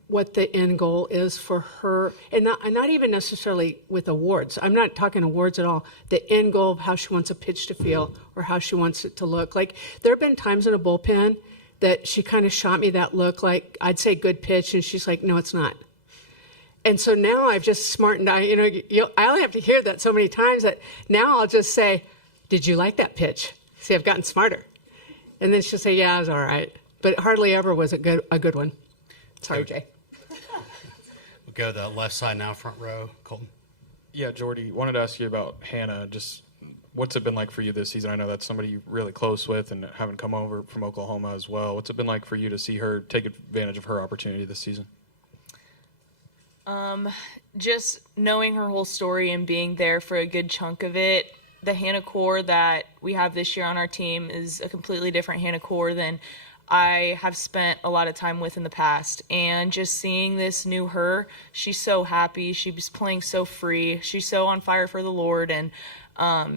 what the end goal is for her, and not even necessarily with awards. I'm not talking awards at all. The end goal of how she wants a pitch to feel or how she wants it to look. There have been times in a bullpen that she kind of shot me that look, I'd say good pitch, and she's like, no, it's not. And so now I've just smartened. I only have to hear that so many times that now I'll just say, did you like that pitch? See, I've gotten smarter. And then she'll say, yeah, it was all right. But hardly ever was a good one. Sorry, Jay. We'll go to the left side now, front row. Colton. Yeah, Jordy, wanted to ask you about Hannah. Just what's it been like for you this season? I know that's somebody you're really close with and having come over from Oklahoma as well. What's it been like for you to see her take advantage of her opportunity this season? Just knowing her whole story and being there for a good chunk of it. The Hannah core that we have this year on our team is a completely different Hannah core than I have spent a lot of time with in the past. And just seeing this new her, she's so happy. She's playing so free. She's so on fire for the Lord. And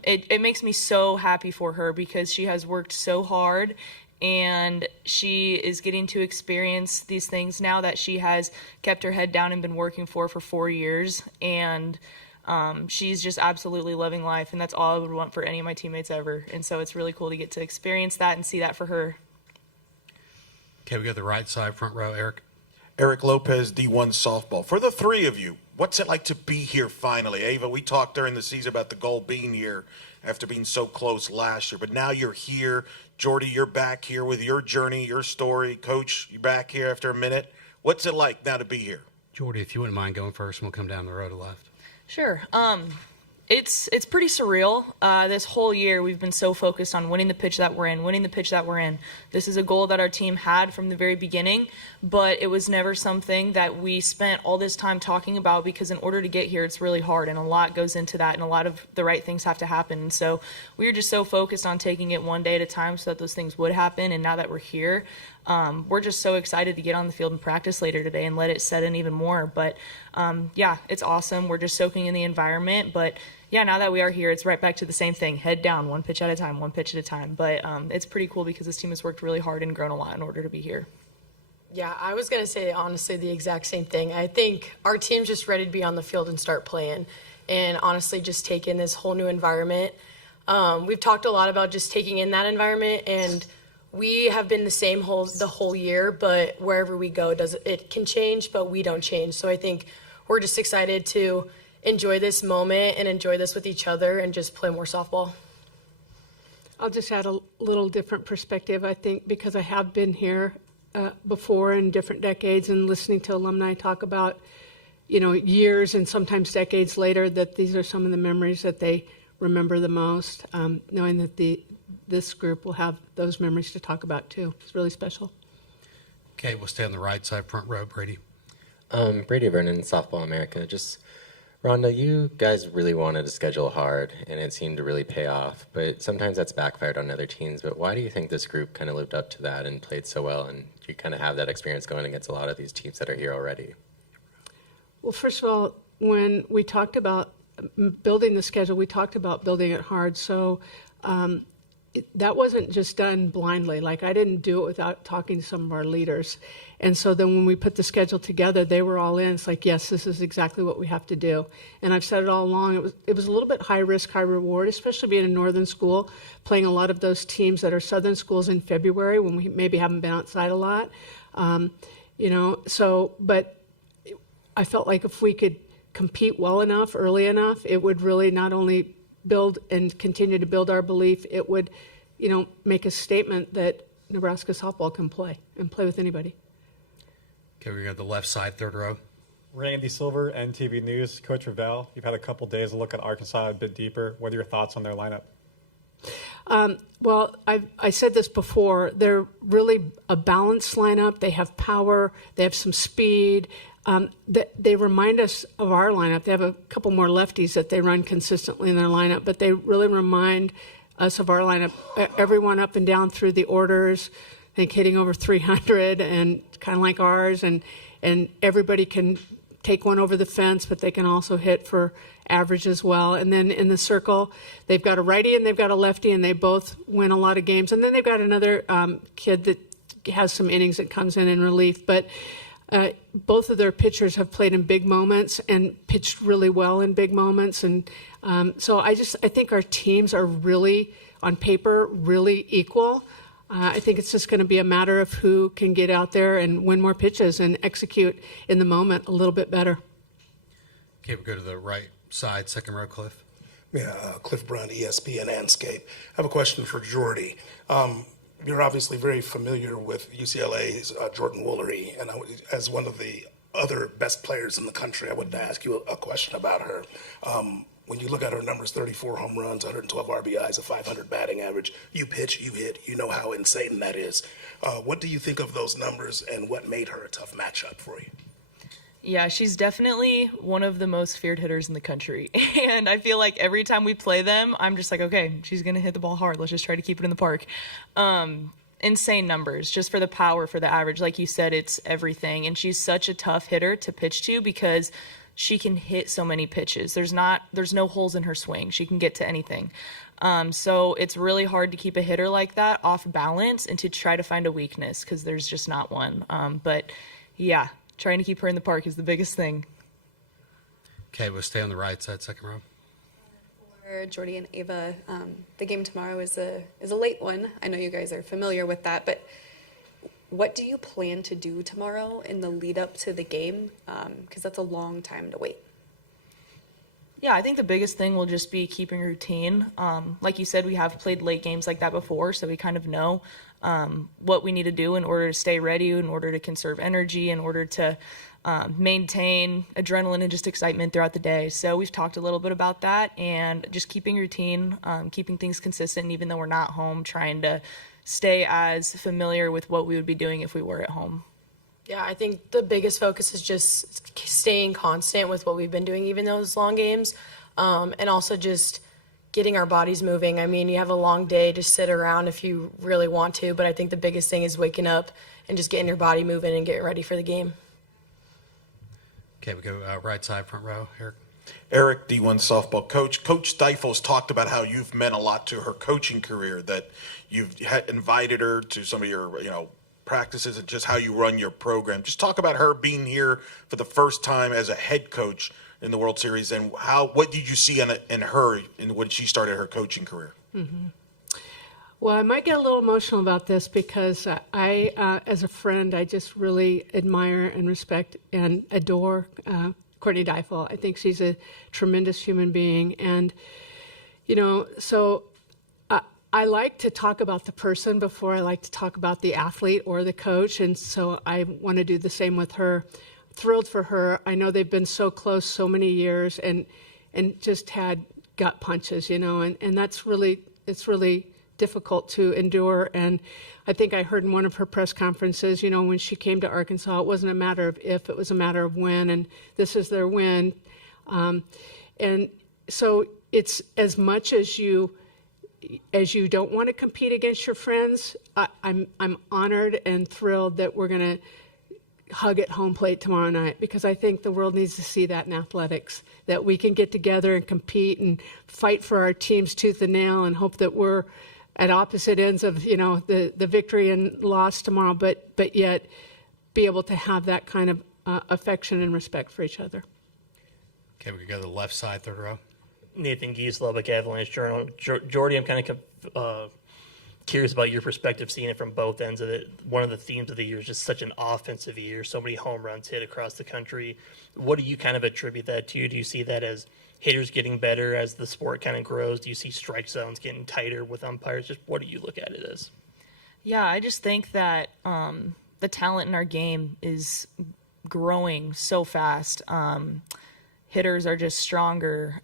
it makes me so happy for her because she has worked so hard and she is getting to experience these things now that she has kept her head down and been working for 4 years. And she's just absolutely loving life, and that's all I would want for any of my teammates ever. And so it's really cool to get to experience that and see that for her. Okay, we go to the right side, front row. Eric. Eric Lopez, D1 softball. For the three of you, what's it like to be here finally? Ava, we talked during the season about the goal being here after being so close last year, but now you're here. Jordy, you're back here with your journey, your story. Coach, you're back here after a minute. What's it like now to be here? Jordy, if you wouldn't mind going first, we'll come down the road to left. Sure. It's pretty surreal. This whole year we've been so focused on winning the pitch that we're in. This is a goal that our team had from the very beginning, but it was never something that we spent all this time talking about because in order to get here, it's really hard and a lot goes into that and a lot of the right things have to happen. And so we were just so focused on taking it one day at a time so that those things would happen. And now that we're here, we're just so excited to get on the field and practice later today and let it set in even more. But yeah, it's awesome. We're just soaking in the environment. But yeah, now that we are here, it's right back to the same thing. Head down, one pitch at a time. But it's pretty cool because this team has worked really hard and grown a lot in order to be here. Yeah, I was going to say, honestly, the exact same thing. I think our team's just ready to be on the field and start playing and honestly just take in this whole new environment. We've talked a lot about just taking in that environment, and we have been the same the whole year, but wherever we go, it can change, but we don't change. So I think we're just excited to enjoy this moment and enjoy this with each other and just play more softball. I'll just add a little different perspective, I think, because I have been here before in different decades and listening to alumni talk about, years and sometimes decades later, that these are some of the memories that they remember the most, knowing that this group will have those memories to talk about too. It's really special. Okay, we'll stay on the right side, front row. Brady. Brady Vernon, Softball America. Just, Rhonda, you guys really wanted to schedule hard, and it seemed to really pay off. But sometimes that's backfired on other teams. But why do you think this group kind of lived up to that and played so well? And you kind of have that experience going against a lot of these teams that are here already. Well, first of all, when we talked about building the schedule, we talked about building it hard. So that wasn't just done blindly. Like, I didn't do it without talking to some of our leaders. And so then when we put the schedule together, they were all in. It's like, yes, this is exactly what we have to do. And I've said it all along. It was a little bit high risk, high reward, especially being a northern school, playing a lot of those teams that are southern schools in February when we maybe haven't been outside a lot. But I felt like if we could compete well enough, early enough, it would really not only build and continue to build our belief, it would, make a statement that Nebraska softball can play and play with anybody. Okay, we got the left side, third row. Randy Silver, NTV News. Coach Ravel, you've had a couple days to look at Arkansas a bit deeper. What are your thoughts on their lineup? Well, I said this before. They're really a balanced lineup. They have power. They have some speed. They remind us of our lineup. They have a couple more lefties that they run consistently in their lineup, but they really remind us of our lineup. Everyone up and down through the orders, I think hitting over 300 and kind of like ours, and everybody can take one over the fence, but they can also hit for average as well. And then in the circle, they've got a righty and they've got a lefty, and they both win a lot of games. And then they've got another kid that has some innings that comes in relief. But both of their pitchers have played in big moments and pitched really well in big moments. And so I think our teams are really, on paper, really equal. I think it's just going to be a matter of who can get out there and win more pitches and execute in the moment a little bit better. Okay, we go to the right side, second row, Cliff. Yeah, Cliff Brown, ESPN Landscape. I have a question for Jordy. You're obviously very familiar with UCLA's Jordan Woolery, and as one of the other best players in the country, I would ask you a question about her. When you look at her numbers, 34 home runs, 112 RBIs, a 500 batting average, you pitch, you hit, you know how insane that is. What do you think of those numbers, and what made her a tough matchup for you? Yeah, she's definitely one of the most feared hitters in the country. And I feel like every time we play them, I'm just like, okay, she's going to hit the ball hard. Let's just try to keep it in the park. Insane numbers just for the power, for the average. Like you said, it's everything. And she's such a tough hitter to pitch to because she can hit so many pitches. There's no holes in her swing. She can get to anything. So it's really hard to keep a hitter like that off balance and to try to find a weakness because there's just not one. But yeah, trying to keep her in the park is the biggest thing. Okay, we'll stay on the right side, second row. For Jordy and Ava, the game tomorrow is a late one. I know you guys are familiar with that, but what do you plan to do tomorrow in the lead up to the game? Because that's a long time to wait. Yeah, I think the biggest thing will just be keeping routine. Like you said, we have played late games like that before, so we kind of know what we need to do in order to stay ready, in order to conserve energy, in order to maintain adrenaline and just excitement throughout the day. So we've talked a little bit about that and just keeping routine, keeping things consistent, and even though we're not home, trying to stay as familiar with what we would be doing if we were at home. Yeah, I think the biggest focus is just staying constant with what we've been doing, even those long games, and also just getting our bodies moving. I mean, you have a long day to sit around if you really want to, but I think the biggest thing is waking up and just getting your body moving and getting ready for the game. Okay, we go right side, front row. Eric. Eric, D1 softball coach. Coach Stiefels talked about how you've meant a lot to her coaching career, that you've invited her to some of your, practices and just how you run your program. Just talk about her being here for the first time as a head coach. in the World Series. And what did you see in her when she started her coaching career? Mm-hmm. Well, I might get a little emotional about this because I, as a friend, I just really admire and respect and adore Courtney Deifel. I think she's a tremendous human being. And, so I like to talk about the person before I like to talk about the athlete or the coach. And so I want to do the same with her. Thrilled for her. I know they've been so close so many years and just had gut punches, and that's really, it's really difficult to endure. And I think I heard in one of her press conferences, when she came to Arkansas, it wasn't a matter of if, it was a matter of when, and this is their win. And so it's as much as you don't want to compete against your friends, I'm honored and thrilled that we're going to hug at home plate tomorrow night, because I think the world needs to see that in athletics, that we can get together and compete and fight for our teams tooth and nail and hope that we're at opposite ends of, the victory and loss tomorrow, but yet be able to have that kind of affection and respect for each other. Okay, we can go to the left side, third row. Nathan Gies, Lubbock Avalanche Journal. Jordy, I'm kind of curious about your perspective, seeing it from both ends of it. One of the themes of the year is just such an offensive year, so many home runs hit across the country. What do you kind of attribute that to? Do you see that as hitters getting better as the sport kind of grows? Do you see strike zones getting tighter with umpires? Just what do you look at it as? Yeah, I just think that the talent in our game is growing so fast. Hitters are just stronger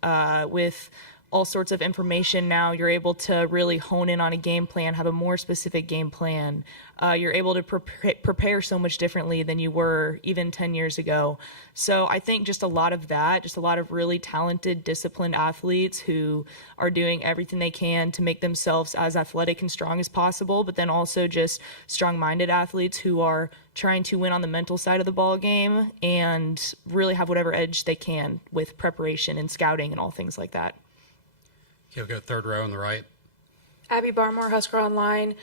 with all sorts of information now. You're able to really hone in on a game plan, have a more specific game plan. You're able to prepare so much differently than you were even 10 years ago. So I think just a lot of that, just a lot of really talented, disciplined athletes who are doing everything they can to make themselves as athletic and strong as possible, but then also just strong-minded athletes who are trying to win on the mental side of the ball game and really have whatever edge they can with preparation and scouting and all things like that. Okay, we'll go third row on the right. Abby Barmore, Husker Online.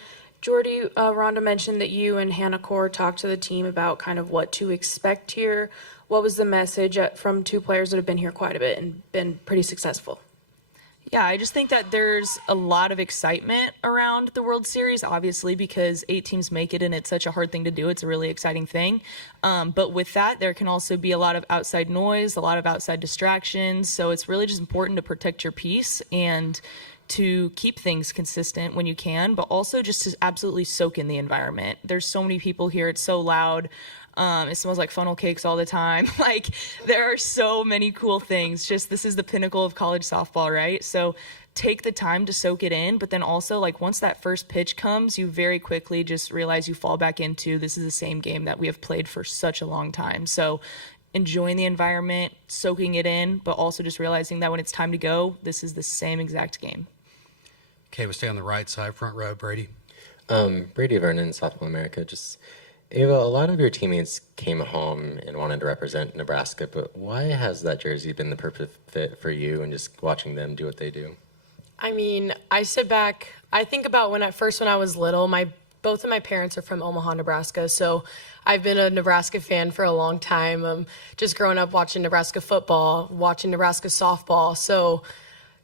Jordy, Rhonda mentioned that you and Hannah Core talked to the team about kind of what to expect here. What was the message from two players that have been here quite a bit and been pretty successful? Yeah, I just think that there's a lot of excitement around the World Series, obviously, because 8 teams make it and it's such a hard thing to do. It's a really exciting thing. But with that, there can also be a lot of outside noise, a lot of outside distractions. So it's really just important to protect your peace and to keep things consistent when you can, but also just to absolutely soak in the environment. There's so many people here. It's so loud. It smells like funnel cakes all the time. Like, there are so many cool things. Just, this is the pinnacle of college softball, right? So take the time to soak it in, but then also, like, once that first pitch comes, you very quickly just realize you fall back into, this is the same game that we have played for such a long time. So enjoying the environment, soaking it in, but also just realizing that when it's time to go, this is the same exact game. Okay, we'll stay on the right side, front row. Brady. Brady Vernon, Softball America. Just, Ava, a lot of your teammates came home and wanted to represent Nebraska, but why has that jersey been the perfect fit for you and just watching them do what they do? I mean, I sit back, I think about when I was little, both of my parents are from Omaha, Nebraska, so I've been a Nebraska fan for a long time. Just growing up watching Nebraska football, watching Nebraska softball, so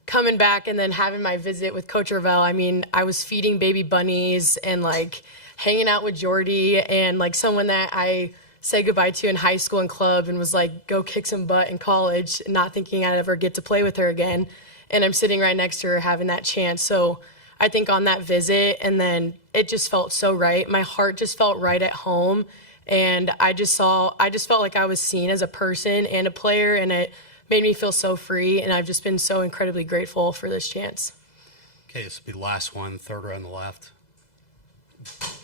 coming back and then having my visit with Coach Ravel, I mean, I was feeding baby bunnies and, like, hanging out with Jordy and, like, someone that I said goodbye to in high school and club and was like, go kick some butt in college, not thinking I'd ever get to play with her again. And I'm sitting right next to her having that chance. So I think on that visit, and then it just felt so right. My heart just felt right at home. And I just felt like I was seen as a person and a player, and it made me feel so free, and I've just been so incredibly grateful for this chance. Okay, this will be the last one, third row on the left.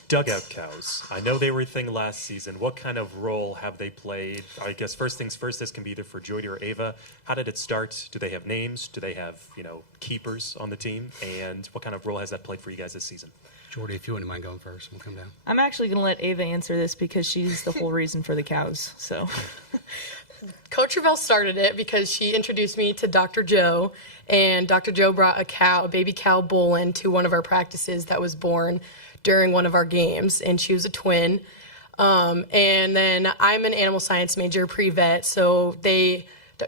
Dugout cows. I know they were a thing last season. What kind of role have they played? I guess first things first, this can be either for Jordy or Ava. How did it start? Do they have names? Do they have, keepers on the team? And what kind of role has that played for you guys this season? Jordy, if you wouldn't mind going first, we'll come down. I'm actually going to let Ava answer this because she's the whole reason for the cows, so... Coach Ravel started it because she introduced me to Dr. Joe, and Dr. Joe brought a baby cow bull into one of our practices that was born during one of our games, and she was a twin. And then I'm an animal science major, pre-vet, so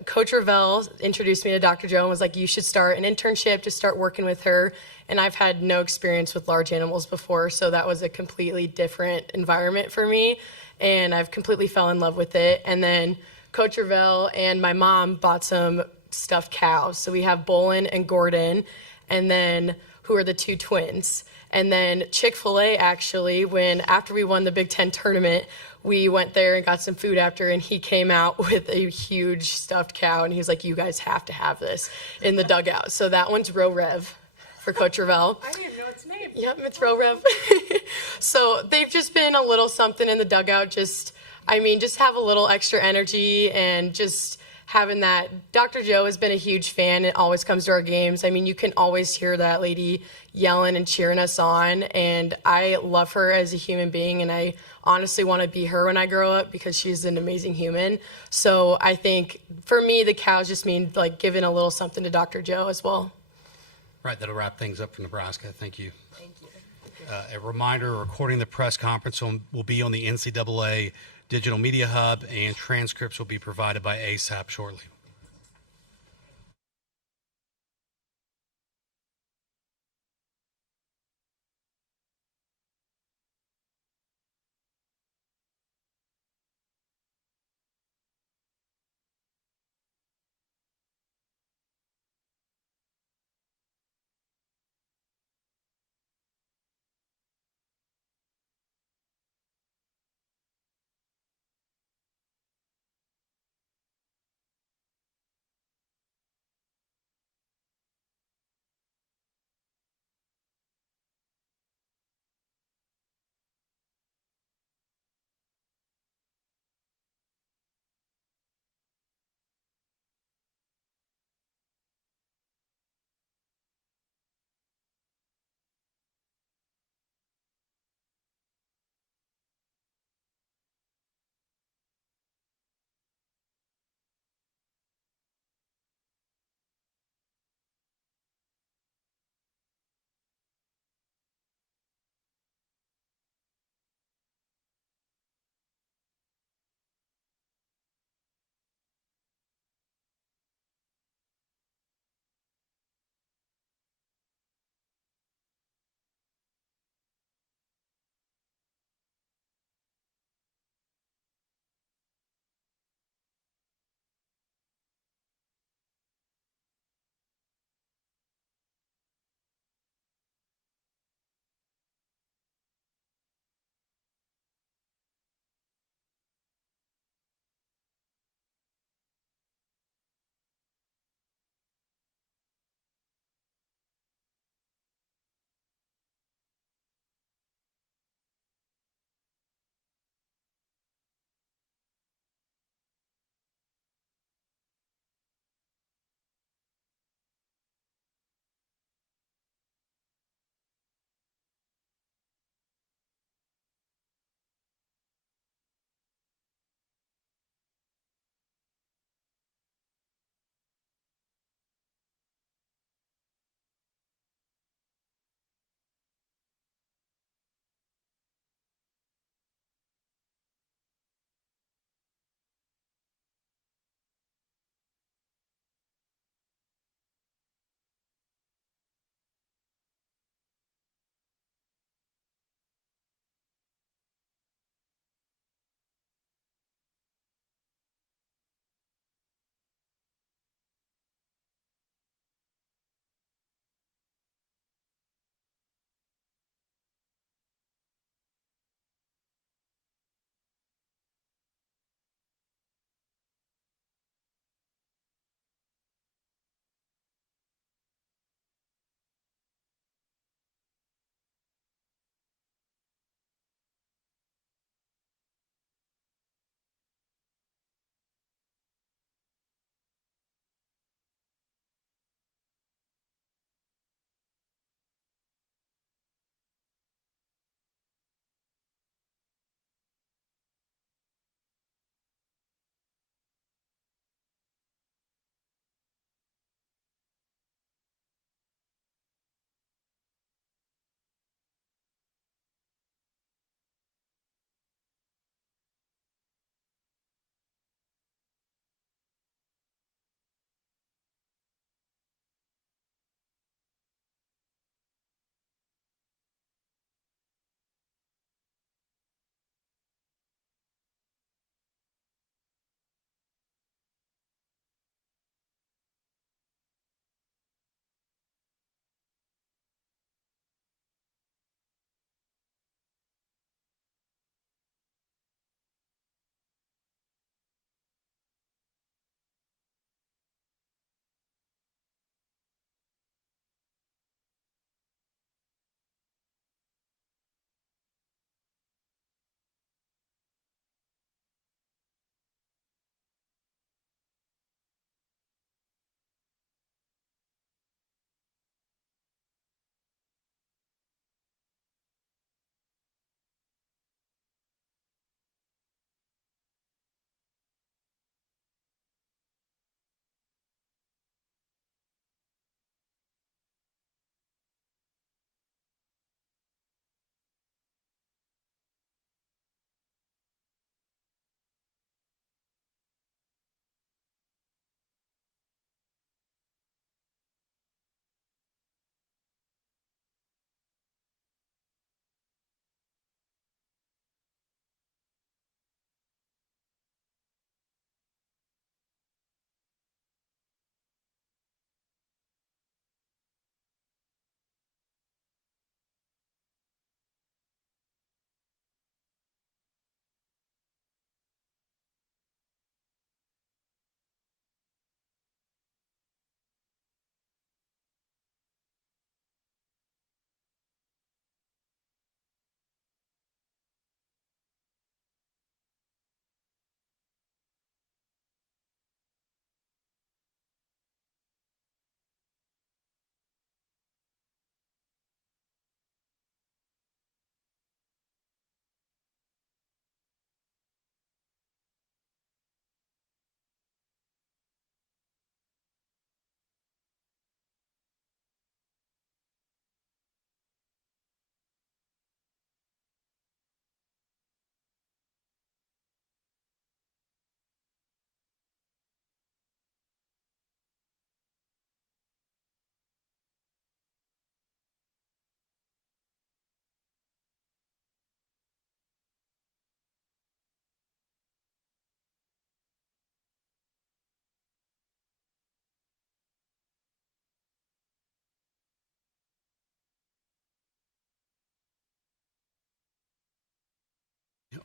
Coach Ravel introduced me to Dr. Joe and was like, you should start an internship to start working with her. And I've had no experience with large animals before, so that was a completely different environment for me. And I've completely fell in love with it. And then Coach Ravel and my mom bought some stuffed cows. So we have Bolin and Gordon, and then who are the two twins. And then Chick-fil-A, actually, after we won the Big Ten tournament, we went there and got some food after, and he came out with a huge stuffed cow, and he was like, you guys have to have this in the dugout. So that one's Row Rev for Coach Ravel. I didn't even know its name. Yep, it's Row Rev. So they've just been a little something in the dugout, just have a little extra energy and just having that. Dr. Joe has been a huge fan and always comes to our games. I mean, you can always hear that lady yelling and cheering us on, and I love her as a human being, and I honestly want to be her when I grow up because she's an amazing human. So I think for me, the cows just mean like giving a little something to Dr. Joe as well. Right, that'll wrap things up for Nebraska. Thank you. Thank you. A reminder, recording the press conference will be on the NCAA Digital Media Hub, and transcripts will be provided by ASAP shortly.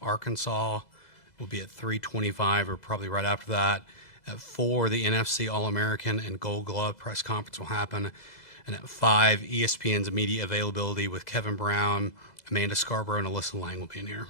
Arkansas will be at 3:25 or probably right after that. At 4, the NFC All-American and Gold Glove press conference will happen. And at 5, ESPN's media availability with Kevin Brown, Amanda Scarborough, and Alyssa Lang will be in here.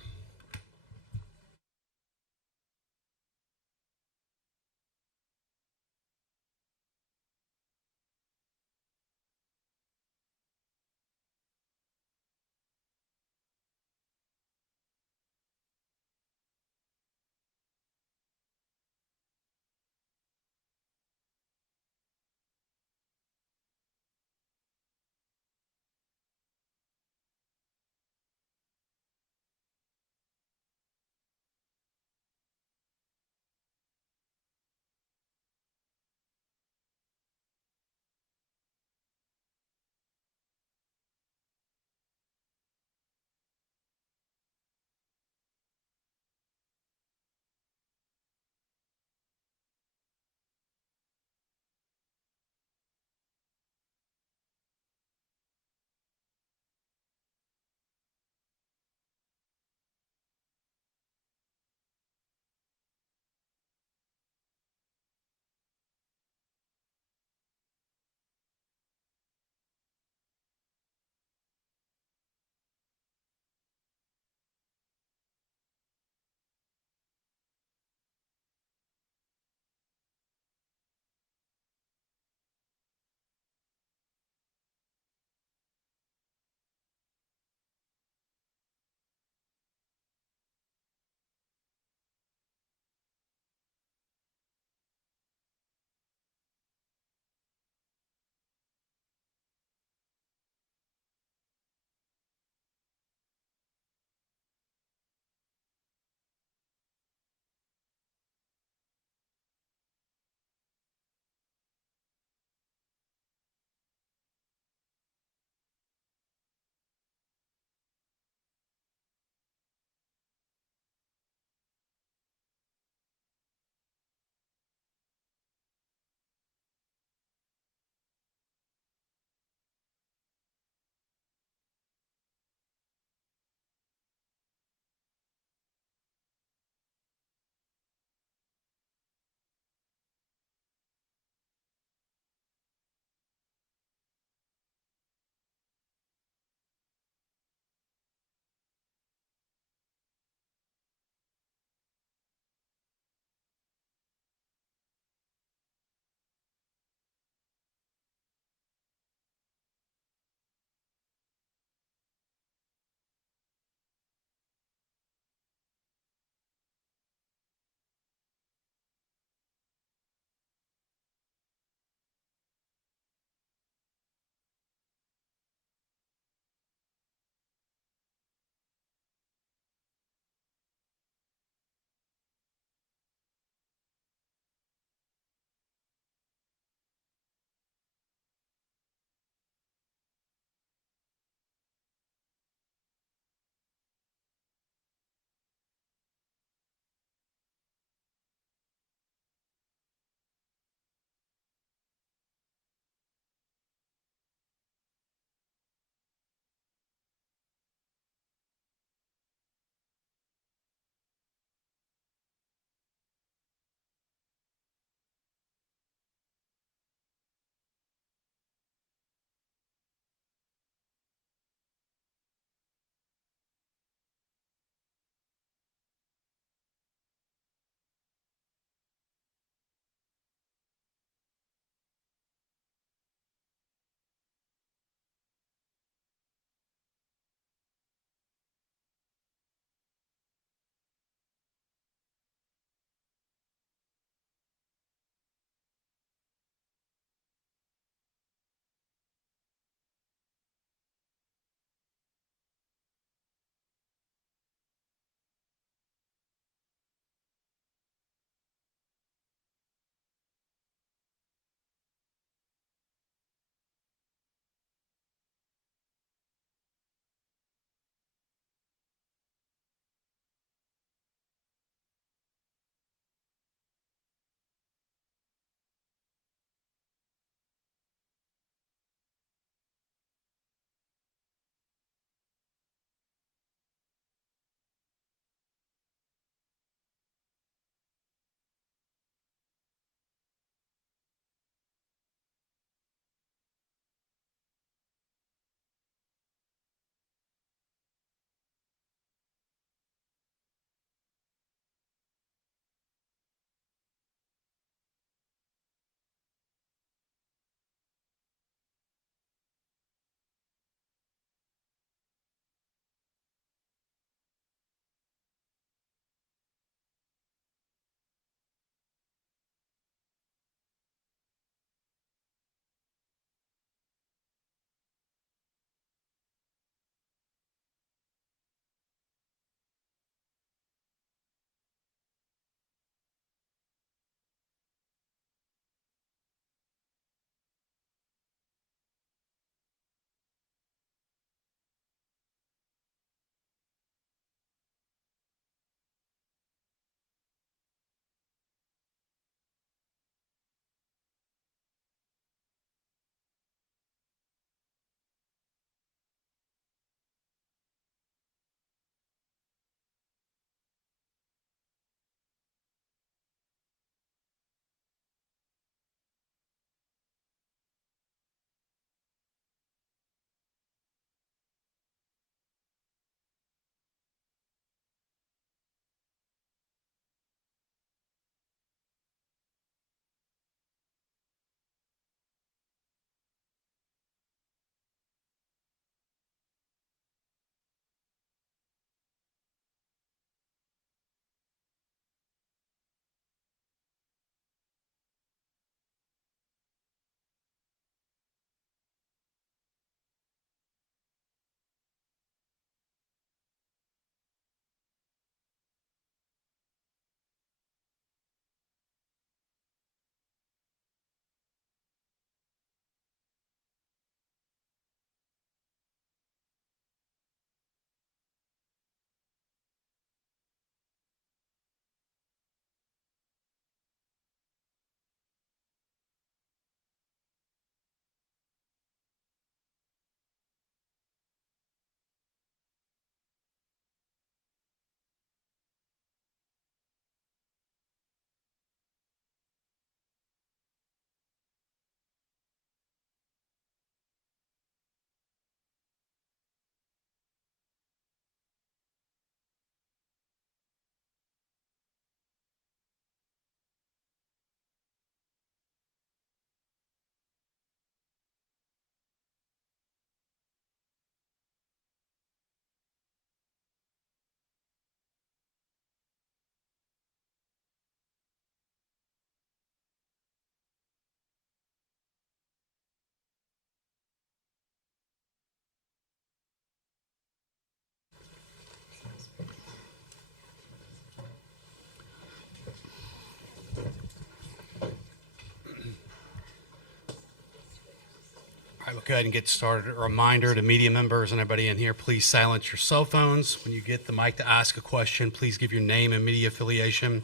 go ahead and get started. A reminder to media members and everybody in here, please silence your cell phones. When you get the mic to ask a question, please give your name and media affiliation.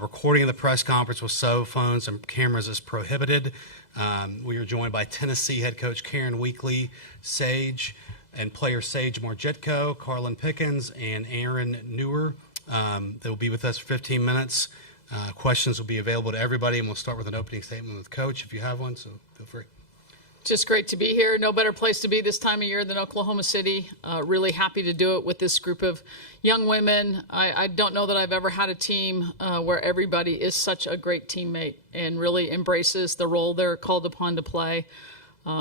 Recording of the press conference with cell phones and cameras is prohibited. We are joined by Tennessee head coach Karen Weekly Sage and player Sage Marjetko, Carlin Pickens, and Aaron Newer. They will be with us for 15 minutes. Questions will be available to everybody, and we'll start with an opening statement with Coach if you have one, so feel free. Just great to be here. No better place to be this time of year than Oklahoma City. Really happy to do it with this group of young women. I don't know that I've ever had a team where everybody is such a great teammate and really embraces the role they're called upon to play.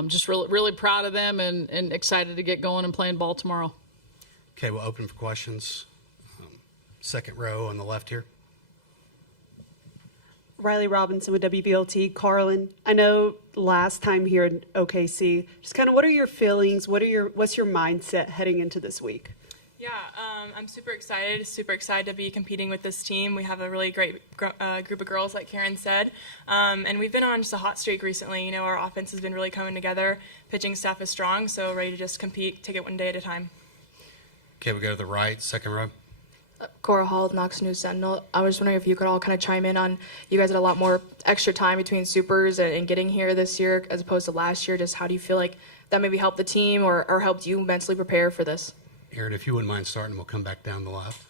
Just really proud of them and excited to get going and playing ball tomorrow. Okay, we'll open for questions. Second row on the left here. Riley Robinson with WBLT. Carlin, I know last time here in OKC, just kind of what are your feelings? What's your mindset heading into this week? Yeah, I'm super excited to be competing with this team. We have a really great group of girls, like Karen said, and we've been on just a hot streak recently. You know, our offense has been really coming together. Pitching staff is strong, so ready to just compete, take it one day at a time. Okay, we go to the right, second row. Cora Hall, Knox News Sentinel. I was wondering if you could all kind of chime in on, you guys had a lot more extra time between supers and getting here this year as opposed to last year. Just how do you feel like that maybe helped the team or helped you mentally prepare for this? Aaron, if you wouldn't mind starting, we'll come back down the left.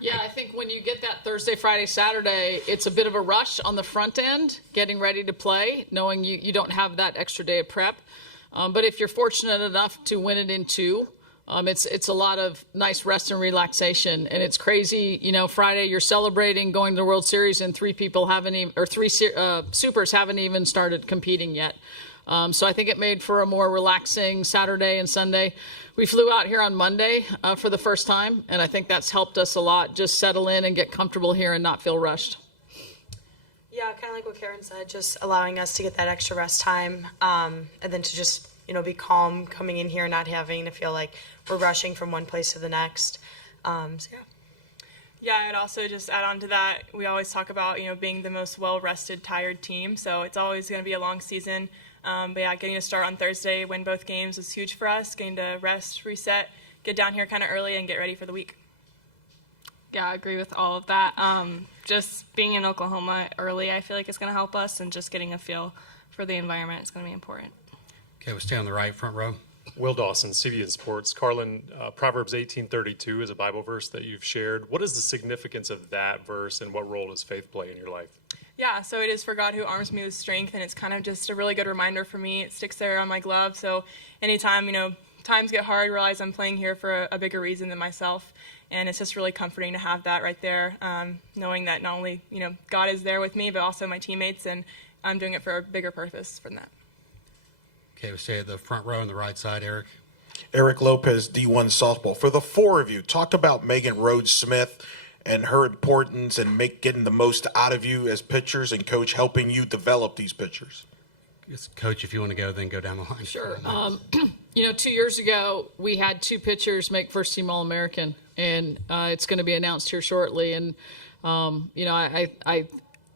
Yeah, I think when you get that Thursday, Friday, Saturday, it's a bit of a rush on the front end, getting ready to play, knowing you don't have that extra day of prep. But if you're fortunate enough to win it in two, it's a lot of nice rest and relaxation, and it's crazy. You know, Friday you're celebrating going to the World Series, and three supers haven't even started competing yet. So I think it made for a more relaxing Saturday and Sunday. We flew out here on Monday for the first time, and I think that's helped us a lot. Just settle in and get comfortable here and not feel rushed. Yeah, kind of like what Karen said, just allowing us to get that extra rest time, and then to just be calm coming in here, not having to feel like we're rushing from one place to the next. So yeah. Yeah, I'd also just add on to that, we always talk about, being the most well-rested, tired team, so it's always going to be a long season. But yeah, getting to start on Thursday, win both games was huge for us, getting to rest, reset, get down here kind of early and get ready for the week. Yeah, I agree with all of that. Just being in Oklahoma early, I feel like it's going to help us, and just getting a feel for the environment is going to be important. Okay, we'll stay on the right, front row. Will Dawson, CBN Sports. Carlin, Proverbs 18:32 is a Bible verse that you've shared. What is the significance of that verse, and what role does faith play in your life? Yeah, so it is for God who arms me with strength, and it's kind of just a really good reminder for me. It sticks there on my glove, so anytime, times get hard, realize I'm playing here for a bigger reason than myself, and it's just really comforting to have that right there, knowing that not only, God is there with me, but also my teammates, and I'm doing it for a bigger purpose from that. Okay, we'll stay at the front row on the right side, Eric. Eric Lopez, D1 Softball. For the four of you, talk about Megan Rhodes-Smith and her importance and getting the most out of you as pitchers, and Coach helping you develop these pitchers. Yes, Coach, if you want to go, then go down the line. Sure. 2 years ago, we had two pitchers make first-team All-American, and it's going to be announced here shortly. And, I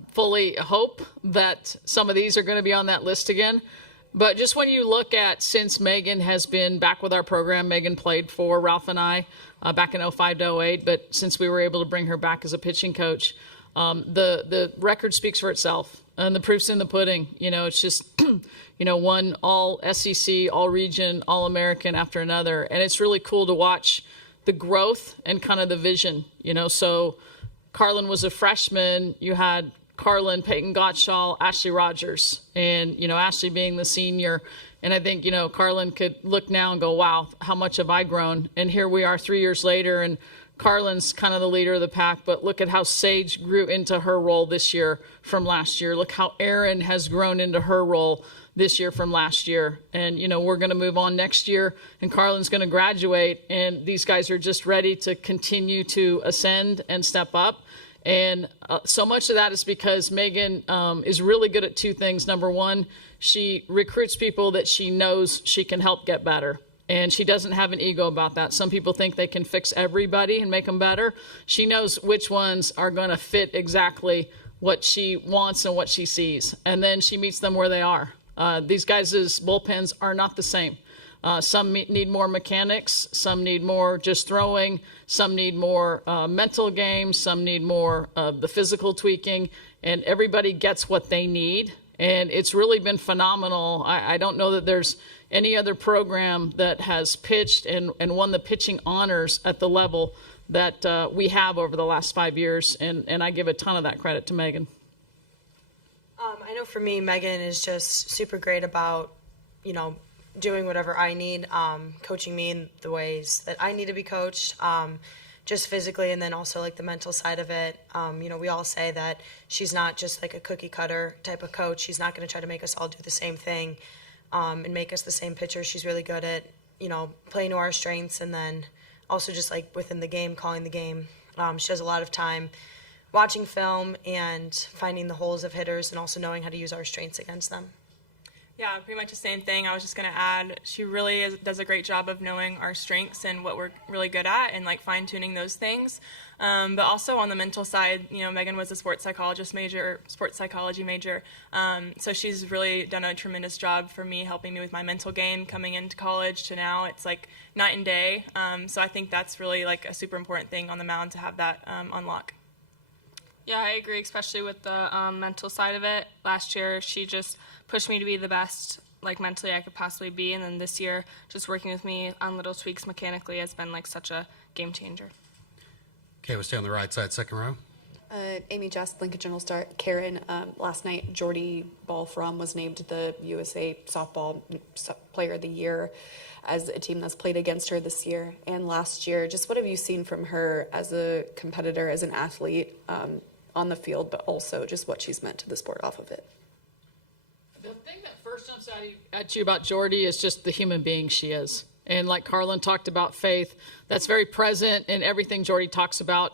fully hope that some of these are going to be on that list again. But just when you look at, since Megan has been back with our program, Megan played for Ralph and I back in 05 to 08, but since we were able to bring her back as a pitching coach, the record speaks for itself, and the proof's in the pudding. It's just, one all SEC, all region, all American after another. And it's really cool to watch the growth and kind of the vision, so Carlin was a freshman. You had Carlin, Peyton Gottschall, Ashley Rogers, and, Ashley being the senior. And I think, Carlin could look now and go, wow, how much have I grown? And here we are 3 years later, and Carlin's kind of the leader of the pack, but look at how Sage grew into her role this year from last year. Look how Erin has grown into her role this year from last year. And, we're going to move on next year, and Carlin's going to graduate, and these guys are just ready to continue to ascend and step up. And so much of that is because Megan is really good at two things. Number one, she recruits people that she knows she can help get better. And she doesn't have an ego about that. Some people think they can fix everybody and make them better. She knows which ones are going to fit exactly what she wants and what she sees. And then she meets them where they are. These guys' bullpens are not the same. Some need more mechanics, some need more just throwing, some need more mental games, some need more of the physical tweaking, and everybody gets what they need. And it's really been phenomenal. I don't know that there's any other program that has pitched and won the pitching honors at the level that we have over the last 5 years, and I give a ton of that credit to Megan. I know for me, Megan is just super great about, doing whatever I need, coaching me in the ways that I need to be coached, just physically, and then also like the mental side of it. We all say that she's not just like a cookie cutter type of coach. She's not going to try to make us all do the same thing and make us the same pitcher. She's really good at, playing to our strengths, and then also just like within the game, calling the game. She has a lot of time watching film and finding the holes of hitters and also knowing how to use our strengths against them. Yeah, pretty much the same thing. I was just going to add, she really does a great job of knowing our strengths and what we're really good at and like fine-tuning those things. But also on the mental side, Megan was a sports psychology major. So she's really done a tremendous job for me, helping me with my mental game coming into college to now. It's like night and day. So I think that's really like a super important thing on the mound to have that unlock. Yeah, I agree, especially with the mental side of it. Last year, she just pushed me to be the best, like, mentally I could possibly be. And then this year, just working with me on little tweaks mechanically has been, like, such a game changer. Okay, we'll stay on the right side, second row. Amy Jess, Lincoln Journal Star. Karen, last night, Jordy Ball-Fromm was named the USA Softball Player of the Year as a team that's played against her this year and last year. Just what have you seen from her as a competitor, as an athlete on the field, but also just what she's meant to the sport off of it? The thing that first jumps at you about Jordy is just the human being she is. And like Carlin talked about faith, that's very present in everything Jordy talks about.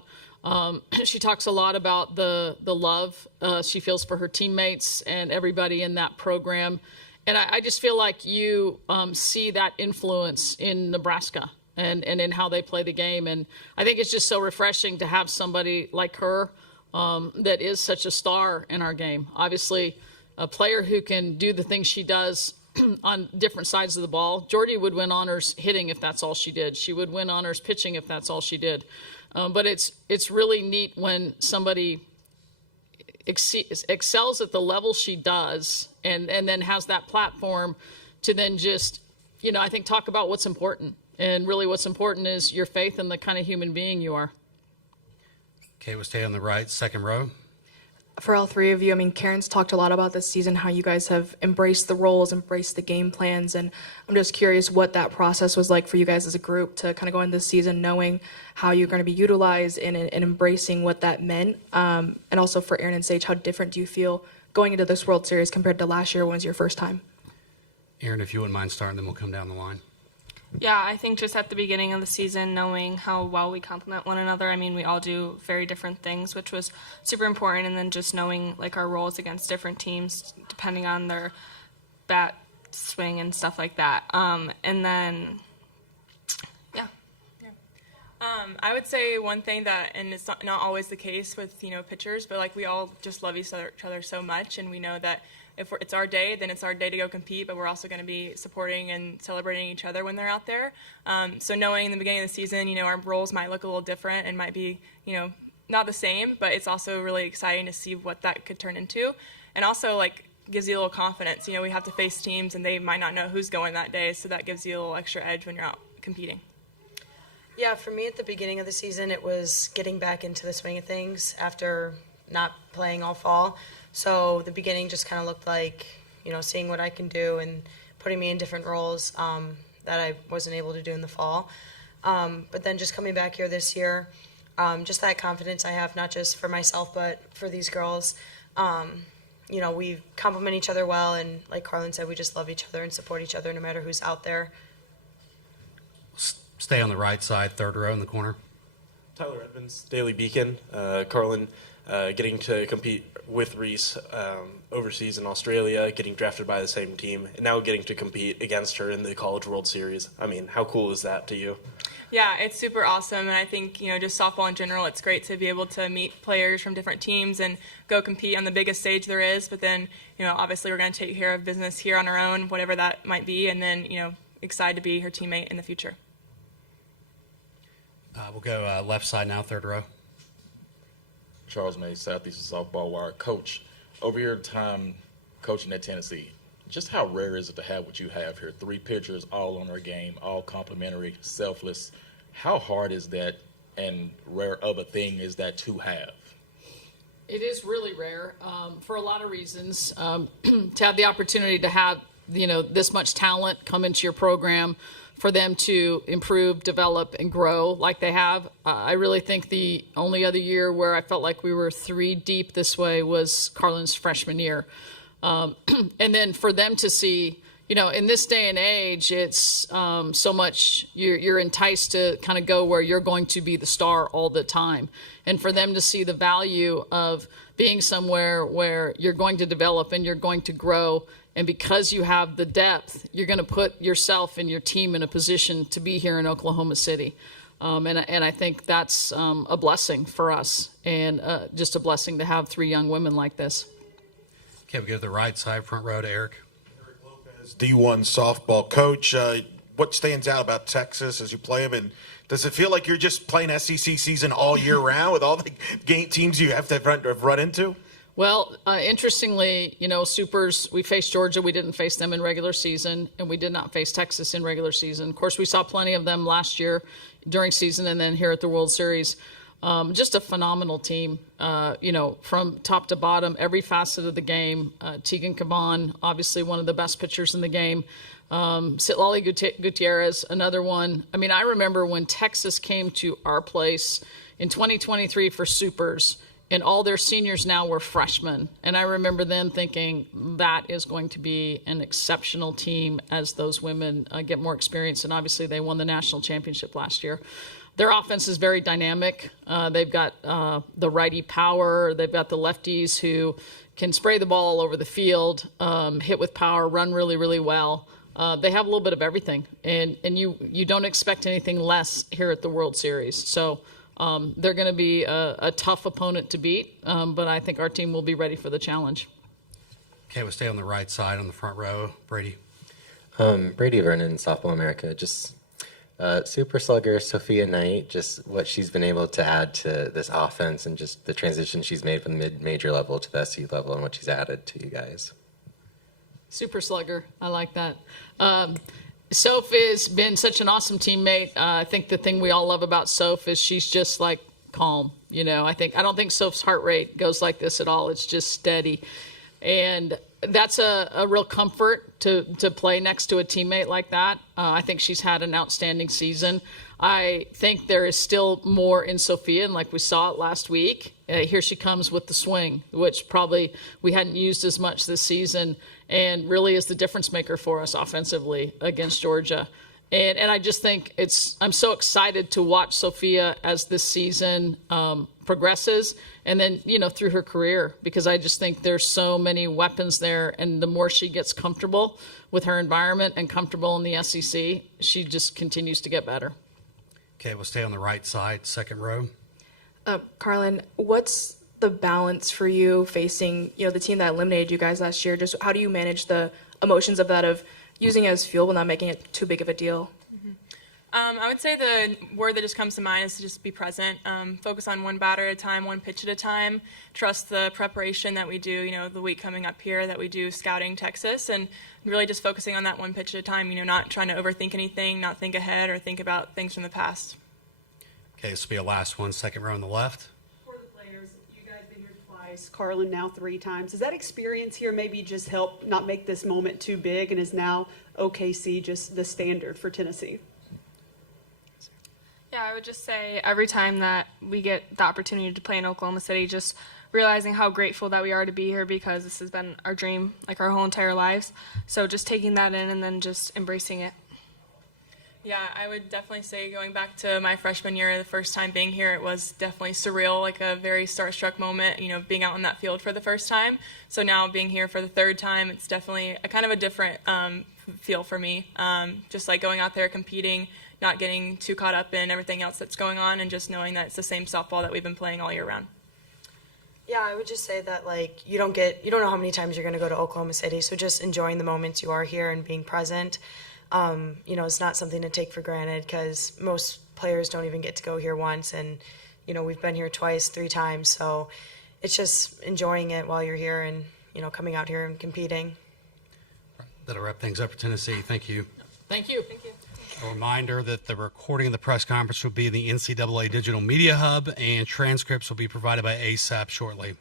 She talks a lot about the love she feels for her teammates and everybody in that program. And I just feel like you see that influence in Nebraska and in how they play the game. And I think it's just so refreshing to have somebody like her that is such a star in our game. Obviously, a player who can do the things she does on different sides of the ball. Jordy would win honors hitting if that's all she did. She would win honors pitching if that's all she did. But it's really neat when somebody excels at the level she does and then has that platform to then just, I think talk about what's important. And really what's important is your faith in the kind of human being you are. Okay, we'll stay on the right, second row. For all three of you, Karen's talked a lot about this season, how you guys have embraced the roles, embraced the game plans, and I'm just curious what that process was like for you guys as a group to kind of go into this season knowing how you're going to be utilized and embracing what that meant. And also for Aaron and Sage, how different do you feel going into this World Series compared to last year when it was your first time? Aaron, if you wouldn't mind starting, then we'll come down the line. Yeah, I think just at the beginning of the season, knowing how well we complement one another. We all do very different things, which was super important. And then just knowing like our roles against different teams, depending on their bat swing and stuff like that. And then, yeah. I would say one thing that, and it's not always the case with, pitchers, but like we all just love each other so much, and we know that if it's our day, then it's our day to go compete, but we're also going to be supporting and celebrating each other when they're out there. So knowing in the beginning of the season, our roles might look a little different and might be, not the same, but it's also really exciting to see what that could turn into. And also, like, gives you a little confidence. We have to face teams, and they might not know who's going that day, so that gives you a little extra edge when you're out competing. Yeah, for me at the beginning of the season, it was getting back into the swing of things after not playing all fall. So the beginning just kind of looked like, seeing what I can do and putting me in different roles that I wasn't able to do in the fall. But then just coming back here this year, just that confidence I have, not just for myself, but for these girls. We complement each other well, and like Carlin said, we just love each other and support each other no matter who's out there. Stay on the right side, third row in the corner. Tyler Evans, Daily Beacon. Carlin, getting to compete with Reese overseas in Australia, getting drafted by the same team, and now getting to compete against her in the College World Series. I mean, how cool is that to you? Yeah, it's super awesome, and I think, just softball in general, it's great to be able to meet players from different teams and go compete on the biggest stage there is, but then, obviously we're going to take care of business here on our own, whatever that might be, and then, excited to be her teammate in the future. We'll go left side now, third row. Charles May, Southeastern Softball Wire. Coach, over your time coaching at Tennessee, just how rare is it to have what you have here? 3 pitchers, all on their game, all complimentary, selfless. How hard is that, and rare of a thing is that to have? It is really rare for a lot of reasons. To have the opportunity to have, this much talent come into your program, for them to improve, develop, and grow like they have. I really think the only other year where I felt like we were 3 deep this way was Carlin's freshman year. And then for them to see, in this day and age, it's so much you're enticed to kind of go where you're going to be the star all the time. And for them to see the value of being somewhere where you're going to develop and you're going to grow, and because you have the depth, you're going to put yourself and your team in a position to be here in Oklahoma City. And I think that's a blessing for us, and just a blessing to have 3 young women like this. Okay, we go to the right side, front row to Eric. As D1 softball coach, what stands out about Texas as you play them? And does it feel like you're just playing SEC season all year round with all the game teams you have to run into? Well, interestingly, Supers, we faced Georgia. We didn't face them in regular season, and we did not face Texas in regular season. Of course, we saw plenty of them last year during season and then here at the World Series. Just a phenomenal team, from top to bottom, every facet of the game. Tegan Caban, obviously one of the best pitchers in the game. Citlali Gutierrez, another one. I mean, I remember when Texas came to our place in 2023 for Supers, and all their seniors now were freshmen. And I remember then thinking that is going to be an exceptional team as those women get more experience. And obviously they won the national championship last year. Their offense is very dynamic. They've got the righty power. They've got the lefties who can spray the ball all over the field, hit with power, run really, really well. They have a little bit of everything. And you don't expect anything less here at the World Series. So they're going to be a tough opponent to beat, but I think our team will be ready for the challenge. Okay, we'll stay on the right side on the front row. Brady. Brady Vernon, Softball America. Just super slugger Sophia Knight, just what she's been able to add to this offense and just the transition she's made from the mid-major level to the SC level and what she's added to you guys. Super slugger. I like that. Soph has been such an awesome teammate. I think the thing we all love about Soph is she's just like calm. I don't think Soph's heart rate goes like this at all. It's just steady. And that's a real comfort to play next to a teammate like that. I think she's had an outstanding season. I think there is still more in Sophia, and like we saw it last week, here she comes with the swing, which probably we hadn't used as much this season, and really is the difference maker for us offensively against Georgia. And I just think I'm so excited to watch Sophia as this season progresses, and then, through her career, because I just think there's so many weapons there, and the more she gets comfortable with her environment and comfortable in the SEC, she just continues to get better. Okay, we'll stay on the right side, second row. Carlin, what's the balance for you facing, the team that eliminated you guys last year? Just how do you manage the emotions of that, of using it as fuel but not making it too big of a deal? I would say the word that just comes to mind is to just be present. Focus on one batter at a time, one pitch at a time. Trust the preparation that we do, the week coming up here that we do scouting Texas, and really just focusing on that one pitch at a time, not trying to overthink anything, not think ahead or think about things from the past. Okay, this will be a last one, second row on the left. For the players, you guys been here twice, Carlin now 3 times. Does that experience here maybe just help not make this moment too big, and is now OKC just the standard for Tennessee? Yeah, I would just say every time that we get the opportunity to play in Oklahoma City, just realizing how grateful that we are to be here, because this has been our dream, like our whole entire lives. So just taking that in and then just embracing it. Yeah, I would definitely say going back to my freshman year, the first time being here, it was definitely surreal, like a very starstruck moment, being out on that field for the first time. So now being here for the third time, it's definitely a kind of a different feel for me. Just like going out there competing, not getting too caught up in everything else that's going on, and just knowing that it's the same softball that we've been playing all year round. Yeah, I would just say that you don't know how many times you're going to go to Oklahoma City, so just enjoying the moments you are here and being present. It's not something to take for granted because most players don't even get to go here once, and we've been here twice, 3 times, so it's just enjoying it while you're here and coming out here and competing. That'll wrap things up for Tennessee. Thank you. Thank you. Thank you. A reminder that the recording of the press conference will be in the NCAA Digital Media Hub, and transcripts will be provided by ASAP shortly.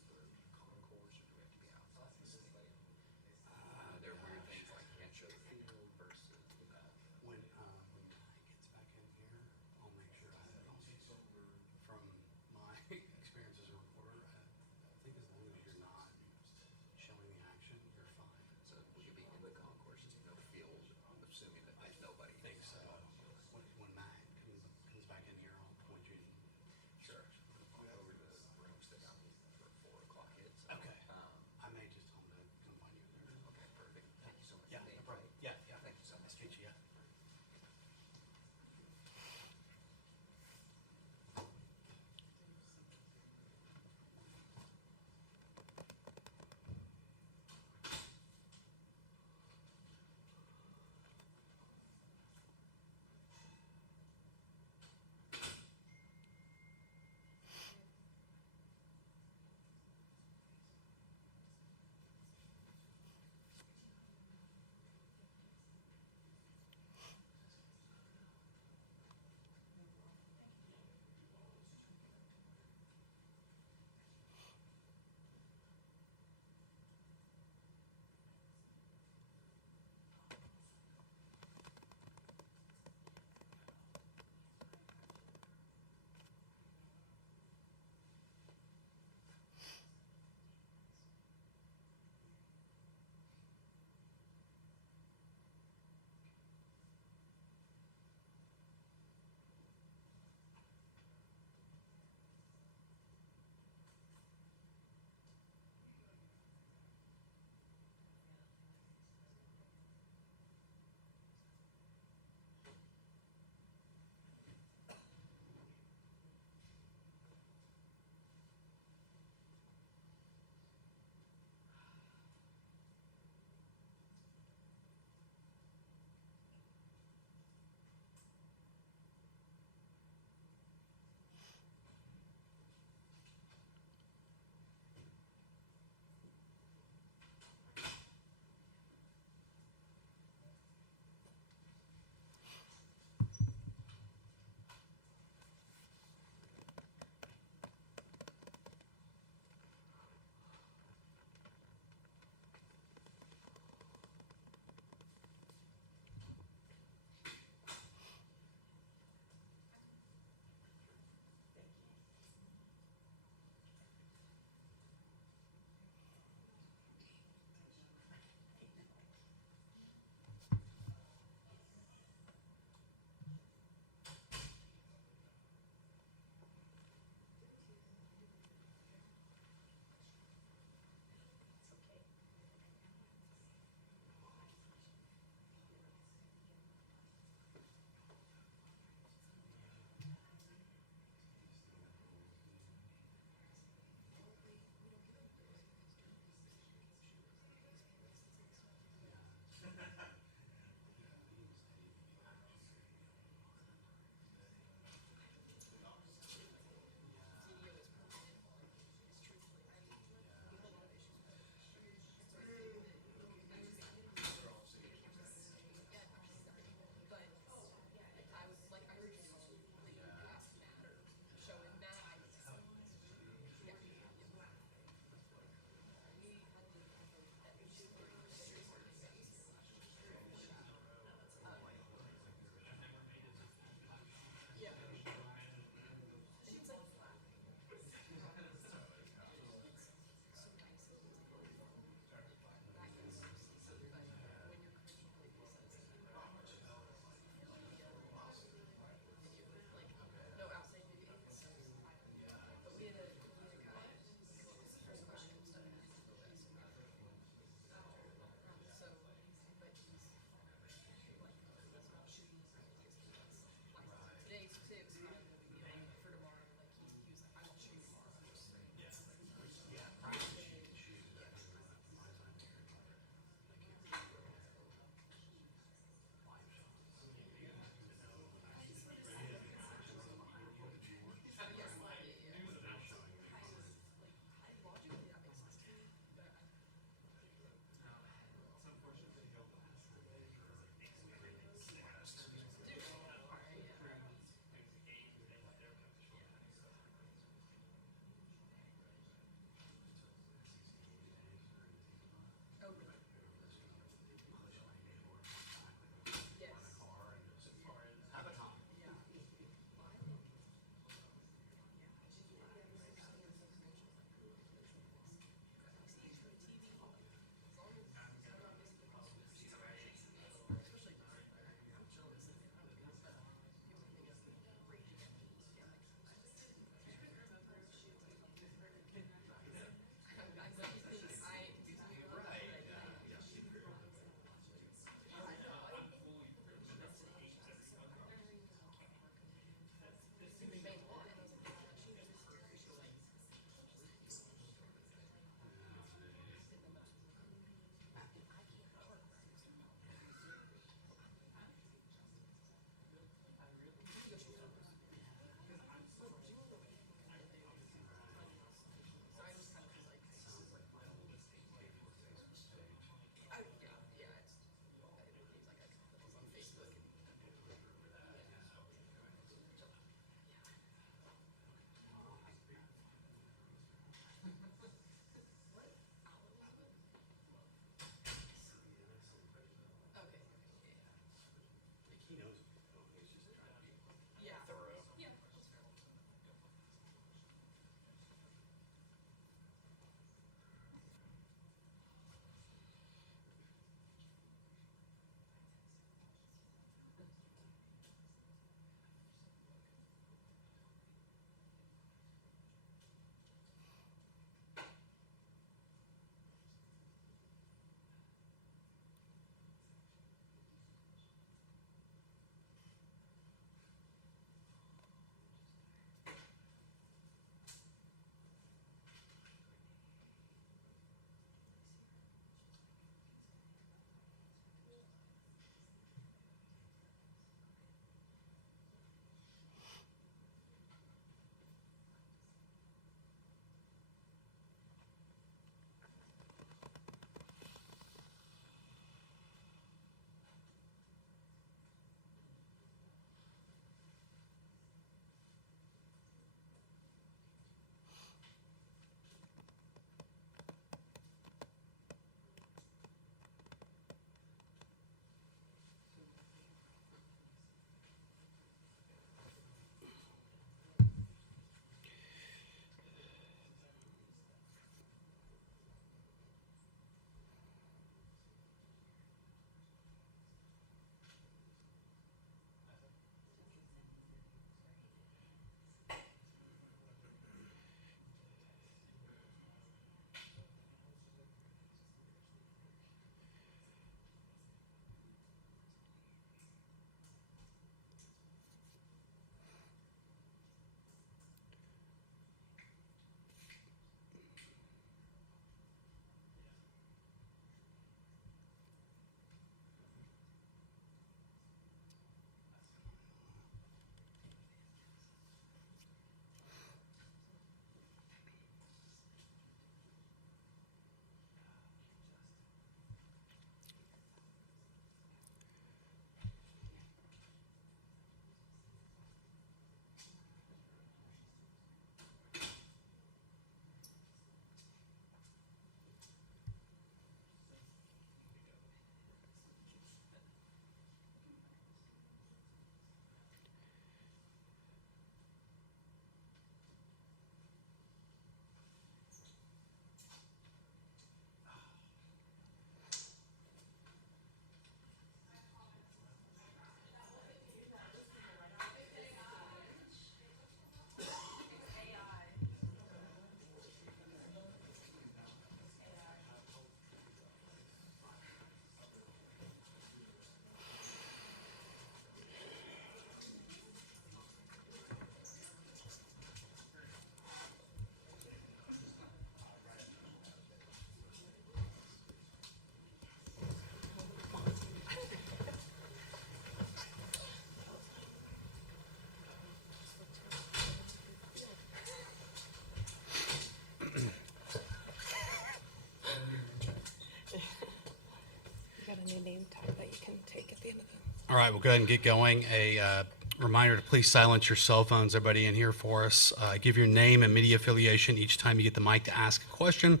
All right, we'll go ahead and get going. A reminder to please silence your cell phones, everybody in here for us. Give your name and media affiliation each time you get the mic to ask a question.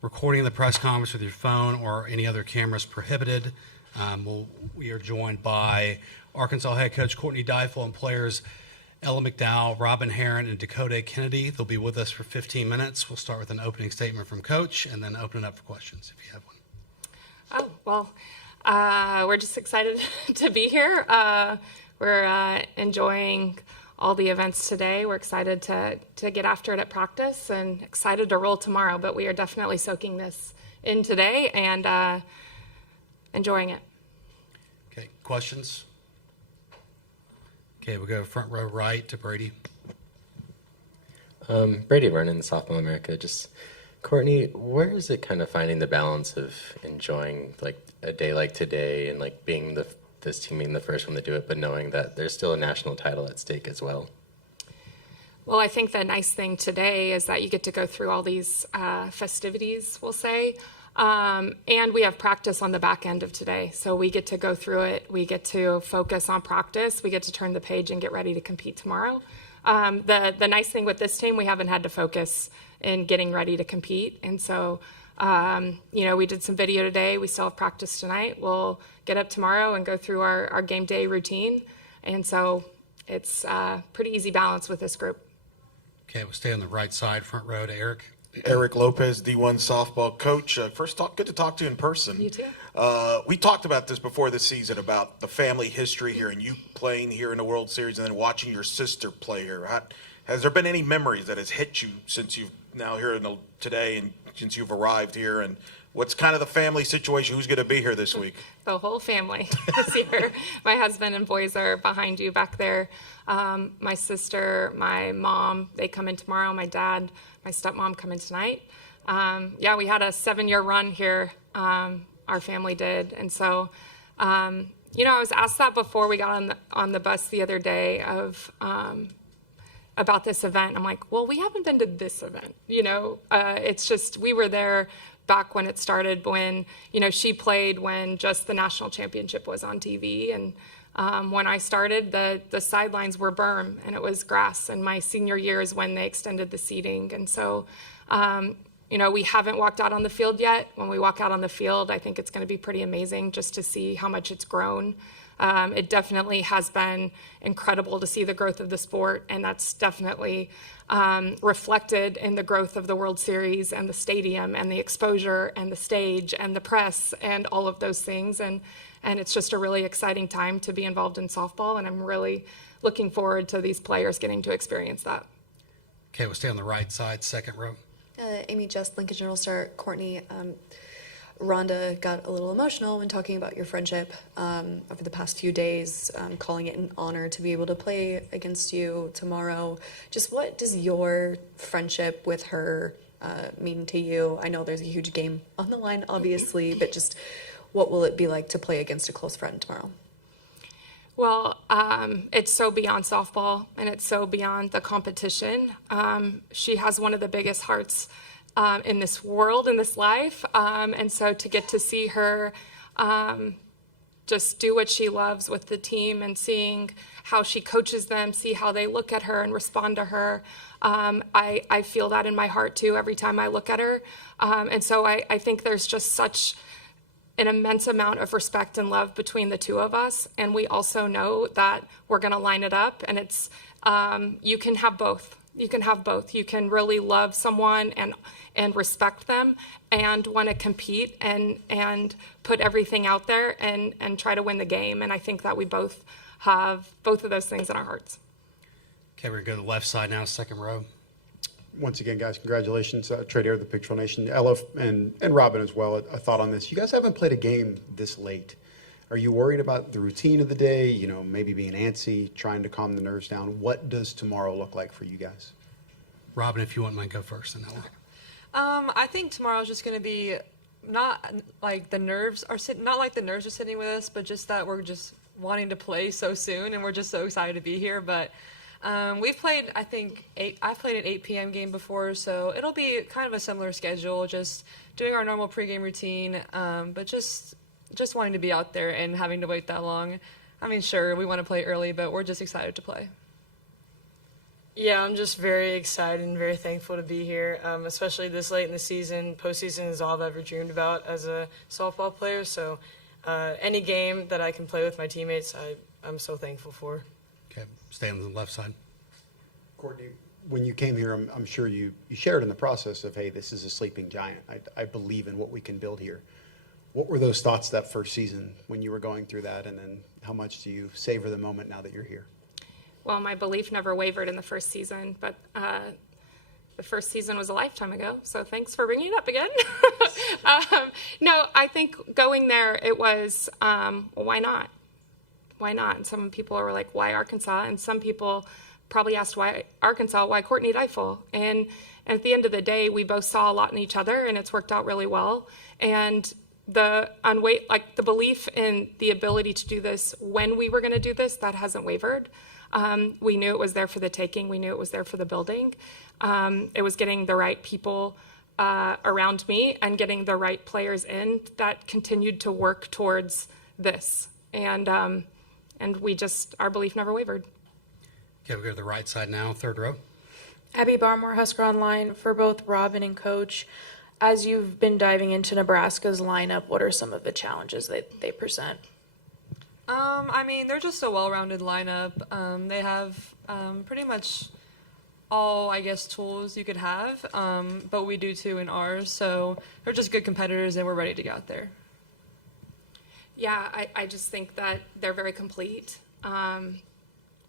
Recording the press conference with your phone or any other camera is prohibited. We are joined by Arkansas head coach Courtney Deifel and players Ella McDowell, Robin Herron, and Dakota Kennedy. They'll be with us for 15 minutes. We'll start with an opening statement from Coach and then open it up for questions if you have one. Oh, well, we're just excited to be here. We're enjoying all the events today. We're excited to get after it at practice and excited to roll tomorrow, but we are definitely soaking this in today and enjoying it. Okay, questions? Okay, we'll go front row right to Brady. Brady Vernon, Softball America. Just, Courtney, where is it kind of finding the balance of enjoying like a day like today and like being this team being the first one to do it, but knowing that there's still a national title at stake as well? Well, I think the nice thing today is that you get to go through all these festivities, we'll say, and we have practice on the back end of today. So we get to go through it. We get to focus on practice. We get to turn the page and get ready to compete tomorrow. The nice thing with this team, we haven't had to focus in getting ready to compete. And so, we did some video today. We still have practice tonight. We'll get up tomorrow and go through our game day routine. And so it's a pretty easy balance with this group. Okay, we'll stay on the right side, front row to Eric. Eric Lopez, D1 softball coach. Good to talk to you in person. You too. We talked about this before the season, about the family history here and you playing here in the World Series and then watching your sister play here. Has there been any memories that has hit you since you've now here today and since you've arrived here? And what's kind of the family situation? Who's going to be here this week? The whole family is here. My husband and boys are behind you back there. My sister, my mom, they come in tomorrow. My dad, my stepmom come in tonight. We had a 7-year run here. Our family did. And so, I was asked that before we got on the bus the other day about this event. I'm like, well, we haven't been to this event. It's just, we were there back when it started, when, she played when just the national championship was on TV. And when I started, the sidelines were berm and it was grass. And my senior year is when they extended the seating. And so, we haven't walked out on the field yet. When we walk out on the field, I think it's going to be pretty amazing just to see how much it's grown. It definitely has been incredible to see the growth of the sport, and that's definitely reflected in the growth of the World Series and the stadium and the exposure and the stage and the press and all of those things. And it's just a really exciting time to be involved in softball, and I'm really looking forward to these players getting to experience that. Okay, we'll stay on the right side, second row. Amy Just, Lincoln Journal Star. Courtney, Rhonda got a little emotional when talking about your friendship over the past few days, calling it an honor to be able to play against you tomorrow. Just what does your friendship with her mean to you? I know there's a huge game on the line, obviously, but just what will it be like to play against a close friend tomorrow? Well, it's so beyond softball, and it's so beyond the competition. She has one of the biggest hearts in this world, in this life. And so to get to see her just do what she loves with the team and seeing how she coaches them, see how they look at her and respond to her, I feel that in my heart too every time I look at her. And so I think there's just such an immense amount of respect and love between the two of us. And we also know that we're going to line it up, and it's, you can have both. You can have both. You can really love someone and respect them and want to compete and put everything out there and try to win the game. And I think that we both have both of those things in our hearts. Okay, we're going to go to the left side now, second row. Once again, guys, congratulations. Trade Air, the Pictorial Nation. Ella and Robin as well, a thought on this. You guys haven't played a game this late. Are you worried about the routine of the day, maybe being antsy, trying to calm the nerves down? What does tomorrow look like for you guys? Robin, if you want, might go first. And Ella. I think tomorrow's just going to be not like the nerves are sitting with us, but just that we're just wanting to play so soon, and we're just so excited to be here. But we've played, I've played an 8 p.m. game before, so it'll be kind of a similar schedule, just doing our normal pregame routine, but just wanting to be out there and having to wait that long. I mean, sure, we want to play early, but we're just excited to play. Yeah, I'm just very excited and very thankful to be here, especially this late in the season. Postseason is all I've ever dreamed about as a softball player, so any game that I can play with my teammates, I'm so thankful for. Okay, stay on the left side. Courtney, when you came here, I'm sure you shared in the process of, hey, this is a sleeping giant. I believe in what we can build here. What were those thoughts that first season when you were going through that, and then how much do you savor the moment now that you're here? Well, my belief never wavered in the first season, but the first season was a lifetime ago, so thanks for bringing it up again. No, I think going there, it was, well, why not? Why not? And some people were like, why Arkansas? And some people probably asked, why Arkansas? Why Courtney Deifel? And at the end of the day, we both saw a lot in each other, and it's worked out really well. And the belief in the ability to do this when we were going to do this, that hasn't wavered. We knew it was there for the taking. We knew it was there for the building. It was getting the right people around me and getting the right players in that continued to work towards this. And our belief never wavered. Okay, we'll go to the right side now, third row. Abby Barmore, Husker Online, for both Robin and Coach. As you've been diving into Nebraska's lineup, what are some of the challenges that they present? I mean, they're just a well-rounded lineup. They have pretty much all, I guess, tools you could have, but we do too in ours. So they're just good competitors, and we're ready to go out there. Yeah, I just think that they're very complete. And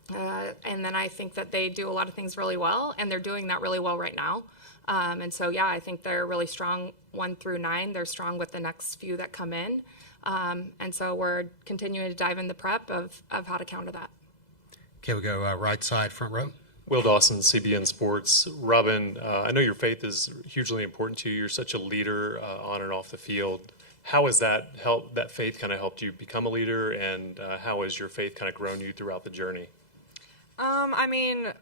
then I think that they do a lot of things really well, and they're doing that really well right now. And so, yeah, I think they're really strong 1 through 9. They're strong with the next few that come in. And so we're continuing to dive in the prep of how to counter that. Okay, we'll go right side, front row. Will Dawson, CBN Sports. Robin, I know your faith is hugely important to you. You're such a leader on and off the field. How has that faith kind of helped you become a leader, and how has your faith kind of grown you throughout the journey? I mean,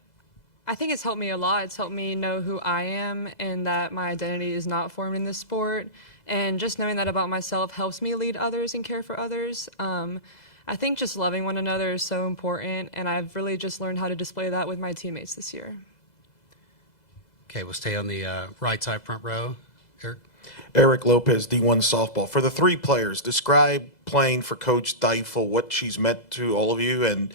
I think it's helped me a lot. It's helped me know who I am and that my identity is not formed in this sport. And just knowing that about myself helps me lead others and care for others. I think just loving one another is so important, and I've really just learned how to display that with my teammates this year. Okay, we'll stay on the right side, front row. Eric? Eric Lopez, D1 softball. For the 3 players, describe playing for Coach Deifel, what she's meant to all of you, and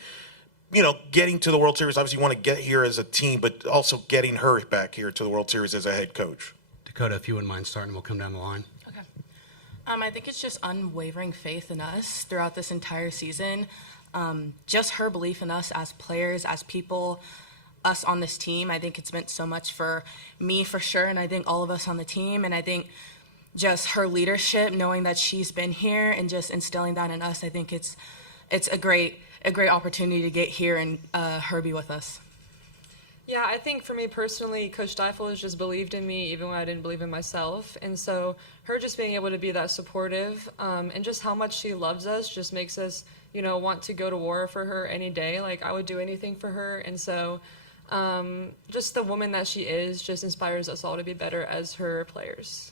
getting to the World Series. Obviously, you want to get here as a team, but also getting her back here to the World Series as a head coach. Dakota, if you wouldn't mind starting, we'll come down the line. Okay. I think it's just unwavering faith in us throughout this entire season. Just her belief in us as players, as people, us on this team. I think it's meant so much for me, for sure, and I think all of us on the team. And I think just her leadership, knowing that she's been here and just instilling that in us, I think it's a great opportunity to get here and her be with us. Yeah, I think for me personally, Coach Deifel has just believed in me even when I didn't believe in myself. And so her just being able to be that supportive and just how much she loves us just makes us, want to go to war for her any day. Like, I would do anything for her. And so just the woman that she is just inspires us all to be better as her players.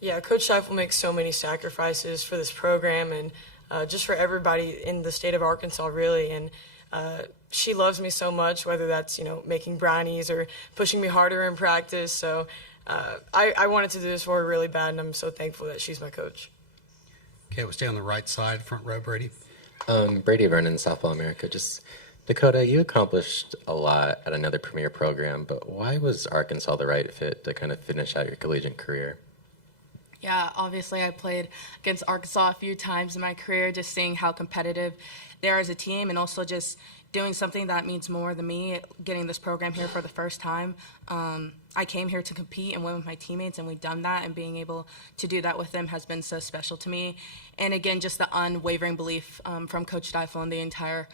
Yeah, Coach Deifel makes so many sacrifices for this program and just for everybody in the state of Arkansas, really. And she loves me so much, whether that's, making brownies or pushing me harder in practice. So I wanted to do this for her really bad, and I'm so thankful that she's my coach. Okay, we'll stay on the right side, front row, Brady. Brady Vernon, Softball America. Dakota, you accomplished a lot at another premier program, but why was Arkansas the right fit to kind of finish out your collegiate career? Yeah, obviously I played against Arkansas a few times in my career, just seeing how competitive they are as a team, and also just doing something that means more than me, getting this program here for the first time. I came here to compete and win with my teammates, and we've done that, and being able to do that with them has been so special to me. And again, just the unwavering belief from Coach Deifel and the entire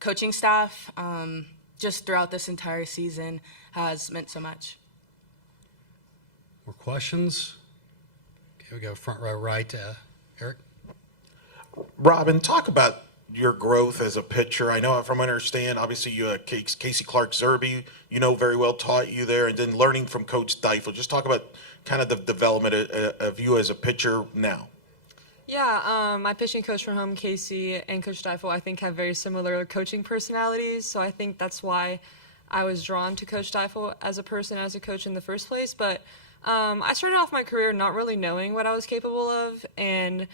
coaching staff just throughout this entire season has meant so much. More questions? Okay, we go front row right. Eric? Robin, talk about your growth as a pitcher. I know from what I understand, obviously you Casey Clark Zerby, very well taught you there, and then learning from Coach Deifel. Just talk about kind of the development of you as a pitcher now. Yeah, my pitching coach from home, Casey, and Coach Deifel, I think have very similar coaching personalities. So I think that's why I was drawn to Coach Deifel as a person, as a coach in the first place. But I started off my career not really knowing what I was capable of, and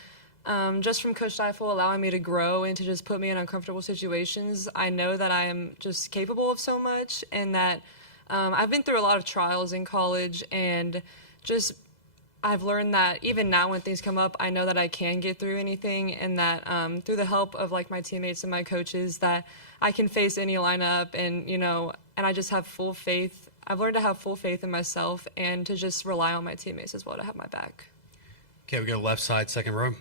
just from Coach Deifel allowing me to grow and to just put me in uncomfortable situations, I know that I am just capable of so much, and that I've been through a lot of trials in college, and just I've learned that even now when things come up, I know that I can get through anything, and that through the help of like my teammates and my coaches, that I can face any lineup, and and I just have full faith. I've learned to have full faith in myself and to just rely on my teammates as well to have my back. Okay, we go left side, second row.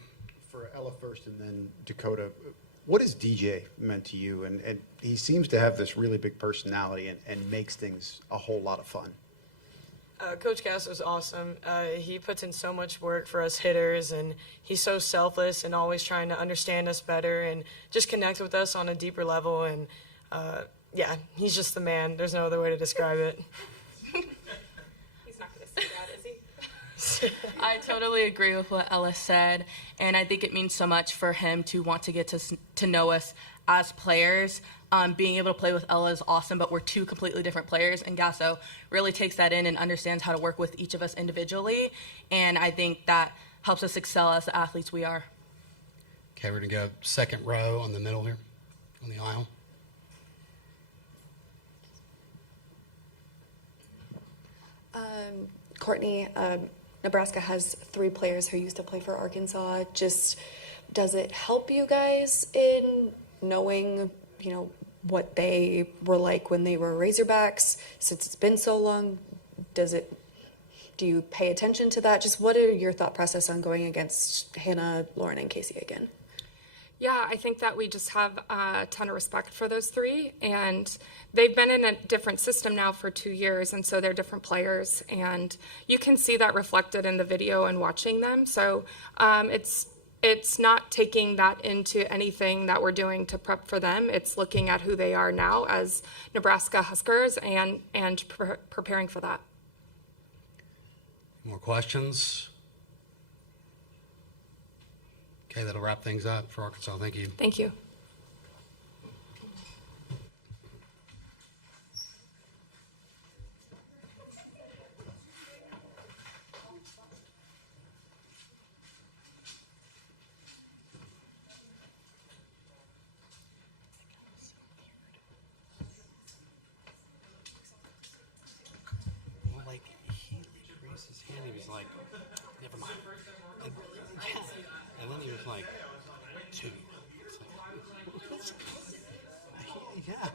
For Ella first and then Dakota, what has DJ meant to you? And he seems to have this really big personality and makes things a whole lot of fun. Coach Gass was awesome. He puts in so much work for us hitters, and he's so selfless and always trying to understand us better and just connect with us on a deeper level. And yeah, he's just the man. There's no other way to describe it. He's not going to say that, is he? I totally agree with what Ella said, and I think it means so much for him to want to get to know us as players. Being able to play with Ella is awesome, but we're two completely different players, and Gasso really takes that in and understands how to work with each of us individually, and I think that helps us excel as the athletes we are. Okay, we're going to go second row on the middle here, on the aisle. Courtney, Nebraska has 3 players who used to play for Arkansas. Just, does it help you guys in knowing, what they were like when they were Razorbacks, since it's been so long? Do you pay attention to that? Just what are your thought process on going against Hannah, Lauren, and Casey again? Yeah, I think that we just have a ton of respect for those 3, and they've been in a different system now for 2 years, and so they're different players, and you can see that reflected in the video and watching them. So it's not taking that into anything that we're doing to prep for them. It's looking at who they are now as Nebraska Huskers and preparing for that. More questions? Okay, that'll wrap things up for Arkansas. Thank you. Thank you. Well, like, he raised his hand. He was like, never mind. And then he was like, 2. It's like, yeah.